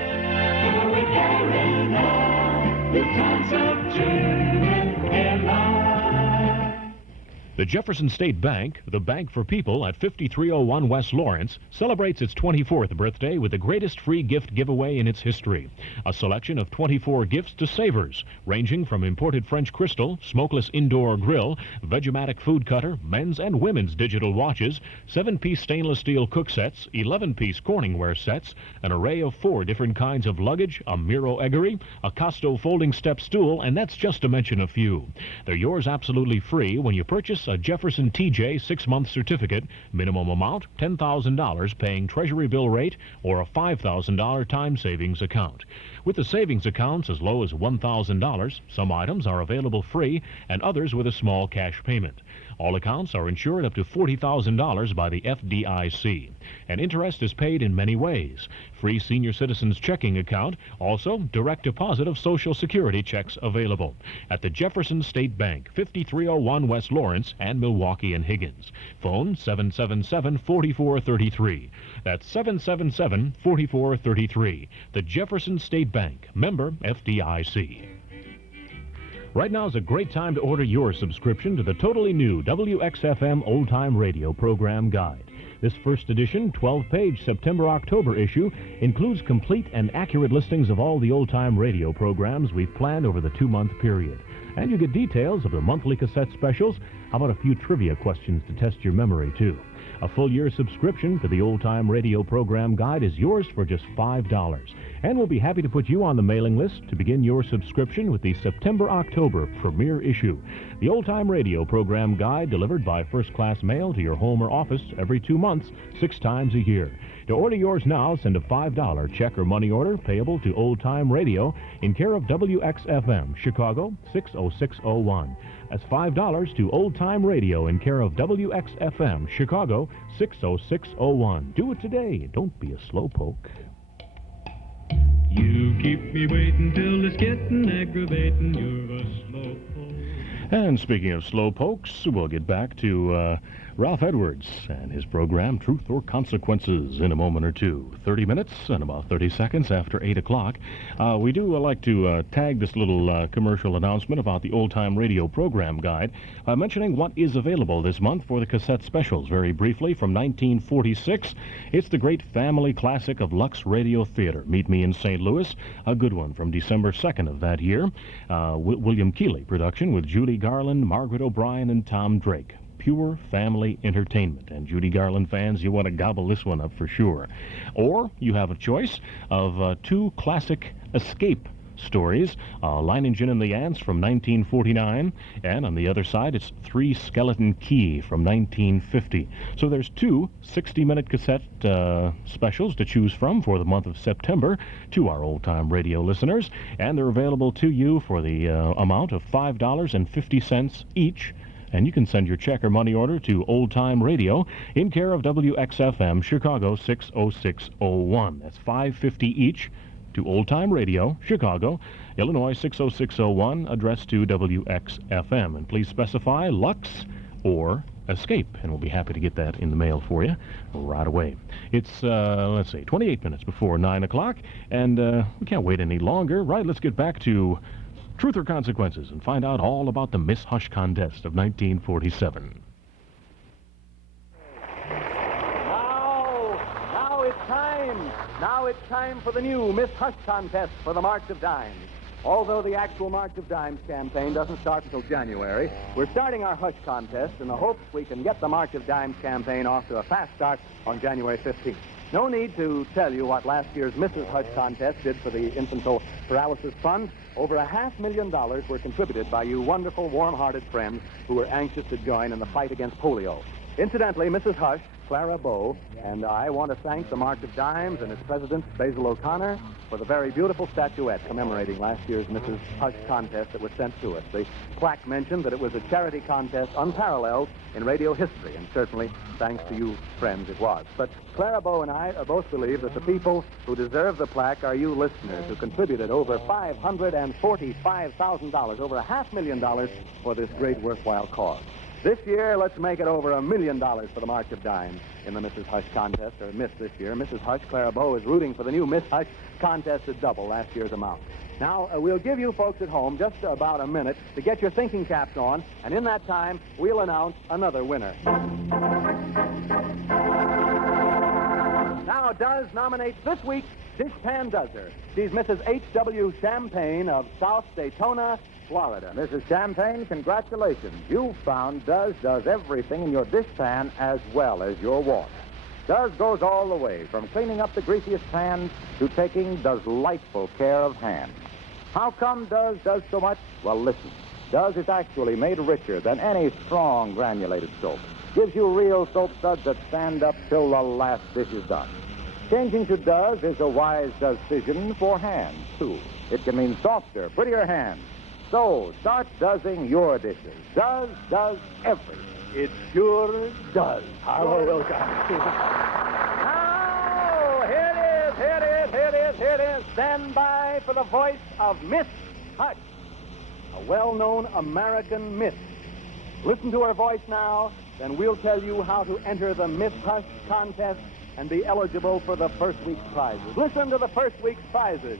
The Jefferson State Bank, the bank for people at 5301 West Lawrence, celebrates its 24th birthday with the greatest free gift giveaway in its history. A selection of 24 gifts to savers, ranging from imported French crystal, smokeless indoor grill, Vegematic food cutter, men's and women's digital watches, 7-piece stainless steel cook sets, 11-piece Corningware sets, an array of 4 different kinds of luggage, a Miro eggery, a Costo folding step stool, and that's just to mention a few. They're yours absolutely free when you purchase a Jefferson TJ 6-month certificate, minimum amount $10,000 paying Treasury bill rate, or a $5,000 time savings account. With the savings accounts as low as $1,000, some items are available free and others with a small cash payment. All accounts are insured up to $40,000 by the FDIC, and interest is paid in many ways. Free senior citizens checking account, also direct deposit of Social Security checks available at the Jefferson State Bank, 5301 West Lawrence and Milwaukee and Higgins. Phone 777-4433. That's 777-4433. The Jefferson State Bank, member FDIC. Right now is a great time to order your subscription to the totally new WXFM Old Time Radio Program Guide. This first edition, 12-page September-October issue includes complete and accurate listings of all the old-time radio programs we've planned over the 2-month period. And you get details of the monthly cassette specials. How about a few trivia questions to test your memory, too? A full-year subscription to the old-time radio program guide is yours for just $5. And we'll be happy to put you on the mailing list to begin your subscription with the September-October premiere issue. The old-time radio program guide delivered by first-class mail to your home or office every 2 months, 6 times a year. To order yours now, send a $5 check or money order payable to Old Time Radio in care of WXFM, Chicago, 60601. That's $5 to Old Time Radio in care of WXFM, Chicago, 60601. Do it today. Don't be a slowpoke. You keep me waiting till it's getting aggravating. You're a slowpoke. And speaking of slowpokes, we'll get back to Ralph Edwards and his program, Truth or Consequences, in a moment or two. 30 minutes and about 30 seconds after 8 o'clock. We do like to tag this little commercial announcement about the old-time radio program guide by mentioning what is available this month for the cassette specials. Very briefly, from 1946, it's the great family classic of Lux Radio Theater, Meet Me in St. Louis, a good one from December 2nd of that year. William Keeley production with Judy Garland, Margaret O'Brien, and Tom Drake. Pure family entertainment. And Judy Garland fans, you want to gobble this one up for sure. Or you have a choice of 2 classic escape stories. Lion and Gin and the Ants from 1949, and on the other side, it's Three Skeleton Key from 1950. So there's two 60-minute cassette specials to choose from for the month of September to our old-time radio listeners, and they're available to you for the amount of $5.50 each. And you can send your check or money order to Old Time Radio in care of WXFM, Chicago 60601. That's $5.50 each to Old Time Radio, Chicago, Illinois 60601, addressed to WXFM. And please specify Lux or Escape, and we'll be happy to get that in the mail for you right away. It's, let's see, 28 minutes before 9 o'clock, and we can't wait any longer. Right, let's get back to Truth or Consequences and find out all about the Miss Hush contest of 1947. Now it's time. Now it's time for the new Miss Hush contest for the March of Dimes. Although the actual March of Dimes campaign doesn't start until January, we're starting our Hush contest in the hopes we can get the March of Dimes campaign off to a fast start on January 15th. No need to tell you what last year's Mrs. Hush contest did for the Infantile Paralysis Fund. Over $500,000 were contributed by you wonderful, warm-hearted friends who were anxious to join in the fight against polio. Incidentally, Mrs. Hush, Clara Bow, and I want to thank the March of Dimes and its president, Basil O'Connor, for the very beautiful statuette commemorating last year's Mrs. Hush contest that was sent to us. The plaque mentioned that it was a charity contest unparalleled in radio history, and certainly, thanks to you friends, it was. But Clara Bow and I both believe that the people who deserve the plaque are you listeners, who contributed over $545,000, over $500,000 for this great worthwhile cause. This year, let's make it over $1 million for the March of Dimes in the Mrs. Hush contest, or Miss this year. Mrs. Hush, Clara Bow, is rooting for the new Miss Hush contest to double last year's amount. Now, we'll give you folks at home just about a minute to get your thinking caps on, and in that time, we'll announce another winner. Now, Does nominates this week's Dishpan Dozer. She's Mrs. H.W. Champagne of South Daytona, Florida. Mrs. Champagne, congratulations. You've found Does everything in your dishpan as well as your water. Does goes all the way, from cleaning up the greasiest pans to taking delightful care of hands. How come Does does so much? Well, listen. Does is actually made richer than any strong granulated soap. Gives you real soap suds that stand up till the last dish is done. Changing to Does is a wise decision for hands, too. It can mean softer, prettier hands. So, start doesing your dishes. Does everything. It sure does. Harlow Wilcox. Now, here it is. Stand by for the voice of Miss Hush, a well-known American miss. Listen to her voice now, then we'll tell you how to enter the Miss Hush contest and be eligible for the first week's prizes. Listen to the first week's prizes.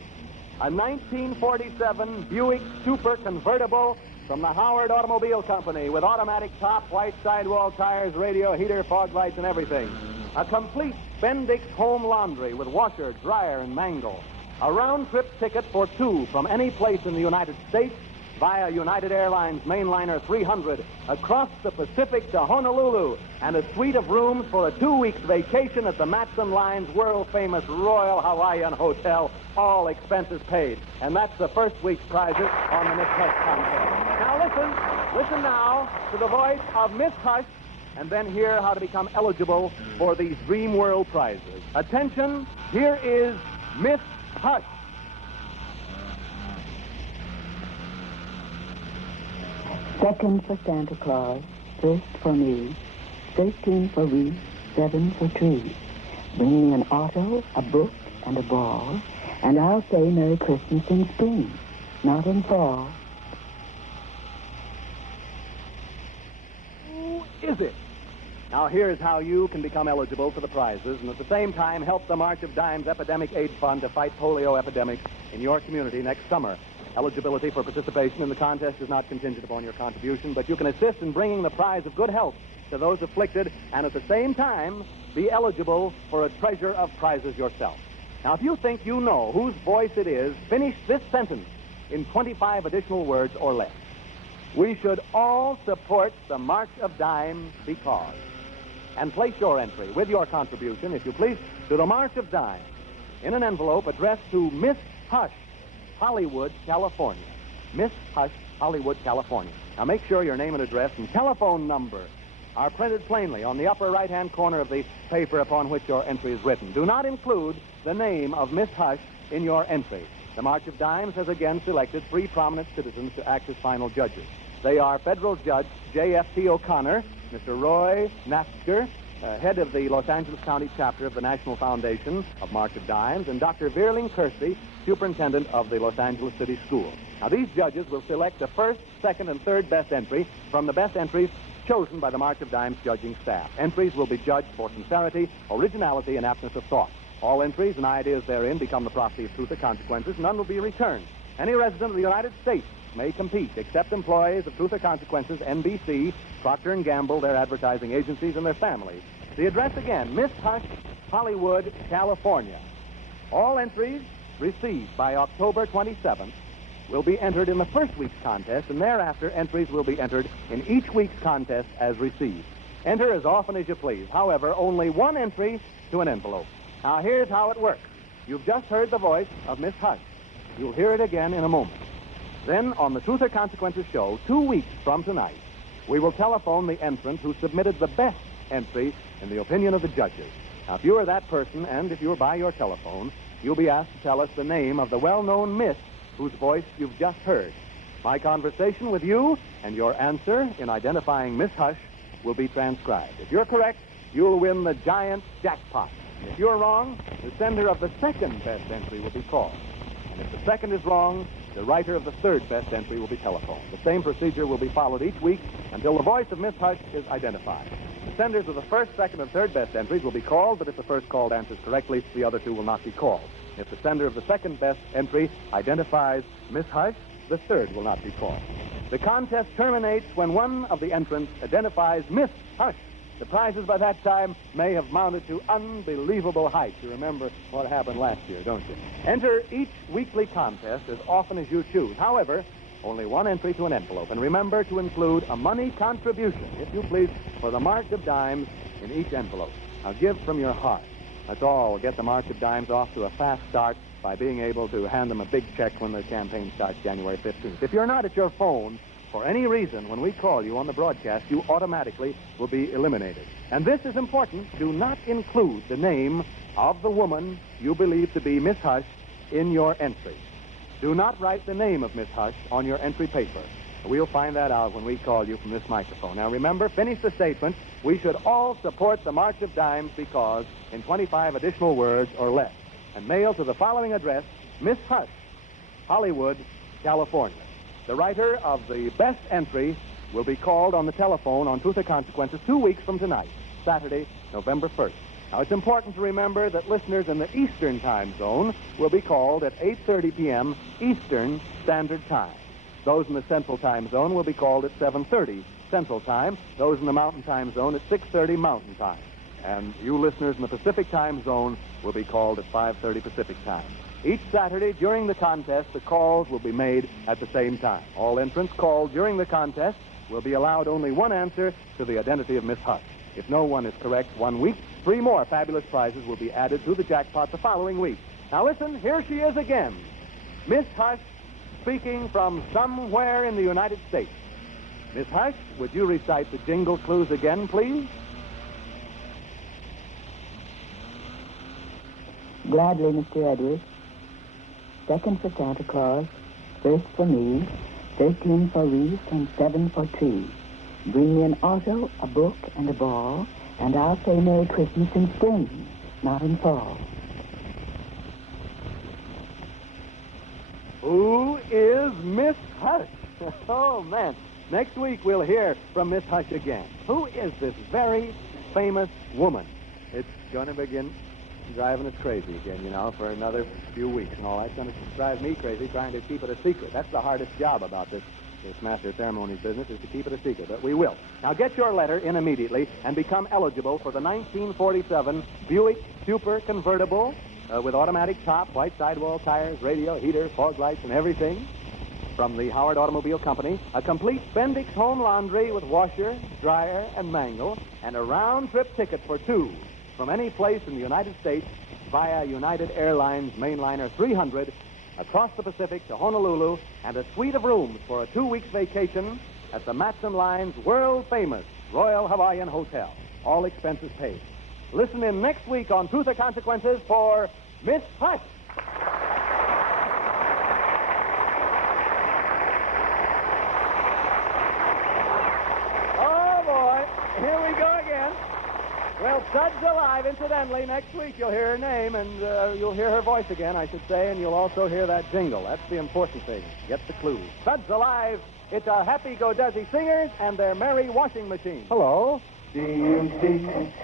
A 1947 Buick Super Convertible from the Howard Automobile Company with automatic top, white sidewall tires, radio, heater, fog lights, and everything. A complete Bendix home laundry with washer, dryer, and mangle. A round-trip ticket for two from any place in the United States via United Airlines Mainliner 300 across the Pacific to Honolulu, and a suite of rooms for a 2-week vacation at the Matson Line's world-famous Royal Hawaiian Hotel, all expenses paid. And that's the first week's prizes on the Miss Hush contest. Now listen now to the voice of Miss Hush, and then hear how to become eligible for these Dream World prizes. Attention, here is Miss Hush. Second for Santa Claus, first for me, 13 for wreaths, 7 for trees. Bring me an auto, a book, and a ball, and I'll say Merry Christmas in spring, not in fall. Who is it? Now here's how you can become eligible for the prizes and at the same time help the March of Dimes Epidemic Aid Fund to fight polio epidemics in your community next summer. Eligibility for participation in the contest is not contingent upon your contribution, but you can assist in bringing the prize of good health to those afflicted and at the same time be eligible for a treasure of prizes yourself. Now, if you think you know whose voice it is, finish this sentence in 25 additional words or less. We should all support the March of Dimes because. And place your entry with your contribution, if you please, to the March of Dimes in an envelope addressed to Miss Hush, Hollywood, California. Miss Hush, Hollywood, California. Now make sure your name and address and telephone number are printed plainly on the upper right-hand corner of the paper upon which your entry is written. Do not include the name of Miss Hush in your entry. The March of Dimes has again selected 3 prominent citizens to act as final judges. They are Federal Judge J.F.T. O'Connor, Mr. Roy Nasker, head of the Los Angeles County chapter of the National Foundation of March of Dimes, and Dr. Veerling Kersey, superintendent of the Los Angeles City Schools. Now, these judges will select the first, second, and third best entry from the best entries chosen by the March of Dimes judging staff. Entries will be judged for sincerity, originality, and aptness of thought. All entries and ideas therein become the property of Truth or Consequences. None will be returned. Any resident of the United States may compete, except employees of Truth or Consequences, NBC, Procter & Gamble, their advertising agencies, and their families. The address again, Miss Hush, Hollywood, California. All entries received by October 27th will be entered in the first week's contest, and thereafter entries will be entered in each week's contest as received. Enter as often as you please. However, only one entry to an envelope. Now, here's how it works. You've just heard the voice of Miss Hush. You'll hear it again in a moment. Then, on the Truth or Consequences show, 2 weeks from tonight, we will telephone the entrant who submitted the best entry in the opinion of the judges. Now, if you are that person, and if you're by your telephone, you'll be asked to tell us the name of the well-known miss whose voice you've just heard. My conversation with you and your answer in identifying Miss Hush will be transcribed. If you're correct, you'll win the giant jackpot. If you're wrong, the sender of the second best entry will be called. And if the second is wrong, the writer of the third best entry will be telephoned. The same procedure will be followed each week until the voice of Miss Hush is identified. The senders of the first, second, and third best entries will be called, but if the first called answers correctly, the other 2 will not be called. If the sender of the second best entry identifies Miss Hush, the third will not be called. The contest terminates when one of the entrants identifies Miss Hush. The prizes by that time may have mounted to unbelievable heights. You remember what happened last year, don't you? Enter each weekly contest as often as you choose. However, only one entry to an envelope. And remember to include a money contribution, if you please, for the March of Dimes in each envelope. Now, give from your heart. That's all. Get the March of Dimes off to a fast start by being able to hand them a big check when the campaign starts January 15th. If you're not at your phone, for any reason, when we call you on the broadcast, you automatically will be eliminated. And this is important. Do not include the name of the woman you believe to be Miss Hush in your entry. Do not write the name of Miss Hush on your entry paper. We'll find that out when we call you from this microphone. Now, remember, finish the statement. We should all support the March of Dimes because in 25 additional words or less. And mail to the following address, Miss Hush, Hollywood, California. The writer of the best entry will be called on the telephone on Truth or Consequences 2 weeks from tonight, Saturday, November 1st. Now, it's important to remember that listeners in the Eastern Time Zone will be called at 8:30 p.m. Eastern Standard Time. Those in the Central Time Zone will be called at 7:30 Central Time. Those in the Mountain Time Zone at 6:30 Mountain Time. And you listeners in the Pacific Time Zone will be called at 5:30 Pacific Time. Each Saturday during the contest, the calls will be made at the same time. All entrants called during the contest will be allowed only one answer to the identity of Miss Hush. If no one is correct 1 week, 3 more fabulous prizes will be added to the jackpot the following week. Now listen, here she is again. Miss Hush, speaking from somewhere in the United States. Miss Hush, would you recite the jingle clues again, please? Gladly, Mr. Edwards. Second for Santa Claus, first for me, 13 for wreath, and 7 for tree. Bring me an auto, a book, and a ball, and I'll say Merry Christmas in spring, not in fall. Who is Miss Hush? Oh, man. Next week we'll hear from Miss Hush again. Who is this very famous woman? It's going to begin driving us crazy again, you know, for another few weeks and all. That's going to drive me crazy trying to keep it a secret. That's the hardest job about this Master of Ceremonies business, is to keep it a secret, but we will. Now get your letter in immediately and become eligible for the 1947 Buick Super Convertible with automatic top, white sidewall tires, radio, heater, fog lights, and everything from the Howard Automobile Company. A complete Bendix home laundry with washer, dryer, and mangle, and a round-trip ticket for 2 from any place in the United States via United Airlines mainliner 300 across the Pacific to Honolulu, and a suite of rooms for a 2-week vacation at the Matson Line's world-famous Royal Hawaiian Hotel. All expenses paid. Listen in next week on Truth or Consequences for Miss Hush. Oh, boy. Here we go again. Well, Stud's alive. Incidentally, next week you'll hear her name, and you'll hear her voice again, I should say, and you'll also hear that jingle. That's the important thing. Get the clues. Stud's alive. It's our happy-go-duzzy singers and their merry washing machine. Hello. D-U-Z,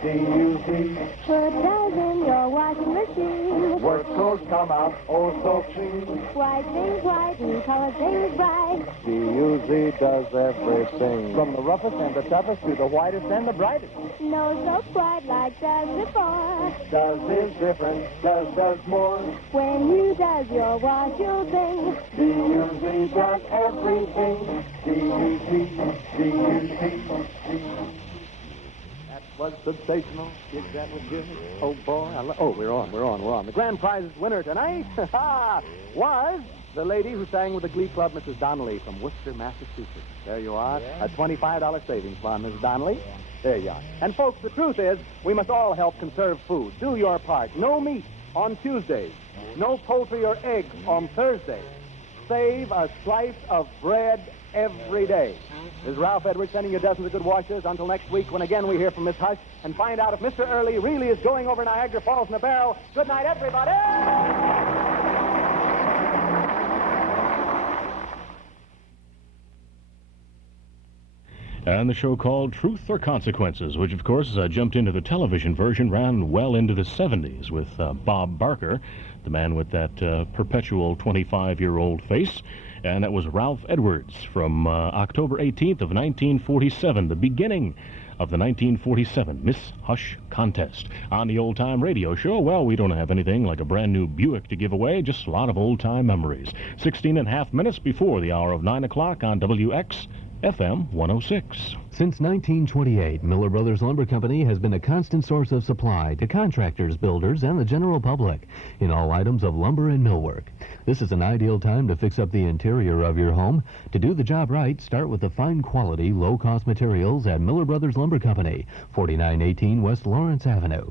D-U-Z. Put those in your washing machine. Work clothes come out oh so clean. White things white and color things bright. D-U-Z does everything. From the roughest and the toughest to the whitest and the brightest. No soap quite like does before. Does is different, does more. When you does your wash, you'll sing. D-U-Z does everything. D-U-Z, D-U-Z. Was sensational. Yes, that was good. Oh, boy. We're on. The grand prize winner tonight was the lady who sang with the Glee Club, Mrs. Donnelly from Worcester, Massachusetts. There you are. A $25 savings bond, Mrs. Donnelly. There you are. And, folks, the truth is, we must all help conserve food. Do your part. No meat on Tuesdays. No poultry or eggs on Thursdays. Save a slice of bread every day. This is Ralph Edwards sending you dozens of good washers. Until next week, when again we hear from Miss Hush and find out if Mr. Early really is going over Niagara Falls in a barrel. Good night, everybody! And the show called Truth or Consequences, which, of course, jumped into the television version, ran well into the 70s with Bob Barker, the man with that perpetual 25-year-old face. And that was Ralph Edwards from October 18th of 1947, the beginning of the 1947 Miss Hush contest. On the Old Time Radio Show, well, we don't have anything like a brand new Buick to give away, just a lot of old-time memories. 16 and a half minutes before the hour of 9 o'clock on WX FM 106. Since 1928, Miller Brothers Lumber Company has been a constant source of supply to contractors, builders, and the general public in all items of lumber and millwork. This is an ideal time to fix up the interior of your home. To do the job right, start with the fine quality, low-cost materials at Miller Brothers Lumber Company, 4918 West Lawrence Avenue.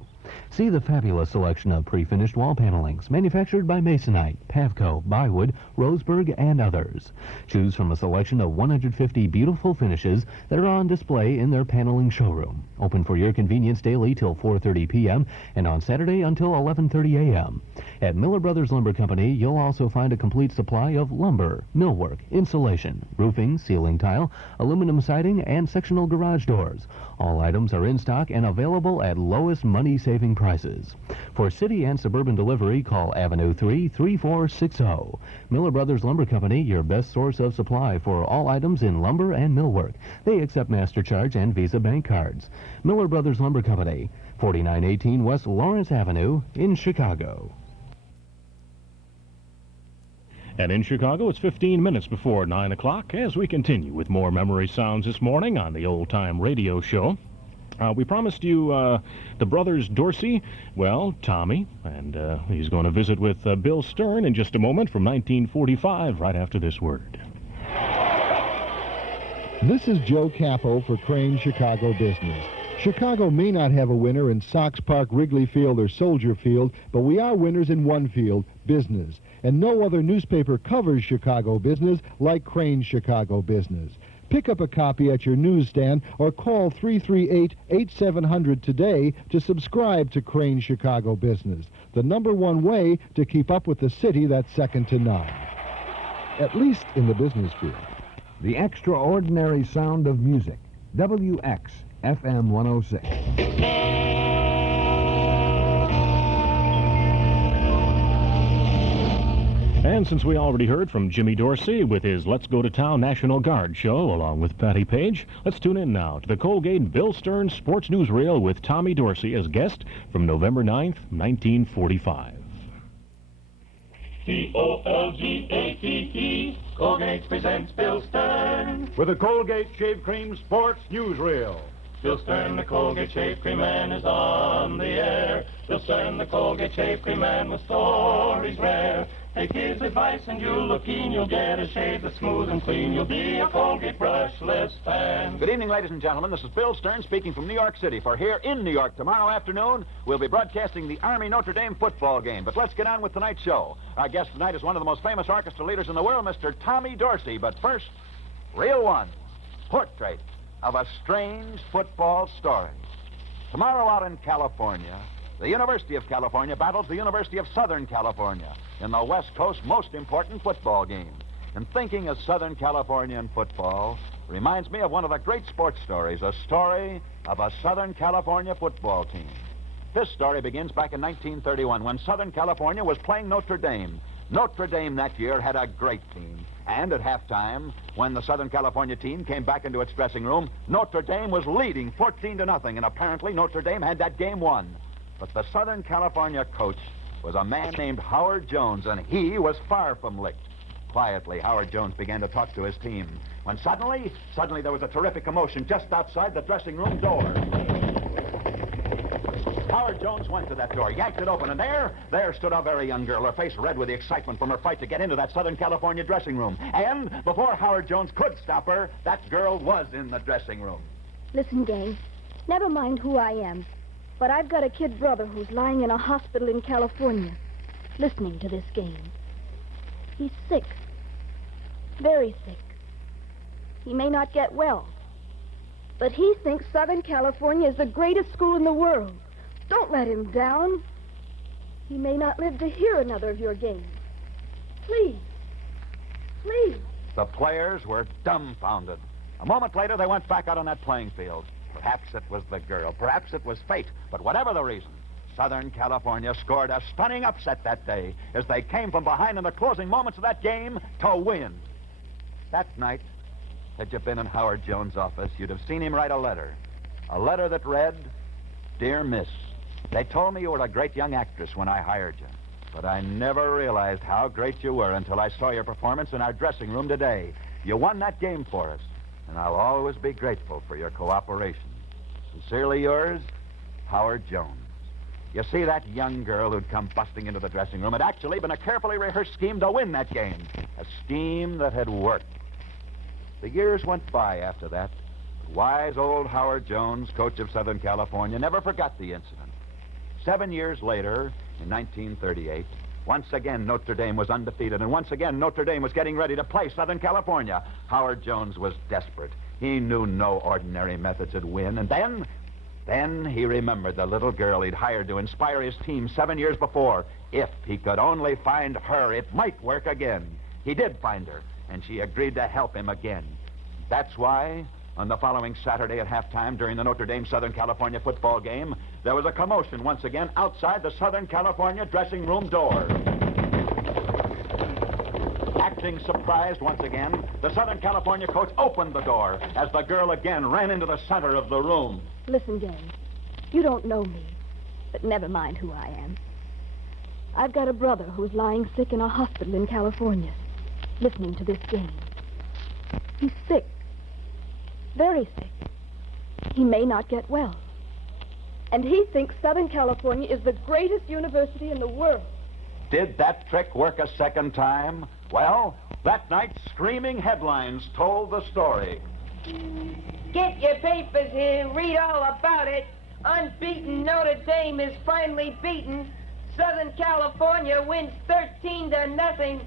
See the fabulous selection of pre-finished wall panelings manufactured by Masonite, Pavco, Bywood, Roseburg, and others. Choose from a selection of 150 beautiful finishes that are on display in their paneling showroom. Open for your convenience daily till 4:30 p.m. and on Saturday until 11:30 a.m. At Miller Brothers Lumber Company, you'll also find a complete supply of lumber, millwork, insulation, roofing, ceiling tile, aluminum siding, and sectional garage doors. All items are in stock and available at lowest money-saving prices. For city and suburban delivery, call Avenue 3-3460. Miller Brothers Lumber Company, your best source of supply for all items in lumber and millwork. They accept MasterCharge and Visa bank cards. Miller Brothers Lumber Company, 4918 West Lawrence Avenue in Chicago. And in Chicago, it's 15 minutes before 9 o'clock as we continue with more memory sounds this morning on the Old Time Radio Show. We promised you the brothers Dorsey, well, Tommy, and he's going to visit with Bill Stern in just a moment from 1945, right after this word. This is Joe Capo for Crane Chicago Business. Chicago may not have a winner in Sox Park, Wrigley Field, or Soldier Field, but we are winners in one field, business. And no other newspaper covers Chicago business like Crane Chicago Business. Pick up a copy at your newsstand or call 338-8700 today to subscribe to Crane Chicago Business, the #1 way to keep up with the city that's second to none, at least in the business field. The extraordinary sound of music. WX FM 106. And since we already heard from Jimmy Dorsey with his Let's Go to Town National Guard show, along with Patty Page, let's tune in now to the Colgate Bill Stern Sports Newsreel with Tommy Dorsey as guest from November 9th, 1945. Colgate, Colgate presents Bill Stern with the Colgate Shave Cream Sports Newsreel. Bill Stern, the Colgate Shave Cream Man, is on the air. Bill Stern, the Colgate Shave Cream Man, with stories rare. Take his advice and you'll look keen. You'll get a shave that's smooth and clean. You'll be a Colgate brushless fan. Good evening, ladies and gentlemen. This is Bill Stern speaking from New York City. For here in New York tomorrow afternoon, we'll be broadcasting the Army Notre Dame football game. But let's get on with tonight's show. Our guest tonight is one of the most famous orchestra leaders in the world, Mr. Tommy Dorsey. But first, Reel 1, portrait of a strange football story. Tomorrow out in California, the University of California battles the University of Southern California in the West Coast's most important football game. And thinking of Southern California and football reminds me of one of the great sports stories, a story of a Southern California football team. This story begins back in 1931 when Southern California was playing Notre Dame. Notre Dame that year had a great team. And at halftime, when the Southern California team came back into its dressing room, Notre Dame was leading 14-0, and apparently Notre Dame had that game won. But the Southern California coach was a man named Howard Jones, and he was far from licked. Quietly, Howard Jones began to talk to his team, when suddenly there was a terrific commotion just outside the dressing room door. Howard Jones went to that door, yanked it open, and there stood a very young girl, her face red with the excitement from her fight to get into that Southern California dressing room. And before Howard Jones could stop her, that girl was in the dressing room. Listen, gang, never mind who I am, but I've got a kid brother who's lying in a hospital in California, listening to this game. He's sick, very sick. He may not get well, but he thinks Southern California is the greatest school in the world. Don't let him down. He may not live to hear another of your games. Please. Please. The players were dumbfounded. A moment later, they went back out on that playing field. Perhaps it was the girl. Perhaps it was fate. But whatever the reason, Southern California scored a stunning upset that day as they came from behind in the closing moments of that game to win. That night, had you been in Howard Jones' office, you'd have seen him write a letter. A letter that read, "Dear Miss, they told me you were a great young actress when I hired you, but I never realized how great you were until I saw your performance in our dressing room today. You won that game for us, and I'll always be grateful for your cooperation. Sincerely yours, Howard Jones." You see, that young girl who'd come busting into the dressing room had actually been a carefully rehearsed scheme to win that game, a scheme that had worked. The years went by after that. Wise old Howard Jones, coach of Southern California, never forgot the incident. 7 years later, in 1938, once again Notre Dame was undefeated, and once again Notre Dame was getting ready to play Southern California. Howard Jones was desperate. He knew no ordinary methods would win, and then he remembered the little girl he'd hired to inspire his team 7 years before. If he could only find her, it might work again. He did find her, and she agreed to help him again. That's why, on the following Saturday at halftime during the Notre Dame Southern California football game, there was a commotion once again outside the Southern California dressing room door. Acting surprised once again, the Southern California coach opened the door as the girl again ran into the center of the room. Listen, gang, you don't know me, but never mind who I am. I've got a brother who's lying sick in a hospital in California, listening to this game. He's sick. Very sick. He may not get well. And he thinks Southern California is the greatest university in the world. Did that trick work a second time? Well, that night, screaming headlines told the story. Get your papers here, read all about it. Unbeaten Notre Dame is finally beaten. Southern California wins 13-0.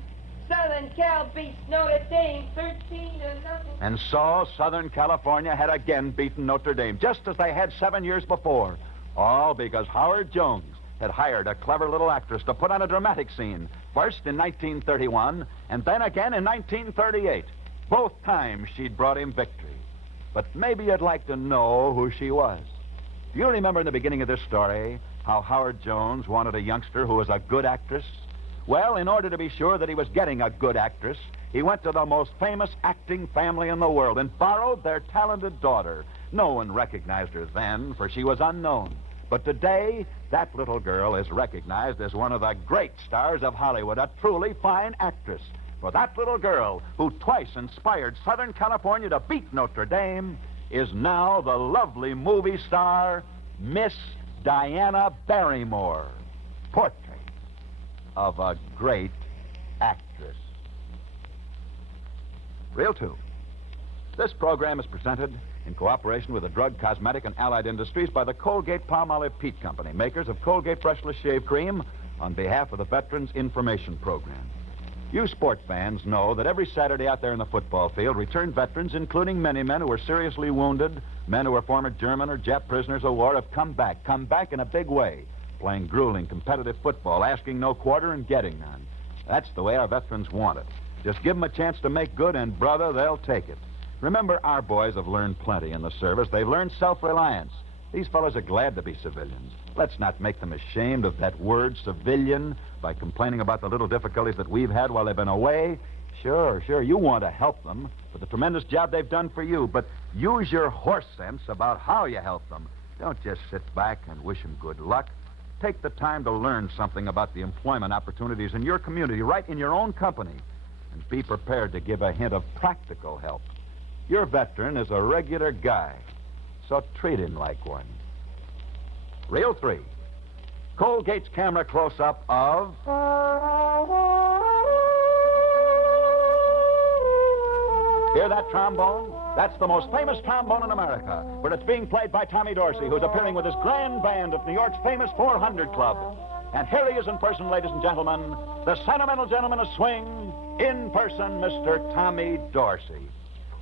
Southern Cal beats Notre Dame 13-0. And so Southern California had again beaten Notre Dame, just as they had 7 years before. All because Howard Jones had hired a clever little actress to put on a dramatic scene, first in 1931 and then again in 1938. Both times she'd brought him victory. But maybe you'd like to know who she was. Do you remember in the beginning of this story how Howard Jones wanted a youngster who was a good actress? Well, in order to be sure that he was getting a good actress, he went to the most famous acting family in the world and borrowed their talented daughter. No one recognized her then, for she was unknown. But today, that little girl is recognized as one of the great stars of Hollywood, a truly fine actress. For that little girl, who twice inspired Southern California to beat Notre Dame, is now the lovely movie star, Miss Diana Barrymore. Portrait of a great actress. Reel 2. This program is presented in cooperation with the Drug, Cosmetic, and Allied Industries by the Colgate-Palmolive Peat Company, makers of Colgate Brushless Shave Cream, on behalf of the Veterans Information Program. You sport fans know that every Saturday out there in the football field, returned veterans, including many men who were seriously wounded, men who were former German or Jap prisoners of war, have come back in a big way, playing grueling, competitive football, asking no quarter and getting none. That's the way our veterans want it. Just give them a chance to make good, and, brother, they'll take it. Remember, our boys have learned plenty in the service. They've learned self-reliance. These fellows are glad to be civilians. Let's not make them ashamed of that word, civilian, by complaining about the little difficulties that we've had while they've been away. Sure, you want to help them for the tremendous job they've done for you, but use your horse sense about how you help them. Don't just sit back and wish them good luck. Take the time to learn something about the employment opportunities in your community, right in your own company, and be prepared to give a hint of practical help. Your veteran is a regular guy, so treat him like one. Reel 3. Colgate's camera close-up of... Hear that trombone? That's the most famous trombone in America, but it's being played by Tommy Dorsey, who's appearing with his grand band at New York's famous 400 Club. And here he is in person, ladies and gentlemen, the sentimental gentleman of swing, in person, Mr. Tommy Dorsey.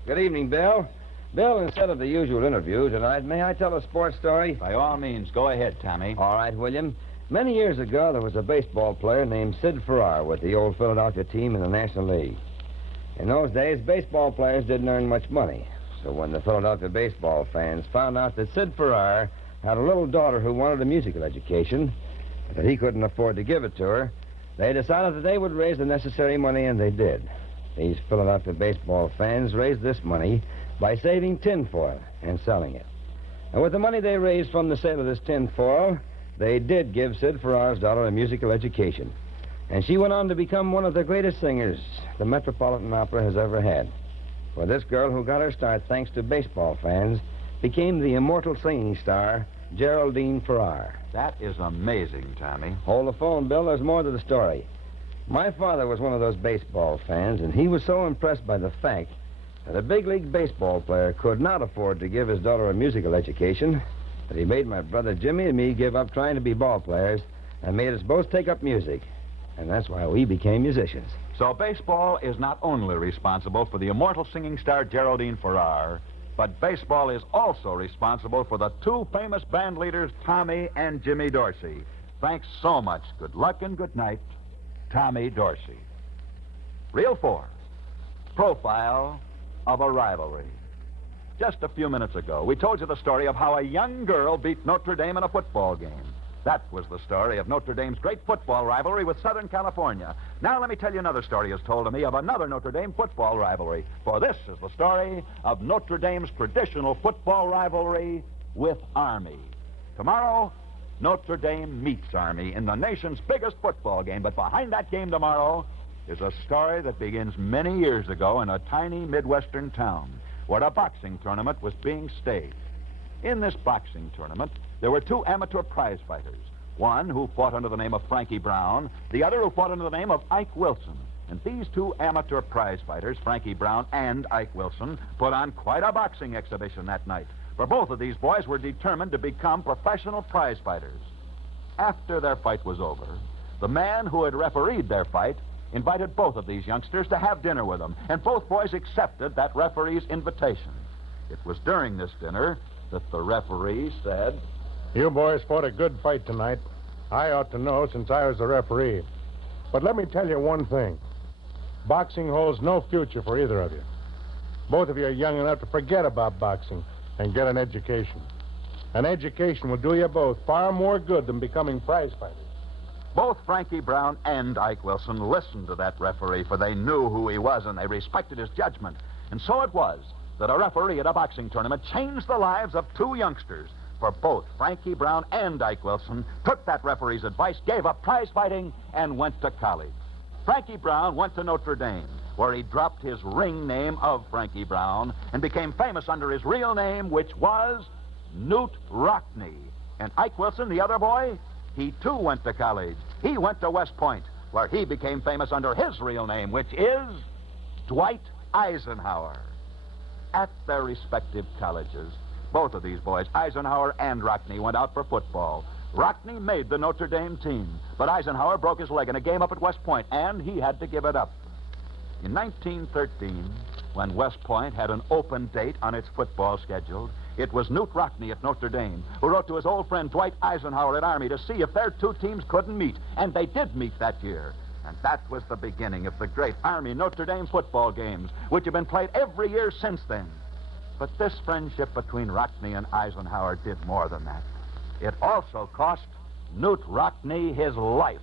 Good evening, Bill. Bill, instead of the usual interview tonight, may I tell a sports story? By all means, go ahead, Tommy. All right, William. Many years ago, there was a baseball player named Sid Farrar with the old Philadelphia team in the National League. In those days, baseball players didn't earn much money. So when the Philadelphia baseball fans found out that Sid Farrar had a little daughter who wanted a musical education, but that he couldn't afford to give it to her, they decided that they would raise the necessary money, and they did. These Philadelphia baseball fans raised this money by saving tinfoil and selling it. And with the money they raised from the sale of this tinfoil, they did give Sid Farrar's daughter a musical education. And she went on to become one of the greatest singers the Metropolitan Opera has ever had. For this girl, who got her start thanks to baseball fans, became the immortal singing star, Geraldine Farrar. That is amazing, Tommy. Hold the phone, Bill. There's more to the story. My father was one of those baseball fans, and he was so impressed by the fact that a big league baseball player could not afford to give his daughter a musical education that he made my brother Jimmy and me give up trying to be ball players and made us both take up music. And that's why we became musicians. So baseball is not only responsible for the immortal singing star Geraldine Farrar, but baseball is also responsible for the two famous band leaders, Tommy and Jimmy Dorsey. Thanks so much. Good luck and good night, Tommy Dorsey. Reel 4. Profile of a rivalry. Just a few minutes ago, we told you the story of how a young girl beat Notre Dame in a football game. That was the story of Notre Dame's great football rivalry with Southern California. Now let me tell you another story as told to me of another Notre Dame football rivalry. For this is the story of Notre Dame's traditional football rivalry with Army. Tomorrow, Notre Dame meets Army in the nation's biggest football game. But behind that game tomorrow is a story that begins many years ago in a tiny Midwestern town where a boxing tournament was being staged. In this boxing tournament, there were two amateur prize fighters, one who fought under the name of Frankie Brown, the other who fought under the name of Ike Wilson. And these two amateur prize fighters, Frankie Brown and Ike Wilson, put on quite a boxing exhibition that night. For both of these boys were determined to become professional prize fighters. After their fight was over, the man who had refereed their fight invited both of these youngsters to have dinner with him, and both boys accepted that referee's invitation. It was during this dinner that the referee said, "You boys fought a good fight tonight. I ought to know since I was the referee. But let me tell you one thing. Boxing holds no future for either of you. Both of you are young enough to forget about boxing and get an education. An education will do you both far more good than becoming prize fighters." Both Frankie Brown and Ike Wilson listened to that referee, for they knew who he was and they respected his judgment. And so it was that a referee at a boxing tournament changed the lives of two youngsters. For both Frankie Brown and Ike Wilson took that referee's advice, gave up prize fighting, and went to college. Frankie Brown went to Notre Dame, where he dropped his ring name of Frankie Brown and became famous under his real name, which was Newt Rockne. And Ike Wilson, the other boy, he too went to college. He went to West Point, where he became famous under his real name, which is Dwight Eisenhower. At their respective colleges, both of these boys, Eisenhower and Rockne, went out for football. Rockne made the Notre Dame team, but Eisenhower broke his leg in a game up at West Point, and he had to give it up. In 1913, when West Point had an open date on its football schedule, it was Newt Rockne at Notre Dame who wrote to his old friend Dwight Eisenhower at Army to see if their two teams couldn't meet, and they did meet that year. And that was the beginning of the great Army-Notre Dame football games, which have been played every year since then. But this friendship between Rockne and Eisenhower did more than that. It also cost Newt Rockne his life.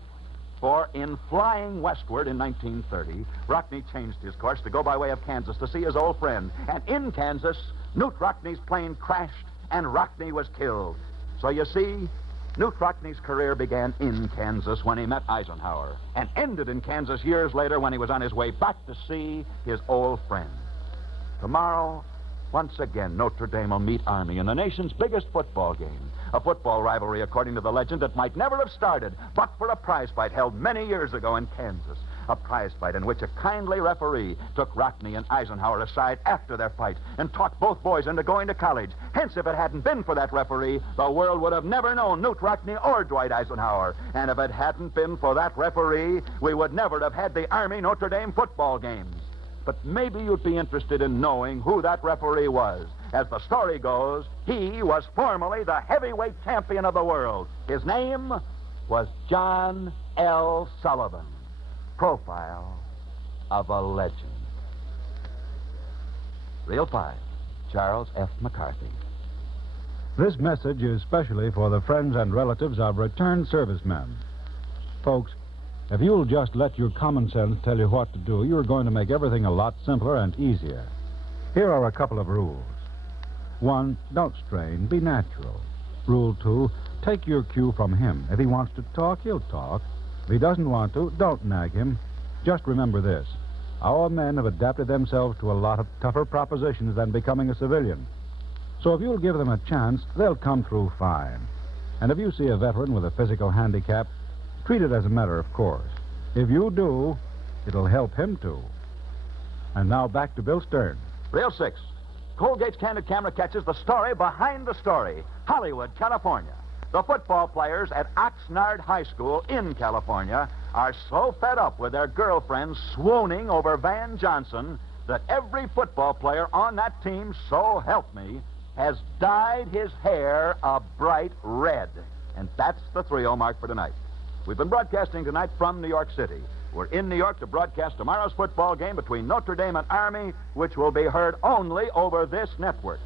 For in flying westward in 1930, Rockne changed his course to go by way of Kansas to see his old friend. And in Kansas, Newt Rockne's plane crashed and Rockne was killed. So you see, Newt Rockne's career began in Kansas when he met Eisenhower and ended in Kansas years later when he was on his way back to see his old friend. Tomorrow, once again, Notre Dame will meet Army in the nation's biggest football game. A football rivalry, according to the legend, that might never have started but for a prize fight held many years ago in Kansas. A prize fight in which a kindly referee took Rockne and Eisenhower aside after their fight and talked both boys into going to college. Hence, if it hadn't been for that referee, the world would have never known Newt Rockne or Dwight Eisenhower. And if it hadn't been for that referee, we would never have had the Army-Notre Dame football games. But maybe you'd be interested in knowing who that referee was. As the story goes, he was formerly the heavyweight champion of the world. His name was John L. Sullivan. Profile of a legend. Reel 5, Charles F. McCarthy. This message is specially for the friends and relatives of returned servicemen. Folks, if you'll just let your common sense tell you what to do, you're going to make everything a lot simpler and easier. Here are a couple of rules. 1, don't strain, be natural. Rule 2, take your cue from him. If he wants to talk, he'll talk. If he doesn't want to, don't nag him. Just remember this. Our men have adapted themselves to a lot of tougher propositions than becoming a civilian. So if you'll give them a chance, they'll come through fine. And if you see a veteran with a physical handicap, treat it as a matter of course. If you do, it'll help him too. And now back to Bill Stern. Reel 6. Colgate's Candid Camera catches the story behind the story. Hollywood, California. The football players at Oxnard High School in California are so fed up with their girlfriends swooning over Van Johnson that every football player on that team, so help me, has dyed his hair a bright red. And that's the 3-0 mark for tonight. We've been broadcasting tonight from New York City. We're in New York to broadcast tomorrow's football game between Notre Dame and Army, which will be heard only over this network.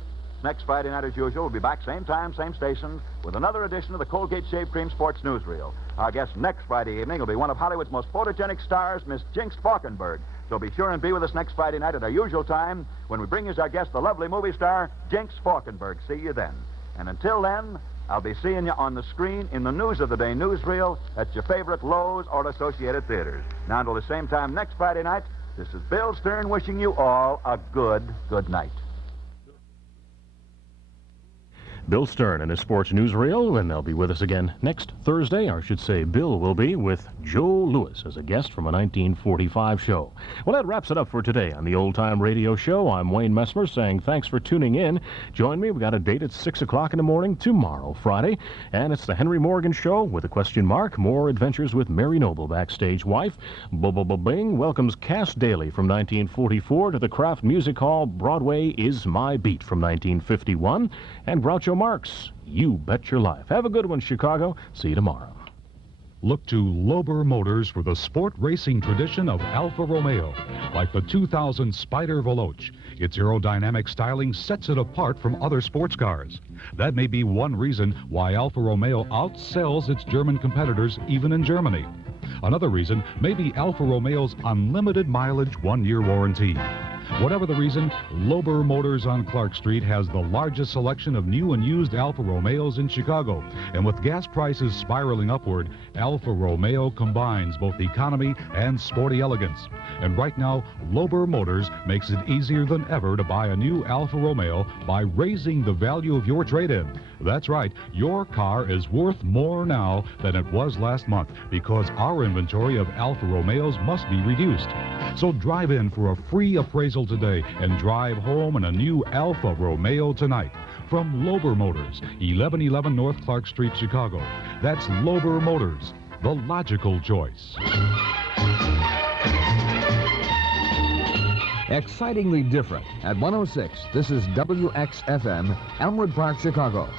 Next Friday night, as usual, we'll be back same time, same station, with another edition of the Colgate Shave Cream Sports Newsreel. Our guest next Friday evening will be one of Hollywood's most photogenic stars, Miss Jinx Falkenberg. So be sure and be with us next Friday night at our usual time when we bring you as our guest the lovely movie star, Jinx Falkenberg. See you then. And until then, I'll be seeing you on the screen in the News of the Day newsreel at your favorite Lowe's or Associated Theaters. Now, until the same time next Friday night, this is Bill Stern wishing you all a good night. Bill Stern and his sports newsreel, and they'll be with us again next Thursday. Or I should say Bill will be with Joe Louis as a guest from a 1945 show. Well, that wraps it up for today on the Old Time Radio Show. I'm Wayne Messmer saying thanks for tuning in. Join me. We got a date at 6 o'clock in the morning tomorrow, Friday. And it's the Henry Morgan Show with a question mark. More adventures with Mary Noble, backstage wife. Bing welcomes Cass Daly from 1944 to the Kraft Music Hall. Broadway is My Beat from 1951. And Groucho Marx, You Bet Your Life. Have a good one, Chicago. See you tomorrow. Look to Lober Motors for the sport racing tradition of Alfa Romeo, like the 2000 Spider Veloce. Its aerodynamic styling sets it apart from other sports cars. That may be one reason why Alfa Romeo outsells its German competitors even in Germany. Another reason may be Alfa Romeo's unlimited mileage 1-year warranty. Whatever the reason, Lober Motors on Clark Street has the largest selection of new and used Alfa Romeos in Chicago. And with gas prices spiraling upward, Alfa Romeo combines both economy and sporty elegance. And right now, Lober Motors makes it easier than ever to buy a new Alfa Romeo by raising the value of your trade-in. That's right, your car is worth more now than it was last month because our inventory of Alfa Romeos must be reduced. So drive in for a free appraisal today and drive home in a new Alfa Romeo tonight. From Lober Motors, 1111 North Clark Street, Chicago. That's Lober Motors, the logical choice. Excitingly different. At 106, this is WXFM, Elmwood Park, Chicago.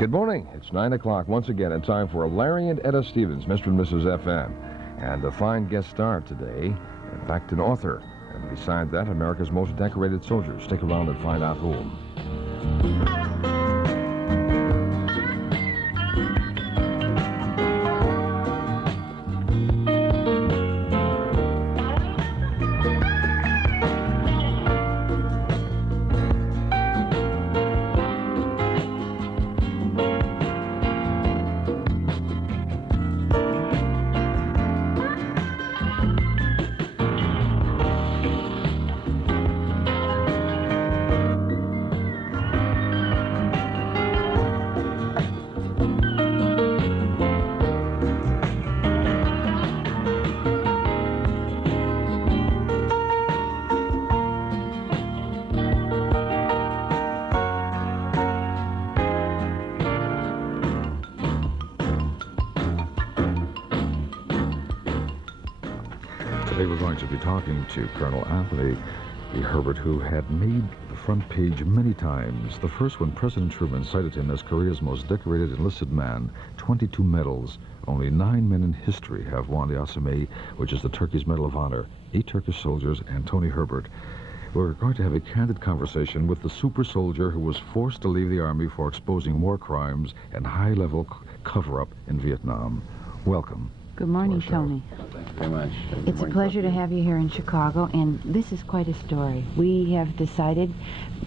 Good morning. It's 9 o'clock once again in time for Larry and Etta Stevens, Mr. and Mrs. FM. And a fine guest star today, in fact, an author. And beside that, America's most decorated soldier. Stick around and find out who. Today we're going to be talking to Colonel Anthony E. Herbert, who had made the front page many times. The first when President Truman cited him as Korea's most decorated enlisted man, 22 medals. Only 9 men in history have won the Ameche, which is the Turkey's Medal of Honor. 8 Turkish soldiers and Tony Herbert. We're going to have a candid conversation with the super soldier who was forced to leave the Army for exposing war crimes and high-level cover-up in Vietnam. Welcome. Good morning, Tony. Thank you very much. It's a pleasure to have you here in Chicago, and this is quite a story. We have decided,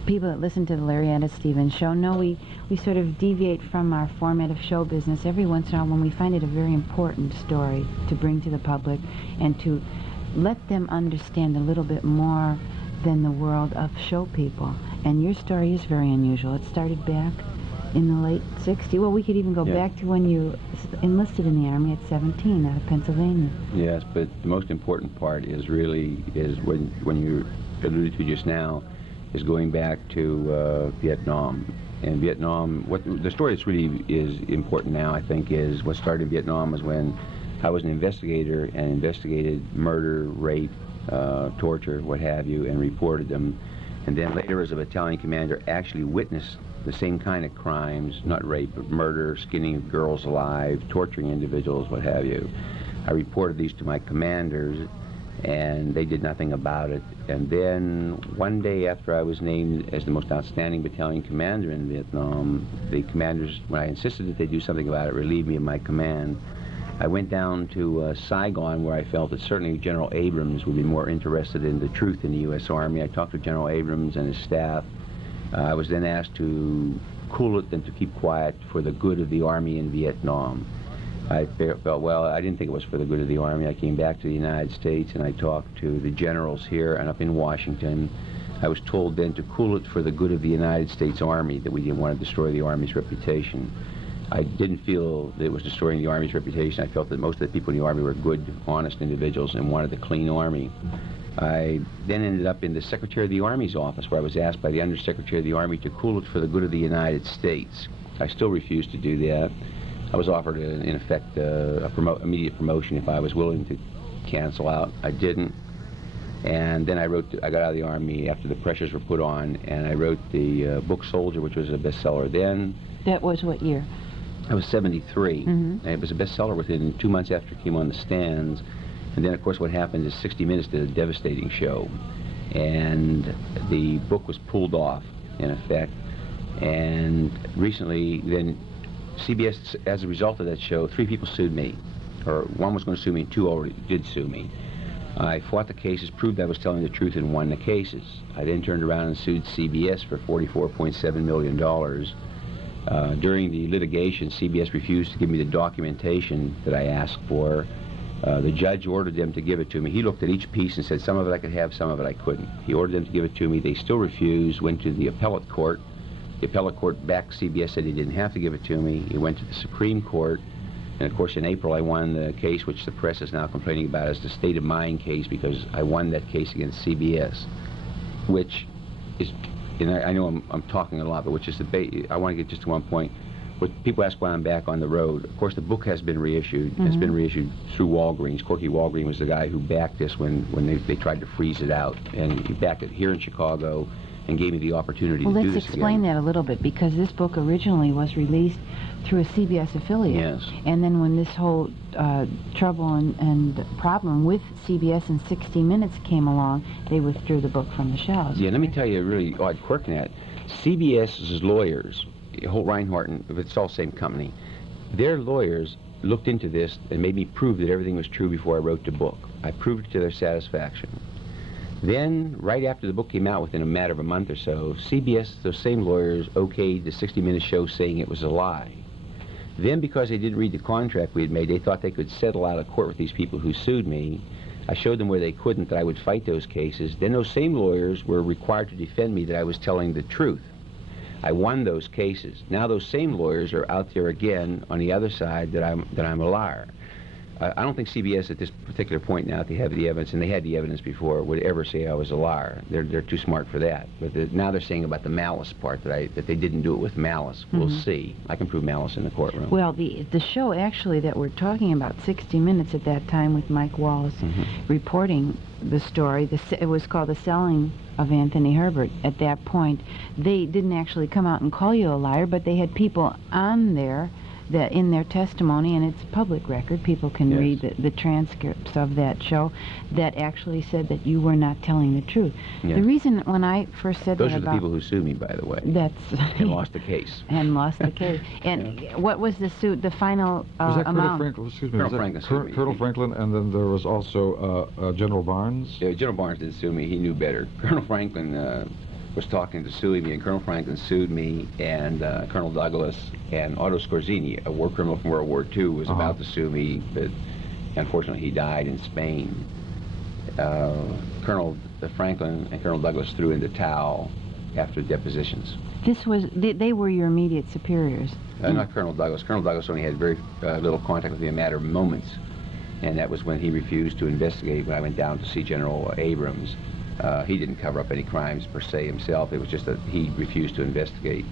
people that listen to the Larry and Etta Stevens show know we sort of deviate from our format of show business every once in a while when we find it a very important story to bring to the public and to let them understand a little bit more than the world of show people. And your story is very unusual. It started back in the late 60s. Well, we could even go back to when you enlisted in the Army at 17 out of Pennsylvania. Yes, but the most important part is really when you alluded to just now, is going back to Vietnam. And Vietnam, what the story that's really is important now, I think, is what started in Vietnam was when I was an investigator and investigated murder, rape, torture, what have you, and reported them. And then later as a battalion commander actually witnessed the same kind of crimes, not rape, but murder, skinning of girls alive, torturing individuals, what have you. I reported these to my commanders, and they did nothing about it. And then one day after I was named as the most outstanding battalion commander in Vietnam, the commanders, when I insisted that they do something about it, relieved me of my command. I went down to Saigon, where I felt that certainly General Abrams would be more interested in the truth in the U.S. Army. I talked to General Abrams and his staff. I was then asked to cool it and to keep quiet for the good of the Army in Vietnam. I felt, well, I didn't think it was for the good of the Army. I came back to the United States and I talked to the generals here and up in Washington. I was told then to cool it for the good of the United States Army, that we didn't want to destroy the Army's reputation. I didn't feel that it was destroying the Army's reputation. I felt that most of the people in the Army were good, honest individuals and wanted a clean Army. I then ended up in the Secretary of the Army's office, where I was asked by the Undersecretary of the Army to cool it for the good of the United States. I still refused to do that. I was offered, in effect, immediate promotion if I was willing to cancel out. I didn't. And then I got out of the Army after the pressures were put on, and I wrote the book Soldier, which was a bestseller then. That was what year? I was 73, and it was a bestseller within 2 months after it came on the stands. And then, of course, what happened is 60 Minutes did a devastating show, and the book was pulled off, in effect. And recently, then, CBS, as a result of that show, 3 people sued me, or 1 was going to sue me, and 2 already did sue me. I fought the cases, proved I was telling the truth, and won the cases. I then turned around and sued CBS for $44.7 million. During the litigation, CBS refused to give me the documentation that I asked for. The judge ordered them to give it to me. He looked at each piece and said some of it I could have, some of it I couldn't. He ordered them to give it to me. They still refused, went to the appellate court. The appellate court backed CBS, said he didn't have to give it to me. He went to the Supreme Court. And, of course, in April, I won the case, which the press is now complaining about as the State of Mind case, because I won that case against CBS, which is, and I know I'm talking a lot, but which is I want to get just to one point. People ask why I'm back on the road. Of course, the book has been reissued. It's been reissued through Walgreens. Corky Walgreens was the guy who backed this when they tried to freeze it out. And he backed it here in Chicago and gave me the opportunity to do this again. Well, let's explain that a little bit, because this book originally was released through a CBS affiliate. Yes. And then when this whole trouble and problem with CBS and 60 Minutes came along, they withdrew the book from the shelves. Yeah, let me tell you a really odd quirk in that. CBS's lawyers, Holt Reinhardt, and it's all the same company, their lawyers looked into this and made me prove that everything was true before I wrote the book. I proved it to their satisfaction. Then, right after the book came out, within a matter of a month or so, CBS, those same lawyers, okayed the 60 Minutes show saying it was a lie. Then, because they didn't read the contract we had made, they thought they could settle out of court with these people who sued me. I showed them where they couldn't, that I would fight those cases. Then those same lawyers were required to defend me that I was telling the truth. I won those cases. Now those same lawyers are out there again on the other side that I'm a liar. I don't think CBS at this particular point, now that they have the evidence, and they had the evidence before, would ever say I was a liar. They're too smart for that. But now they're saying about the malice part, that they didn't do it with malice. We'll see. I can prove malice in the courtroom. Well, the show actually that we're talking about, 60 Minutes at that time with Mike Wallace reporting the story, it was called The Selling of Anthony Herbert. At that point, they didn't actually come out and call you a liar, but they had people on there that in their testimony, and it's public record, people can read the transcripts of that show, that actually said that you were not telling the truth. The reason when I first said those that are the people who sued me, by the way. That's and lost the case. And lost the case. And what was the suit? The final was that amount? Colonel Franklin, Colonel Franklin, and then there was also General Barnes. Yeah, General Barnes didn't sue me. He knew better. Colonel Franklin was talking to suing me, and Colonel Franklin sued me, and Colonel Douglas and Otto Scorzini, a war criminal from World War II, was about to sue me, but unfortunately he died in Spain. Colonel Franklin and Colonel Douglas threw in the towel after depositions. This was, they were your immediate superiors? Not Colonel Douglas. Colonel Douglas only had very little contact with me, a matter of moments, and that was when he refused to investigate when I went down to see General Abrams. He didn't cover up any crimes per se himself. It was just that he refused to investigate,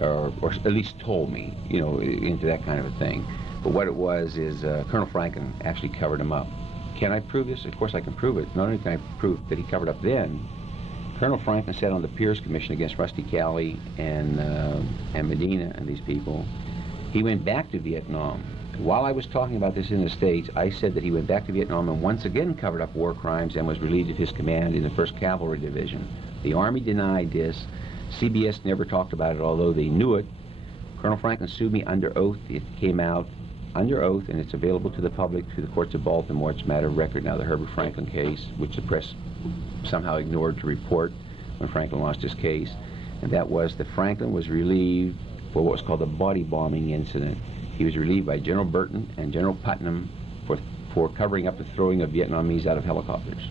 or at least told me, into that kind of a thing. But what it was is Colonel Franklin actually covered him up. Can I prove this? Of course I can prove it. Not only can I prove that he covered up then, Colonel Franklin sat on the Pierce Commission against Rusty Calley and Medina and these people. He went back to Vietnam. While I was talking about this in the States, I said that he went back to Vietnam and once again covered up war crimes and was relieved of his command in the 1st Cavalry Division. The Army denied this. CBS never talked about it, although they knew it. Colonel Franklin sued me under oath. It came out under oath, and it's available to the public through the courts of Baltimore. It's a matter of record now, the Herbert Franklin case, which the press somehow ignored to report when Franklin lost his case. And that was that Franklin was relieved for what was called the body bombing incident. He was relieved by General Burton and General Putnam for covering up the throwing of Vietnamese out of helicopters.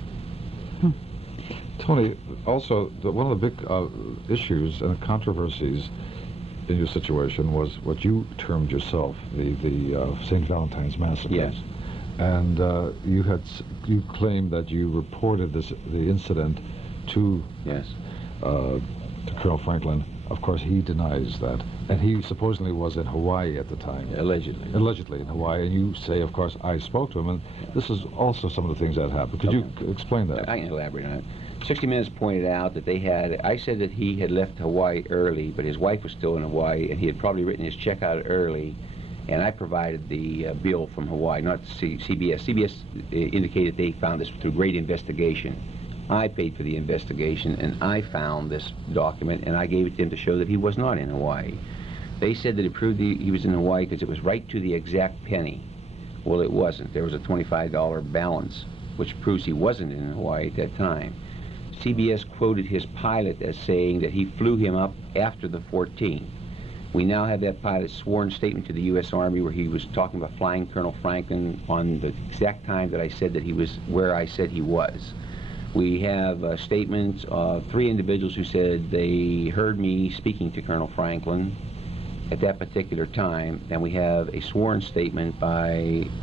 Tony, also, one of the big issues and controversies in your situation was what you termed yourself the St. Valentine's Massacre. Yes. And you claimed that you reported the incident to Colonel Franklin. Of course, he denies that. And he supposedly was in Hawaii at the time. Allegedly. Allegedly in Hawaii. And you say, of course, I spoke to him. And this is also some of the things that happened. Could you explain that? I can elaborate on it. 60 Minutes pointed out that I said that he had left Hawaii early, but his wife was still in Hawaii, and he had probably written his check out early, and I provided the bill from Hawaii, not CBS. CBS indicated they found this through great investigation. I paid for the investigation, and I found this document, and I gave it to him to show that he was not in Hawaii. They said that it proved he was in Hawaii because it was right to the exact penny. Well, it wasn't. There was a $25 balance, which proves he wasn't in Hawaii at that time. CBS quoted his pilot as saying that he flew him up after the 14th. We now have that pilot's sworn statement to the U.S. Army where he was talking about flying Colonel Franklin on the exact time that I said that he was where I said he was. We have statements of 3 individuals who said they heard me speaking to Colonel Franklin at that particular time, and we have a sworn statement by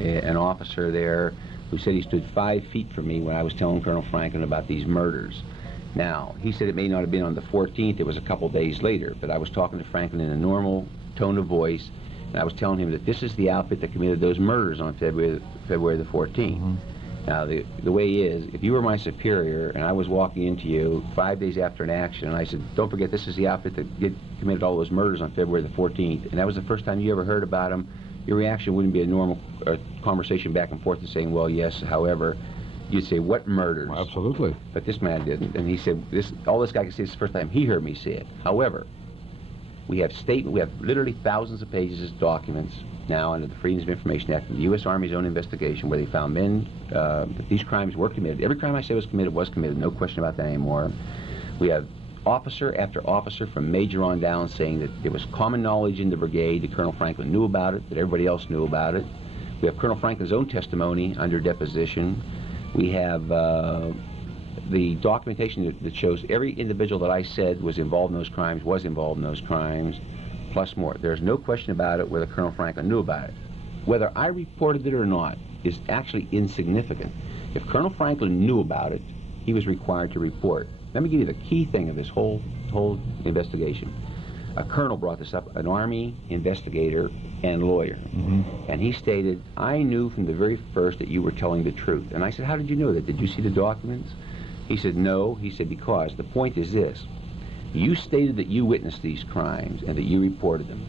an officer there who said he stood 5 feet from me when I was telling Colonel Franklin about these murders. Now, he said it may not have been on the 14th, it was a couple days later, but I was talking to Franklin in a normal tone of voice, and I was telling him that this is the outfit that committed those murders on February the 14th. Mm-hmm. Now, the way is, if you were my superior and I was walking into you 5 days after an action, and I said, don't forget, this is the outfit that committed all those murders on February the 14th, and that was the first time you ever heard about them, your reaction wouldn't be a normal conversation back and forth and saying, well, yes, however. You'd say, what murders? Well, absolutely. But this man didn't, and he said, all this guy can say is the first time he heard me say it. However, we have literally thousands of pages of documents now under the Freedom of Information Act of the U.S. Army's own investigation where they found men, that these crimes were committed. Every crime I said was committed, no question about that anymore. We have officer after officer from major on down saying that there was common knowledge in the brigade, that Colonel Franklin knew about it, that everybody else knew about it. We have Colonel Franklin's own testimony under deposition. We have the documentation that shows every individual that I said was involved in those crimes, plus more. There's no question about it whether Colonel Franklin knew about it. Whether I reported it or not is actually insignificant. If Colonel Franklin knew about it, he was required to report. Let me give you the key thing of this whole investigation. A colonel brought this up, an Army investigator and lawyer. Mm-hmm. And he stated, I knew from the very first that you were telling the truth. And I said, how did you know that? Did you see the documents? He said, no. He said, because the point is this. You stated that you witnessed these crimes and that you reported them.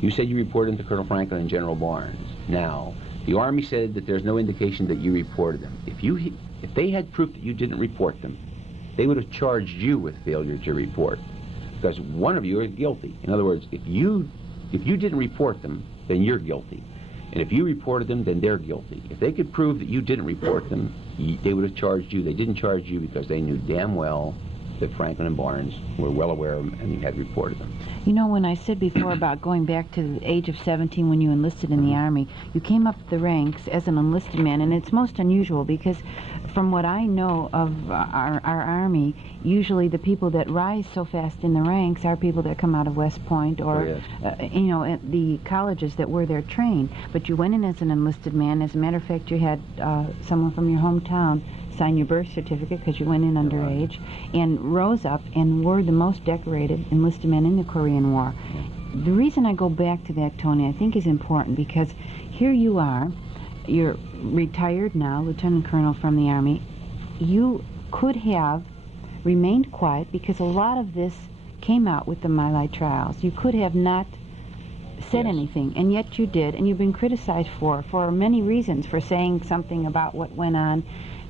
You said you reported them to Colonel Franklin and General Barnes. Now, the Army said that there's no indication that you reported them. If they had proof that you didn't report them, they would have charged you with failure to report. Because one of you is guilty. In other words, if you didn't report them, then you're guilty. And if you reported them, then they're guilty. If they could prove that you didn't report them, they would have charged you. They didn't charge you because they knew damn well that Franklin and Barnes were well aware of them and had reported them. You know, when I said before about going back to the age of 17 when you enlisted in the Army, you came up the ranks as an enlisted man, and it's most unusual because from what I know of our Army, usually the people that rise so fast in the ranks are people that come out of West Point or, you know, at the colleges that were there trained. But you went in as an enlisted man. As a matter of fact, you had someone from your hometown sign your birth certificate because you went in underage, and rose up and were the most decorated enlisted men in the Korean War. The reason I go back to that, Tony, I think is important because here you are, you're retired now, Lieutenant Colonel from the Army. You could have remained quiet because a lot of this came out with the My Lai trials. You could have not said anything, and yet you did, and you've been criticized for many reasons, for saying something about what went on,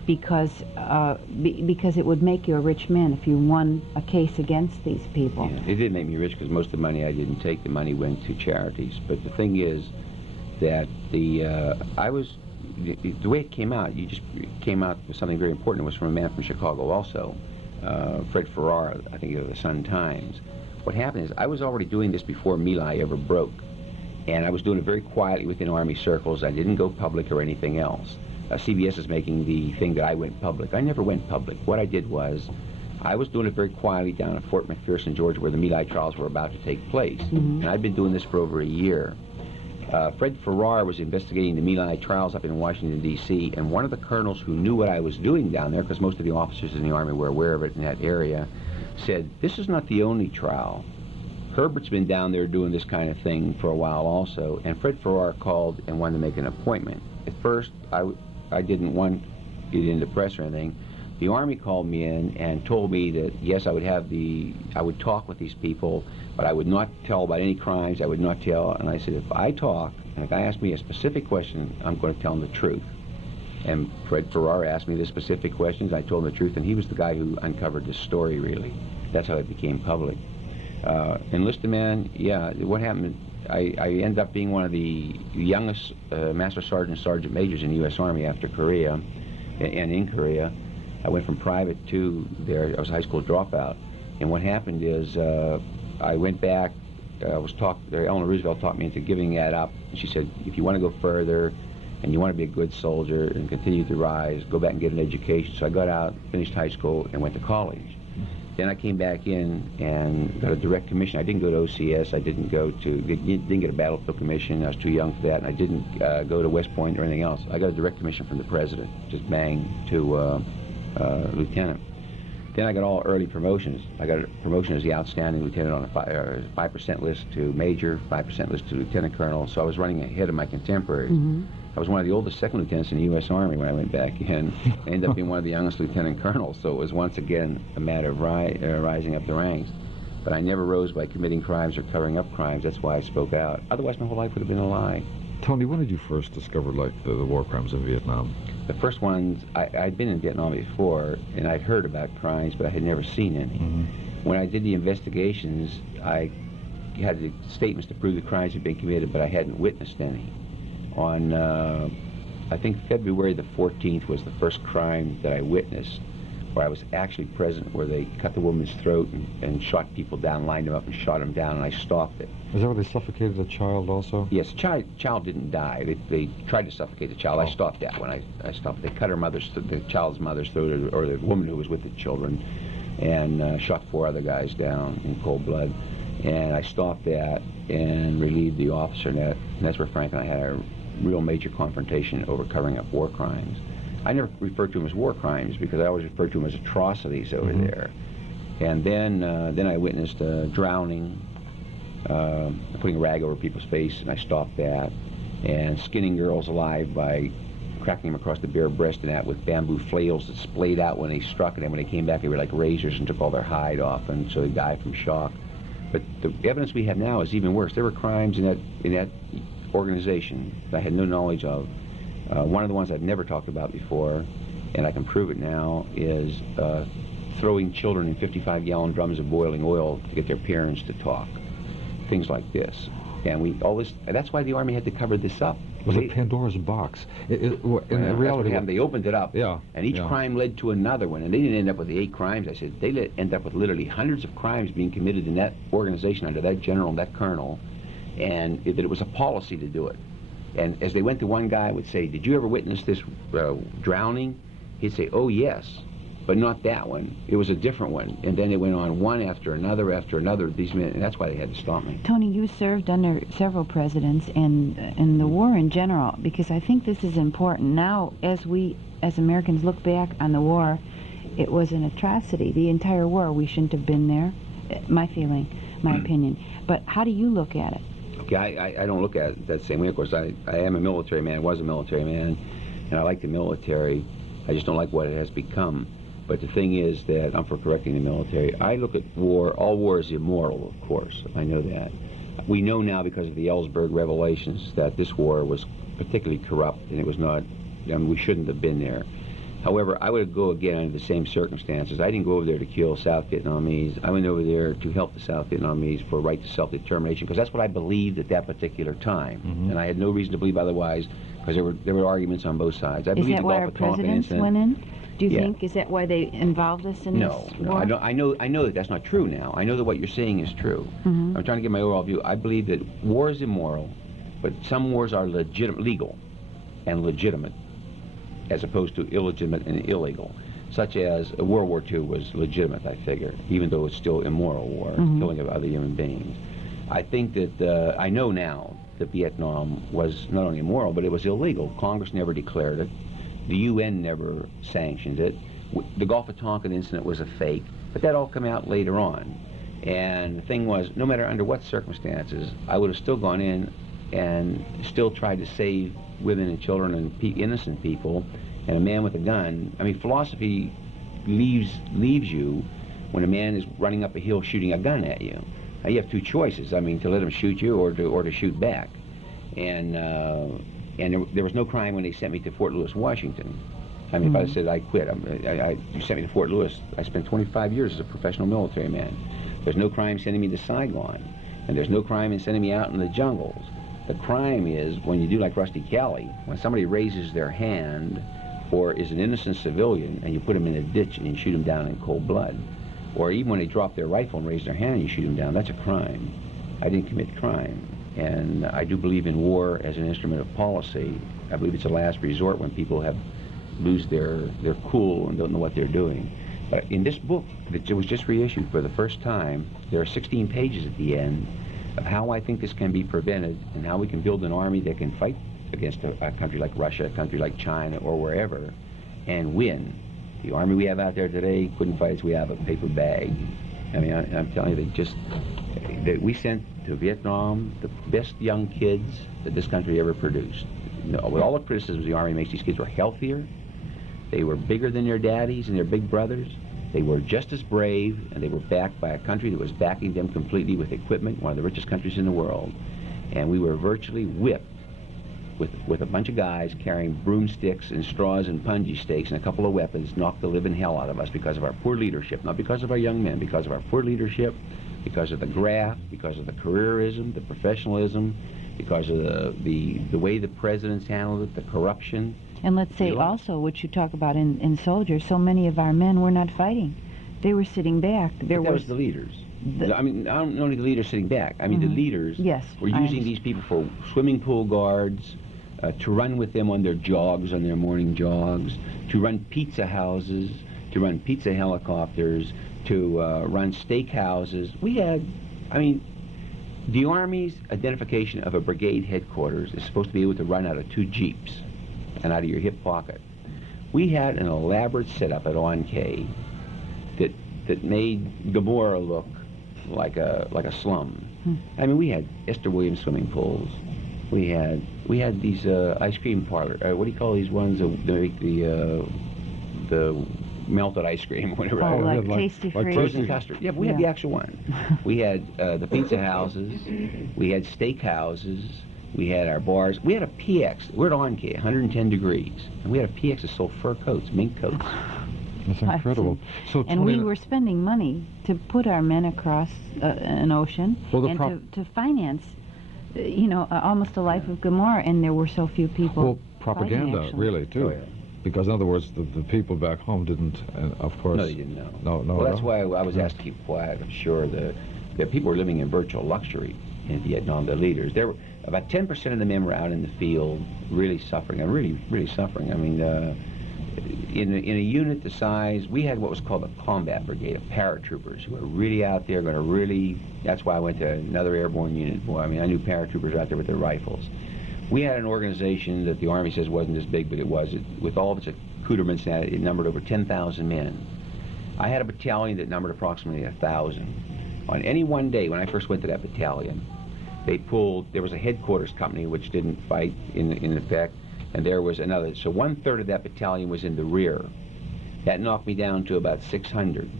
because it would make you a rich man if you won a case against these people. Yeah, it did make me rich because most of the money I didn't take, the money went to charities. But the thing is that the way it came out, you just came out with something very important. It was from a man from Chicago also, Fred Farrar, I think of the Sun-Times. What happened is I was already doing this before My Lai ever broke, and I was doing it very quietly within Army circles. I didn't go public or anything else. CBS is making the thing that I went public. I never went public. What I did was I was doing it very quietly down at Fort McPherson, Georgia, where the My Lai trials were about to take place. And I'd been doing this for over a year. Fred Farrar was investigating the My Lai trials up in Washington, D.C., and one of the colonels who knew what I was doing down there, because most of the officers in the Army were aware of it in that area, said, this is not the only trial. Herbert's been down there doing this kind of thing for a while also, and Fred Farrar called and wanted to make an appointment. At first, I didn't want it in the press or anything. The Army called me in and told me that, yes, I would talk with these people, but I would not tell about any crimes, I would not tell, and I said, if I talk, and a guy asked me a specific question, I'm going to tell him the truth. And Fred Farrar asked me the specific questions, I told him the truth, and he was the guy who uncovered this story, really. That's how it became public. Enlisted man, yeah, what happened, I ended up being one of the youngest Master Sergeant, Sergeant Majors in the U.S. Army after Korea, and in Korea. I went from private to there. I was a high school dropout. And what happened is I went back, Eleanor Roosevelt talked me into giving that up. And she said, if you want to go further and you want to be a good soldier and continue to rise, go back and get an education. So I got out, finished high school, and went to college. Then I came back in and got a direct commission. I didn't go to OCS. I didn't get a battlefield commission. I was too young for that. And I didn't go to West Point or anything else. I got a direct commission from the president, just bang, to lieutenant. Then I got all early promotions. I got a promotion as the outstanding lieutenant on a 5% list to major, 5% list to lieutenant colonel. So I was running ahead of my contemporaries. I was one of the oldest second lieutenants in the U.S. Army when I went back in. I ended up being one of the youngest lieutenant colonels. So it was once again a matter of rising up the ranks. But I never rose by committing crimes or covering up crimes. That's why I spoke out. Otherwise, my whole life would have been a lie. Tony, when did you first discover, like, the war crimes in Vietnam? The first ones, I'd been in Vietnam before, and I'd heard about crimes, but I had never seen any. When I did the investigations, I had the statements to prove the crimes had been committed, but I hadn't witnessed any. On, I think February the 14th was the first crime that I witnessed, where I was actually present, where they cut the woman's throat and shot people down, lined them up and shot them down, and I stopped it. Is that where they suffocated a child also? Yes, child didn't die. They tried to suffocate the child. I stopped that when I stopped. They cut the child's mother's throat, or the woman who was with the children, and shot 4 other guys down in cold blood. And I stopped that and relieved the officer in that. And that's where Frank and I had a real major confrontation over covering up war crimes. I never referred to them as war crimes because I always referred to them as atrocities over there. And then I witnessed drowning, putting a rag over people's face, and I stopped that, and skinning girls alive by cracking them across the bare breast and that with bamboo flails that splayed out when they struck, and then when they came back they were like razors and took all their hide off, and so they died from shock. But the evidence we have now is even worse. There were crimes in that organization that I had no knowledge of. One of the ones I've never talked about before, and I can prove it now, is throwing children in 55-gallon drums of boiling oil to get their parents to talk. Things like this. And that's why the Army had to cover this up. It was a Pandora's box. In reality, they opened it up, and each crime led to another one. And they didn't end up with the 8 crimes. I said, they end up with literally hundreds of crimes being committed in that organization under that general and that colonel, and that it was a policy to do it. And as they went to one guy, would say, did you ever witness this drowning? He'd say, oh, yes, but not that one. It was a different one. And then it went on one after another of these men, and that's why they had to stop me. Tony, you served under several presidents and the war in general, because I think this is important. Now, as we, as Americans, look back on the war, it was an atrocity. The entire war, we shouldn't have been there. My feeling, my opinion. But how do you look at it? Okay, I don't look at it that same way. Of course, I am a military man, was a military man, and I like the military. I just don't like what it has become. But the thing is that I'm for correcting the military. I look at war, all war is immoral, of course. I know that. We know now because of the Ellsberg revelations that this war was particularly corrupt, and it was not, we shouldn't have been there. However, I would go again under the same circumstances. I didn't go over there to kill South Vietnamese. I went over there to help the South Vietnamese for right to self-determination, because that's what I believed at that particular time. And I had no reason to believe otherwise, because there were arguments on both sides. Is that why our presidents went in? Do you think, is that why they involved us in this war? No, I know that that's not true now. I know that what you're saying is true. I'm trying to get my overall view. I believe that war is immoral, but some wars are legal and legitimate, as opposed to illegitimate and illegal. such as World War II was legitimate, I figure, even though it's still immoral war, killing of other human beings. I think that, I know now that Vietnam was not only immoral, but it was illegal. Congress never declared it. The UN never sanctioned it. The Gulf of Tonkin incident was a fake, but that all came out later on. And the thing was, no matter under what circumstances, I would have still gone in and still tried to save women and children and innocent people. And a man with a gun, I mean, philosophy leaves you when a man is running up a hill shooting a gun at you. Now, you have two choices, I mean, to let him shoot you or to shoot back. And there was no crime when they sent me to Fort Lewis, Washington. I mean, if I said I quit, you sent me to Fort Lewis, I spent 25 years as a professional military man. There's no crime sending me to Saigon, and there's no crime in sending me out in the jungles. The crime is when you do like Rusty Kelly, when somebody raises their hand or is an innocent civilian and you put them in a ditch and you shoot them down in cold blood. Or even when they drop their rifle and raise their hand and you shoot them down, that's a crime. I didn't commit crime. And I do believe in war as an instrument of policy. I believe it's a last resort when people lose their cool and don't know what they're doing. But in this book that was just reissued for the first time, there are 16 pages at the end of how I think this can be prevented and how we can build an army that can fight against a country like Russia, a country like China, or wherever, and win. The army we have out there today couldn't fight as we have a paper bag. I mean, I'm telling you, that we sent to Vietnam the best young kids that this country ever produced. With all the criticisms the Army makes, these kids were healthier, they were bigger than their daddies and their big brothers, they were just as brave, and they were backed by a country that was backing them completely with equipment, one of the richest countries in the world. And we were virtually whipped with a bunch of guys carrying broomsticks and straws and punji stakes and a couple of weapons, knocked the living hell out of us because of our poor leadership, not because of our young men, because of our poor leadership, because of the graft, because of the careerism, the professionalism, because of the way the presidents handled it, the corruption. And let's say also, what you talk about in soldiers, so many of our men were not fighting. They were sitting back. That was the leaders. I mean, not only the leaders sitting back, I mean, the leaders were using these people for swimming pool guards, to run with them on their jogs, on their morning jogs, to run pizza houses, to run pizza helicopters, to run steak houses. We had, I mean, the Army's identification of a brigade headquarters is supposed to be able to run out of 2 Jeeps and out of your hip pocket. We had an elaborate setup at ONK that made Gomorrah look like a slum. I mean, we had Esther Williams swimming pools. We had these ice cream parlors. What do you call these ones that make the melted ice cream, whatever? Oh, like Tasty Freeze. Frozen custard. Yeah, but we had the actual one. We had the pizza houses. We had steak houses. We had our bars. We had a PX. We're at ONK, 110 degrees. And we had a PX that sold fur coats, mink coats. That's incredible. So, and we were spending money to put our men across an ocean and to finance, almost a life of Gomorrah, and there were so few people. Well, propaganda, fighting, really, too. Oh, yeah. Because, in other words, the people back home didn't, of course... No, they didn't know. No. Well, that's why I was asked to keep quiet. I'm sure the people were living in virtual luxury in Vietnam, the leaders. There were about 10% of the men were out in the field really suffering, and really suffering. I mean, in a unit the size, we had what was called a combat brigade of paratroopers who were really out there going to really... That's why I went to another airborne unit. Boy, I mean, I knew paratroopers out there with their rifles. We had an organization that the Army says wasn't as big, but it was. With all of its accoutrements, it numbered over 10,000 men. I had a battalion that numbered approximately 1,000. On any one day, when I first went to that battalion, there was a headquarters company which didn't fight in effect, and there was another. So 1/3 of that battalion was in the rear. That knocked me down to about 600.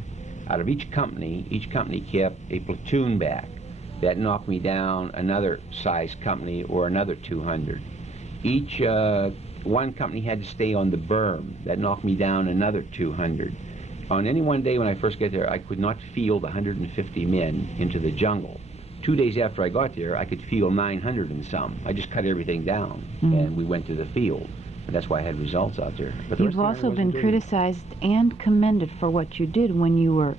Out of each company kept a platoon back. That knocked me down another size company or another 200. One company had to stay on the berm. That knocked me down another 200. On any one day when I first got there, I could not field 150 men into the jungle. 2 days after I got there, I could field 900 and some. I just cut everything down, and we went to the field. And that's why I had results out there. But you've also been criticized and commended for what you did when you were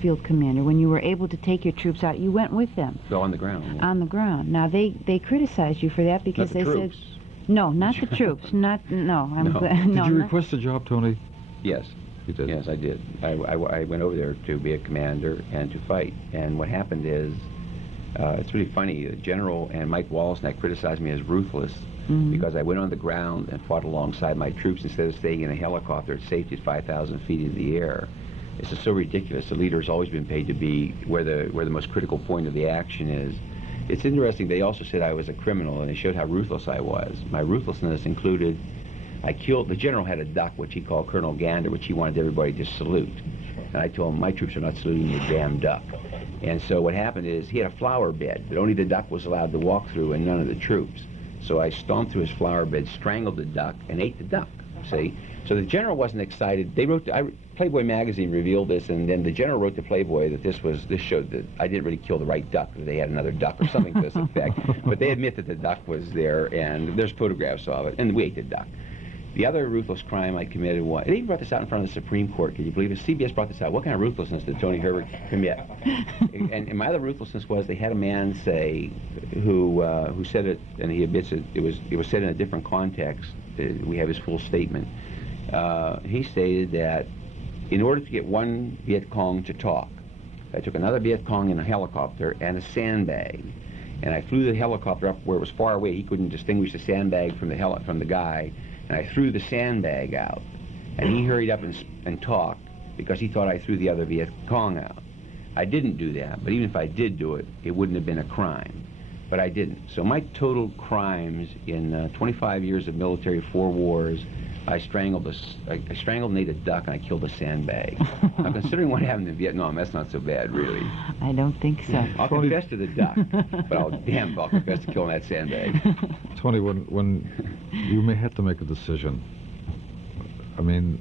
field commander, when you were able to take your troops out. You went with them. So on the ground. Yeah. On the ground. Now, they criticized you for that because they said... No, not the troops. Did you request the job, Tony? Yes. You did? Yes, I did. I went over there to be a commander and to fight. And what happened is, it's really funny, the general and Mike Walsnack criticized me as ruthless because I went on the ground and fought alongside my troops instead of staying in a helicopter at safety at 5,000 feet in the air. This is so ridiculous. The leader has always been paid to be where the most critical point of the action is. It's interesting, they also said I was a criminal, and they showed how ruthless I was. My ruthlessness included, the general had a duck, which he called Colonel Gander, which he wanted everybody to salute. And I told him, my troops are not saluting your damn duck. And so what happened is, he had a flower bed that only the duck was allowed to walk through and none of the troops. So I stomped through his flower bed, strangled the duck, and ate the duck, see? So the general wasn't excited. They wrote, Playboy magazine revealed this, and then the general wrote to Playboy that this showed that I didn't really kill the right duck, that they had another duck or something to this effect. But they admit that the duck was there, and there's photographs of it, and we ate the duck. The other ruthless crime I committed was, they even brought this out in front of the Supreme Court, can you believe it? CBS brought this out. What kind of ruthlessness did Tony Herbert commit? and my other ruthlessness was, they had a man say, who said it, and he admits it, it was said in a different context. We have his full statement. He stated that in order to get one Viet Cong to talk, I took another Viet Cong in a helicopter and a sandbag, and I flew the helicopter up where it was far away. He couldn't distinguish the sandbag from the guy, and I threw the sandbag out, and he hurried up and talked because he thought I threw the other Viet Cong out. I didn't do that, but even if I did do it, it wouldn't have been a crime. But I didn't. So my total crimes in 25 years of military, 4 wars, I strangled and ate a duck, and I killed a sandbag. Now, considering what happened in Vietnam, that's not so bad, really. I don't think so. I'll confess to the duck, but I'll confess to killing that sandbag. Tony, when you may have to make a decision, I mean,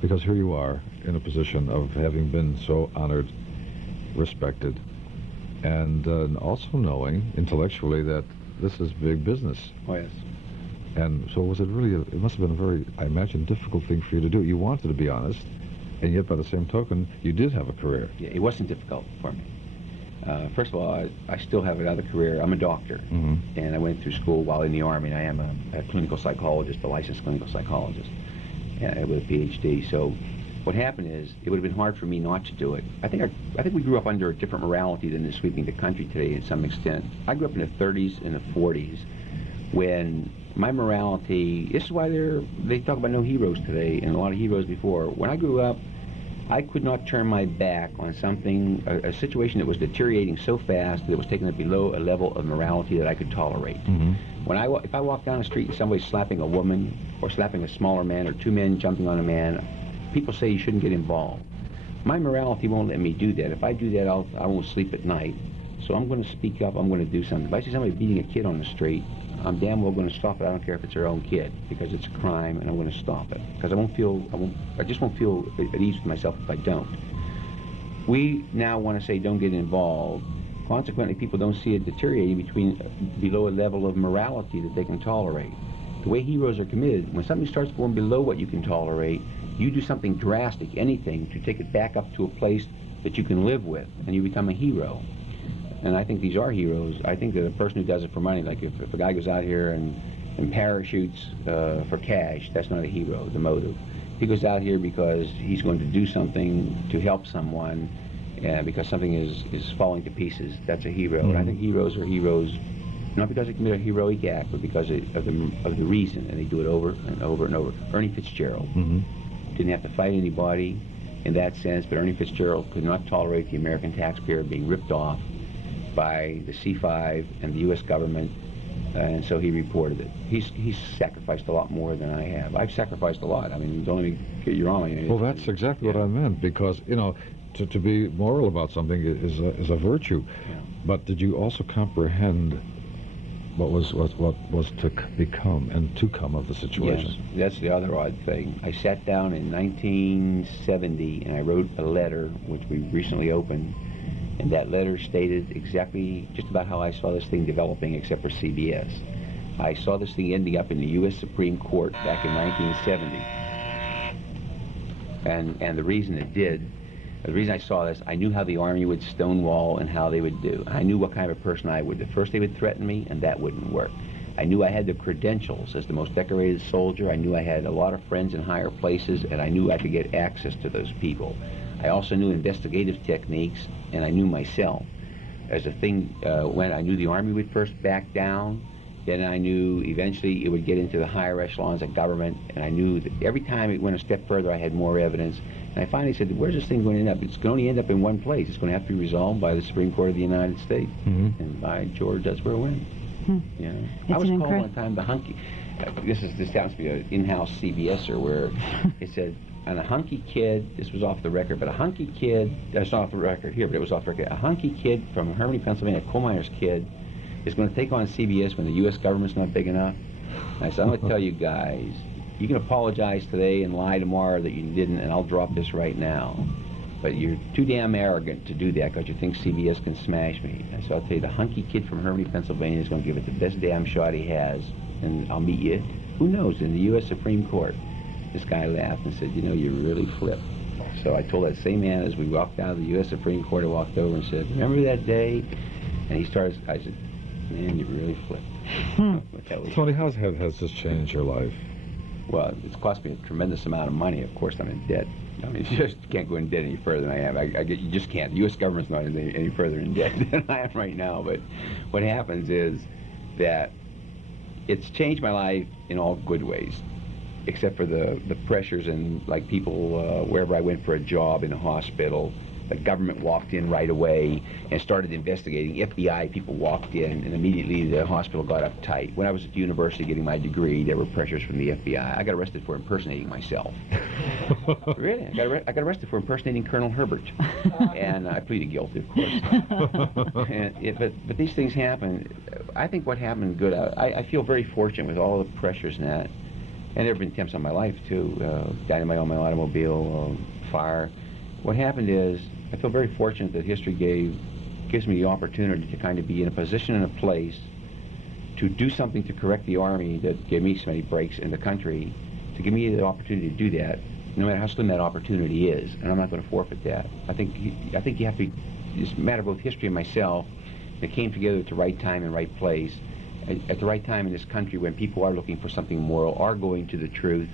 because here you are in a position of having been so honored, respected, and also knowing intellectually that this is big business. Oh, yes. And so was it really, it must have been a very, I imagine, difficult thing for you to do. You wanted to be honest, and yet by the same token, you did have a career. Yeah, it wasn't difficult for me. First of all, I still have another career. I'm a doctor, and I went through school while in the Army, and I am a clinical psychologist, a licensed clinical psychologist with a PhD. So what happened is, it would have been hard for me not to do it. I think we grew up under a different morality than is sweeping the country today to some extent. I grew up in the 30s and the 40s when my morality, this is why they talk about no heroes today and a lot of heroes before. When I grew up, I could not turn my back on something, a situation that was deteriorating so fast that it was taking it below a level of morality that I could tolerate. If I walk down the street and somebody's slapping a woman or slapping a smaller man or 2 men jumping on a man, people say you shouldn't get involved. My morality won't let me do that. If I do that, I won't sleep at night. So I'm going to speak up. I'm going to do something. If I see somebody beating a kid on the street, I'm damn well going to stop it. I don't care if it's their own kid, because it's a crime, and I'm going to stop it. Because I just won't feel at ease with myself if I don't. We now want to say don't get involved. Consequently, people don't see it deteriorating below a level of morality that they can tolerate. The way heroes are committed, when something starts going below what you can tolerate, you do something drastic, anything, to take it back up to a place that you can live with, and you become a hero. And I think these are heroes. I think that a person who does it for money, like if a guy goes out here and parachutes for cash, that's not a hero, the motive. He goes out here because he's going to do something to help someone, because something is falling to pieces. That's a hero. And I think heroes are heroes, not because they commit a heroic act, but because of the reason, and they do it over and over and over. Ernie Fitzgerald didn't have to fight anybody in that sense, but Ernie Fitzgerald could not tolerate the American taxpayer being ripped off by the C5 and the U.S. government, and so he reported it. He's sacrificed a lot more than I have. I've sacrificed a lot. I mean, don't let me get you wrong. Well, that's exactly what I meant, because, you know, to be moral about something is a virtue. But did you also comprehend what was to become and to come of the situation? Yes, that's the other odd thing. I sat down in 1970 and I wrote a letter, which we recently opened, and that letter stated exactly just about how I saw this thing developing, except for CBS. I saw this thing ending up in the U.S. Supreme Court back in 1970. And the reason it did, the reason I saw this, I knew how the Army would stonewall and how they would do. I knew what kind of a person I would. At first they would threaten me, and that wouldn't work. I knew I had the credentials as the most decorated soldier. I knew I had a lot of friends in higher places, and I knew I could get access to those people. I also knew investigative techniques, and I knew myself. As a thing went, I knew the Army would first back down, then I knew eventually it would get into the higher echelons of government, and I knew that every time it went a step further, I had more evidence. And I finally said, where's this thing going to end up? It's going to only end up in one place. It's going to have to be resolved by the Supreme Court of the United States. And by George, that's where it went. You know? I was called one time the hunky. This happens to be an in-house CBSer where it said, on a hunky kid, this was off the record, but a hunky kid, that's not off the record here, but it was off the record, a hunky kid from Harmony, Pennsylvania, a coal miner's kid, is going to take on CBS when the U.S. government's not big enough. And I said, I'm going to tell you guys, you can apologize today and lie tomorrow that you didn't, and I'll drop this right now. But you're too damn arrogant to do that because you think CBS can smash me. And so I'll tell you, the hunky kid from Harmony, Pennsylvania is going to give it the best damn shot he has, and I'll meet you, who knows, in the U.S. Supreme Court. This guy laughed and said, you know, you really flipped. So I told that same man as we walked out of the U.S. Supreme Court, I walked over and said, remember that day? And he started, I said, man, you really flipped. Tony, how has this changed your life? Well, it's cost me a tremendous amount of money. Of course, I'm in debt. I mean, you just can't go in debt any further than I am. You just can't. The U.S. government's not any further in debt than I am right now. But what happens is that it's changed my life in all good ways, except for the pressures and, like, people, wherever I went for a job in a hospital, the government walked in right away and started investigating. FBI people walked in, and immediately the hospital got uptight. When I was at university getting my degree, there were pressures from the FBI. I got arrested for impersonating myself. Really? I got arrested for impersonating Colonel Herbert. And I pleaded guilty, of course. But these things happen. I think what happened good, I feel very fortunate with all the pressures and that. And there have been attempts on my life, too. Dynamite on my automobile, fire. What happened is, I feel very fortunate that history gives me the opportunity to kind of be in a position and a place to do something to correct the Army that gave me so many breaks in the country, to give me the opportunity to do that, no matter how slim that opportunity is, and I'm not going to forfeit that. I think you have to, it's a matter of both history and myself, that came together at the right time and right place, at the right time in this country when people are looking for something moral, are going to the truth.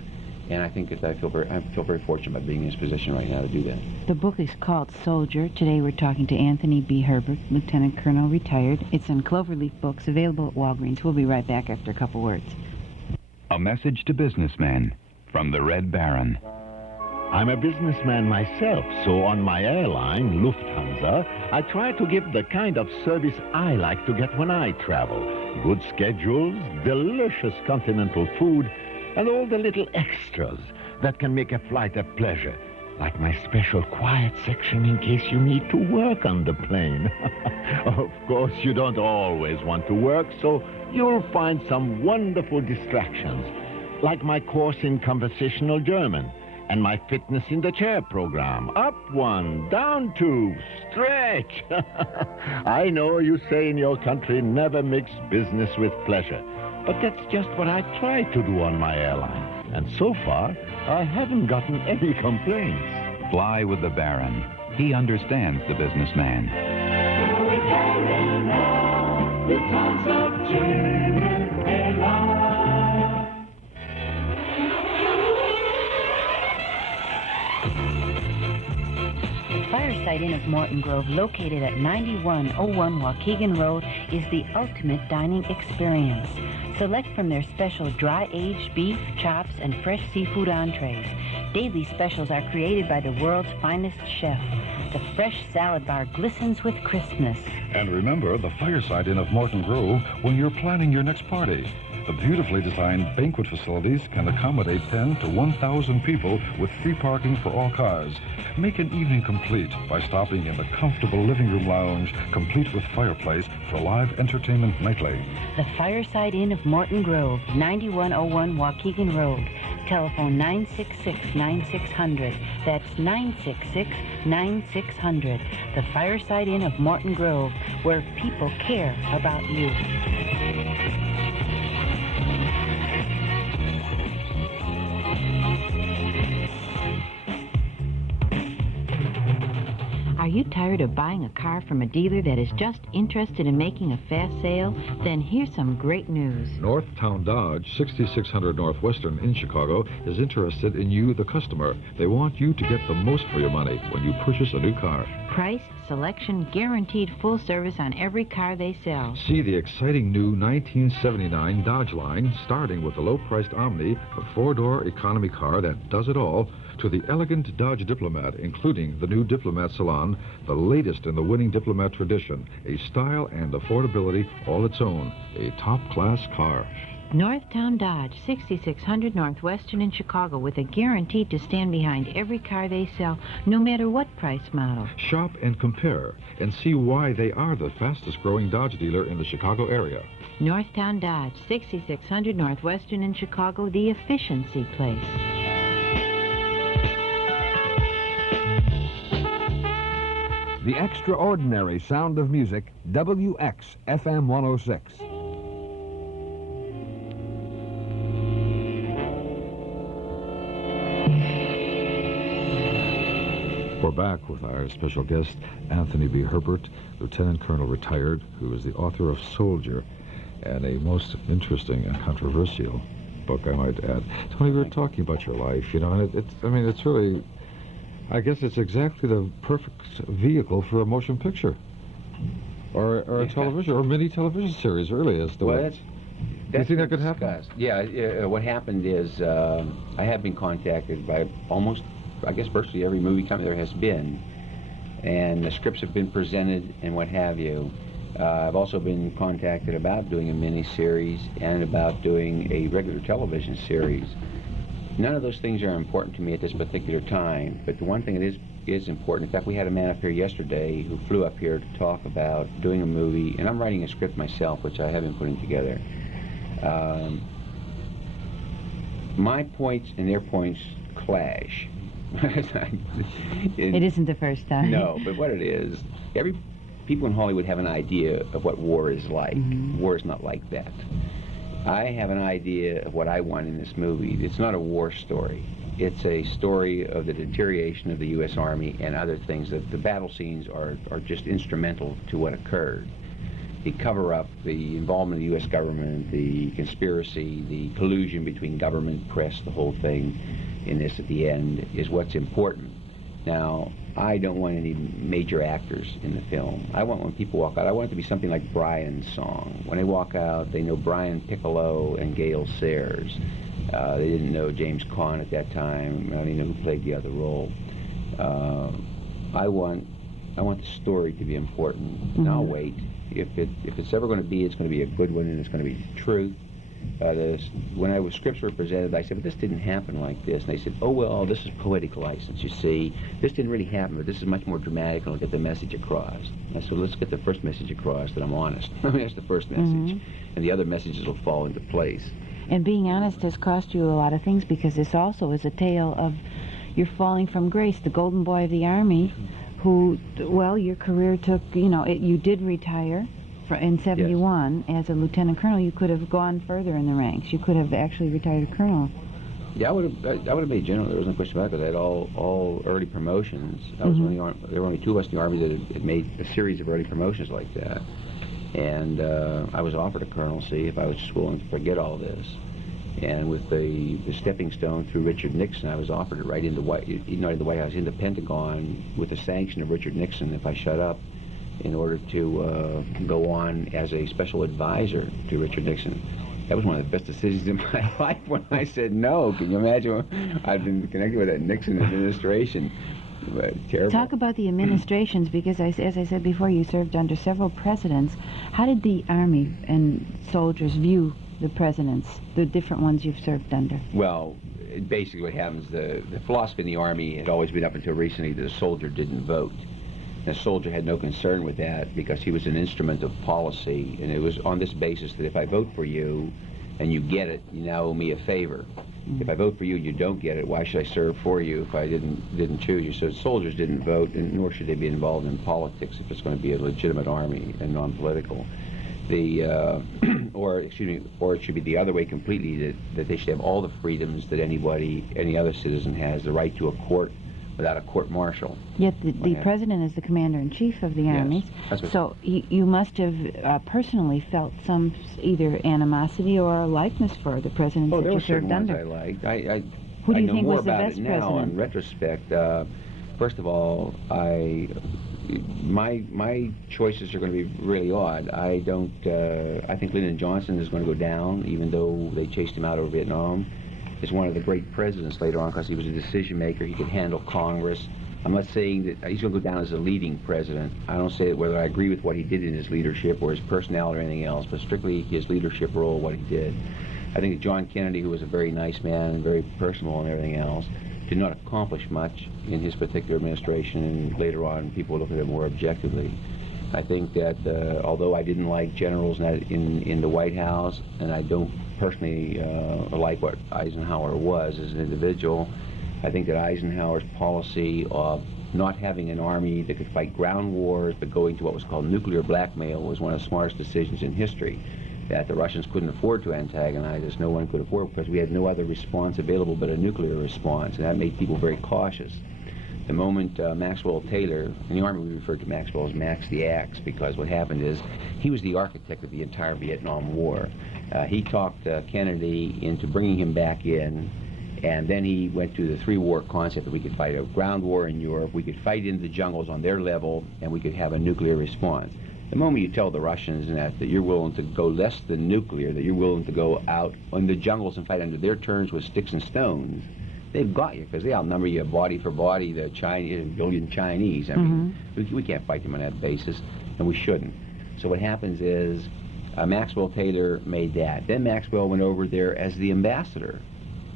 And I think that I feel very fortunate about being in this position right now to do that. The book is called Soldier. Today we're talking to Anthony B. Herbert, Lieutenant Colonel, retired. It's in Cloverleaf Books, available at Walgreens. We'll be right back after a couple words. A message to businessmen from the Red Baron. I'm a businessman myself, so on my airline, Lufthansa, I try to give the kind of service I like to get when I travel. Good schedules, delicious continental food, and all the little extras that can make a flight a pleasure, like my special quiet section in case you need to work on the plane. Of course, you don't always want to work, so you'll find some wonderful distractions, like my course in conversational German and my fitness in the chair program. Up one, down two, stretch. I know you say in your country never mix business with pleasure, but that's just what I try to do on my airline. And so far, I haven't gotten any complaints. Fly with the Baron. He understands the businessman. Fireside Inn of Morton Grove, located at 9101 Waukegan Road, is the ultimate dining experience. Select from their special dry-aged beef, chops, and fresh seafood entrees. Daily specials are created by the world's finest chef. The fresh salad bar glistens with crispness. And remember the Fireside Inn of Morton Grove when you're planning your next party. The beautifully designed banquet facilities can accommodate 10 to 1,000 people with free parking for all cars. Make an evening complete by stopping in the comfortable living room lounge, complete with fireplace, for live entertainment nightly. The Fireside Inn of Morton Grove, 9101 Waukegan Road. Telephone 966-9600. That's 966-9600. The Fireside Inn of Morton Grove, where people care about you. Are you tired of buying a car from a dealer that is just interested in making a fast sale? Then here's some great news. Northtown Dodge, 6600 Northwestern in Chicago, is interested in you, the customer. They want you to get the most for your money when you purchase a new car. Price, selection, guaranteed full service on every car they sell. See the exciting new 1979 Dodge line, starting with the low-priced Omni, a four-door economy car that does it all, to the elegant Dodge Diplomat, including the new Diplomat Salon, the latest in the winning Diplomat tradition, a style and affordability all its own, a top-class car. Northtown Dodge, 6600 Northwestern in Chicago, with a guarantee to stand behind every car they sell, no matter what price model. Shop and compare, and see why they are the fastest-growing Dodge dealer in the Chicago area. Northtown Dodge, 6600 Northwestern in Chicago, the efficiency place. The extraordinary sound of music, WX FM 106. We're back with our special guest, Anthony B. Herbert, Lieutenant Colonel retired, who is the author of Soldier, and a most interesting and controversial book, I might add. Tony, we were talking about your life, you know, and it's really, I guess it's exactly the perfect vehicle for a motion picture, or a television, or mini television series, really, as to Well, what. that's Do you think that could happen? discussed. Yeah, what happened is I have been contacted by almost, I guess, virtually every movie company there has been, and the scripts have been presented and what have you. I've also been contacted about doing a mini-series and about doing a regular television series. None of those things are important to me at this particular time, but the one thing that is important, in fact, we had a man up here yesterday who flew up here to talk about doing a movie, and I'm writing a script myself, which I have been putting together. My points and their points clash. It isn't the first time. No, but what it is, people in Hollywood have an idea of what war is like. Mm-hmm. War is not like that. I have an idea of what I want in this movie. It's not a war story. It's a story of the deterioration of the U.S. Army and other things. That the battle scenes are just instrumental to what occurred. The cover-up, the involvement of the U.S. government, the conspiracy, the collusion between government, press, the whole thing in this at the end is what's important. Now, I don't want any major actors in the film. I want when people walk out, I want it to be something like Brian's song. When they walk out, they know Brian Piccolo and Gale Sayers. They didn't know James Caan at that time. I don't even know who played the other role. I want the story to be important. Mm-hmm. And I'll wait. If it's ever going to be, it's going to be a good one, and it's going to be the truth. When scripts were presented, I said, but this didn't happen like this. And they said, oh, well, this is poetic license, you see. This didn't really happen, but this is much more dramatic, and I'll get the message across. And so let's get the first message across that I'm honest. I mean, that's the first message. Mm-hmm. And the other messages will fall into place. And being honest has cost you a lot of things, because this also is a tale of your falling from grace, the golden boy of the Army, who, well, your career took, you did retire. In 71, yes. As a lieutenant colonel, you could have gone further in the ranks. You could have actually retired a colonel. Yeah, I would have made general. There was no question about it, because I had all early promotions. I was Mm-hmm. There were only two of us in the Army that had made a series of early promotions like that. And I was offered a colonelcy if I was just willing to forget all this. And with the stepping stone through Richard Nixon, I was offered it right in the White House, in the Pentagon, with the sanction of Richard Nixon if I shut up, in order to go on as a special advisor to Richard Nixon. That was one of the best decisions in my life when I said no. Can you imagine? I've been connected with that Nixon administration. But terrible. Talk about the administrations, because as I said before, you served under several presidents. How did the Army and soldiers view the presidents, the different ones you've served under? Well, basically what happens, the philosophy in the Army had always been up until recently that a soldier didn't vote. The soldier had no concern with that, because he was an instrument of policy, and it was on this basis that if I vote for you and you get it, you now owe me a favor. Mm-hmm. If I vote for you and you don't get it, why should I serve for you if I didn't choose you? So soldiers didn't vote, and nor should they be involved in politics if it's going to be a legitimate army and non-political. Or it should be the other way completely, that they should have all the freedoms that any other citizen has, the right to a court without a court-martial. Yet the president is the commander-in-chief of the armies, that's what so you must have personally felt some either animosity or a likeness for the presidents that there you were certain served ones under. I liked. Who do I you know think more was the about best it now president? in retrospect. First of all, my choices are going to be really odd. I think Lyndon Johnson is going to go down, even though they chased him out over Vietnam. Is one of the great presidents later on because he was a decision maker. He could handle Congress. I'm not saying that he's going to go down as a leading president. I don't say that whether I agree with what he did in his leadership or his personality or anything else, but strictly his leadership role, what he did. I think that John Kennedy, who was a very nice man and very personal and everything else, did not accomplish much in his particular administration, and later on people look at it more objectively. I think that although I didn't like generals in the White House, and I don't personally like what Eisenhower was as an individual, I think that Eisenhower's policy of not having an army that could fight ground wars but going to what was called nuclear blackmail was one of the smartest decisions in history. That the Russians couldn't afford to antagonize us, no one could afford, because we had no other response available but a nuclear response, and that made people very cautious. The moment Maxwell Taylor, in the Army we referred to Maxwell as Max the Axe, because what happened is he was the architect of the entire Vietnam War. He talked Kennedy into bringing him back in, and then he went to the three-war concept that we could fight a ground war in Europe, we could fight in the jungles on their level, and we could have a nuclear response. The moment you tell the Russians that you're willing to go less than nuclear, that you're willing to go out in the jungles and fight under their terms with sticks and stones, they've got you, because they outnumber you body for body, the Chinese, a billion Chinese. I mean, we can't fight them on that basis, and we shouldn't. So what happens is Maxwell Taylor made that. Then Maxwell went over there as the ambassador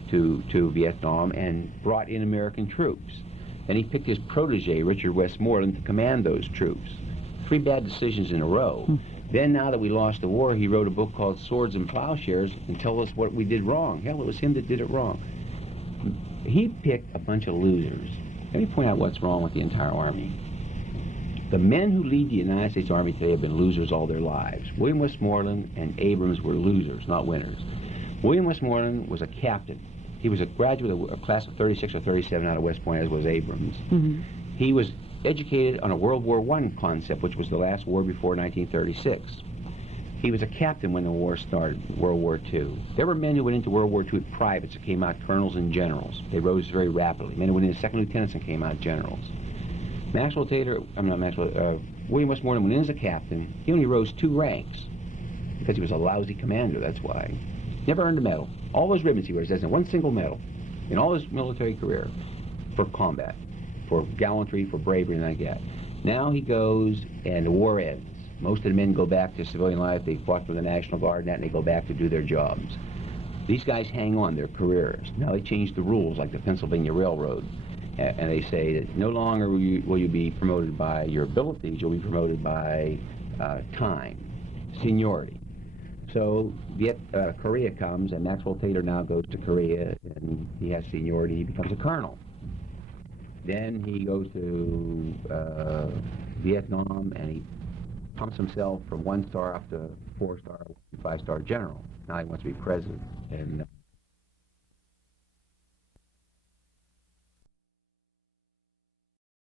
to Vietnam and brought in American troops. Then he picked his protege, Richard Westmoreland, to command those troops. 3 bad decisions in a row. Then, now that we lost the war, he wrote a book called Swords and Plowshares and tell us what we did wrong. Hell, it was him that did it wrong. He picked a bunch of losers. Let me point out what's wrong with the entire Army. The men who lead the United States Army today have been losers all their lives. William Westmoreland and Abrams were losers, not winners. William Westmoreland was a captain. He was a graduate of a class of 36 or 37 out of West Point, as was Abrams. He was educated on a World War I concept, which was the last war before 1936. He was a captain when the war started, World War II. There were men who went into World War II as privates that came out colonels and generals. They rose very rapidly. Men who went into second lieutenants and came out generals. William Westmoreland went in as a captain. He only rose 2 ranks because he was a lousy commander, that's why. Never earned a medal. All those ribbons he wears, doesn't have one single medal in all his military career for combat, for gallantry, for bravery, and like that. Now he goes, and the war ends. Most of the men go back to civilian life. They fought for the National Guard, and they go back to do their jobs. These guys hang on their careers. Now they change the rules, like the Pennsylvania Railroad, and they say that no longer will you be promoted by your abilities, you'll be promoted by time, seniority. So Korea comes, and Maxwell Taylor now goes to Korea, and he has seniority. He becomes a colonel. Then he goes to Vietnam, and he pumps himself from 1 star up to 4-star, 5-star general. Now he wants to be president. And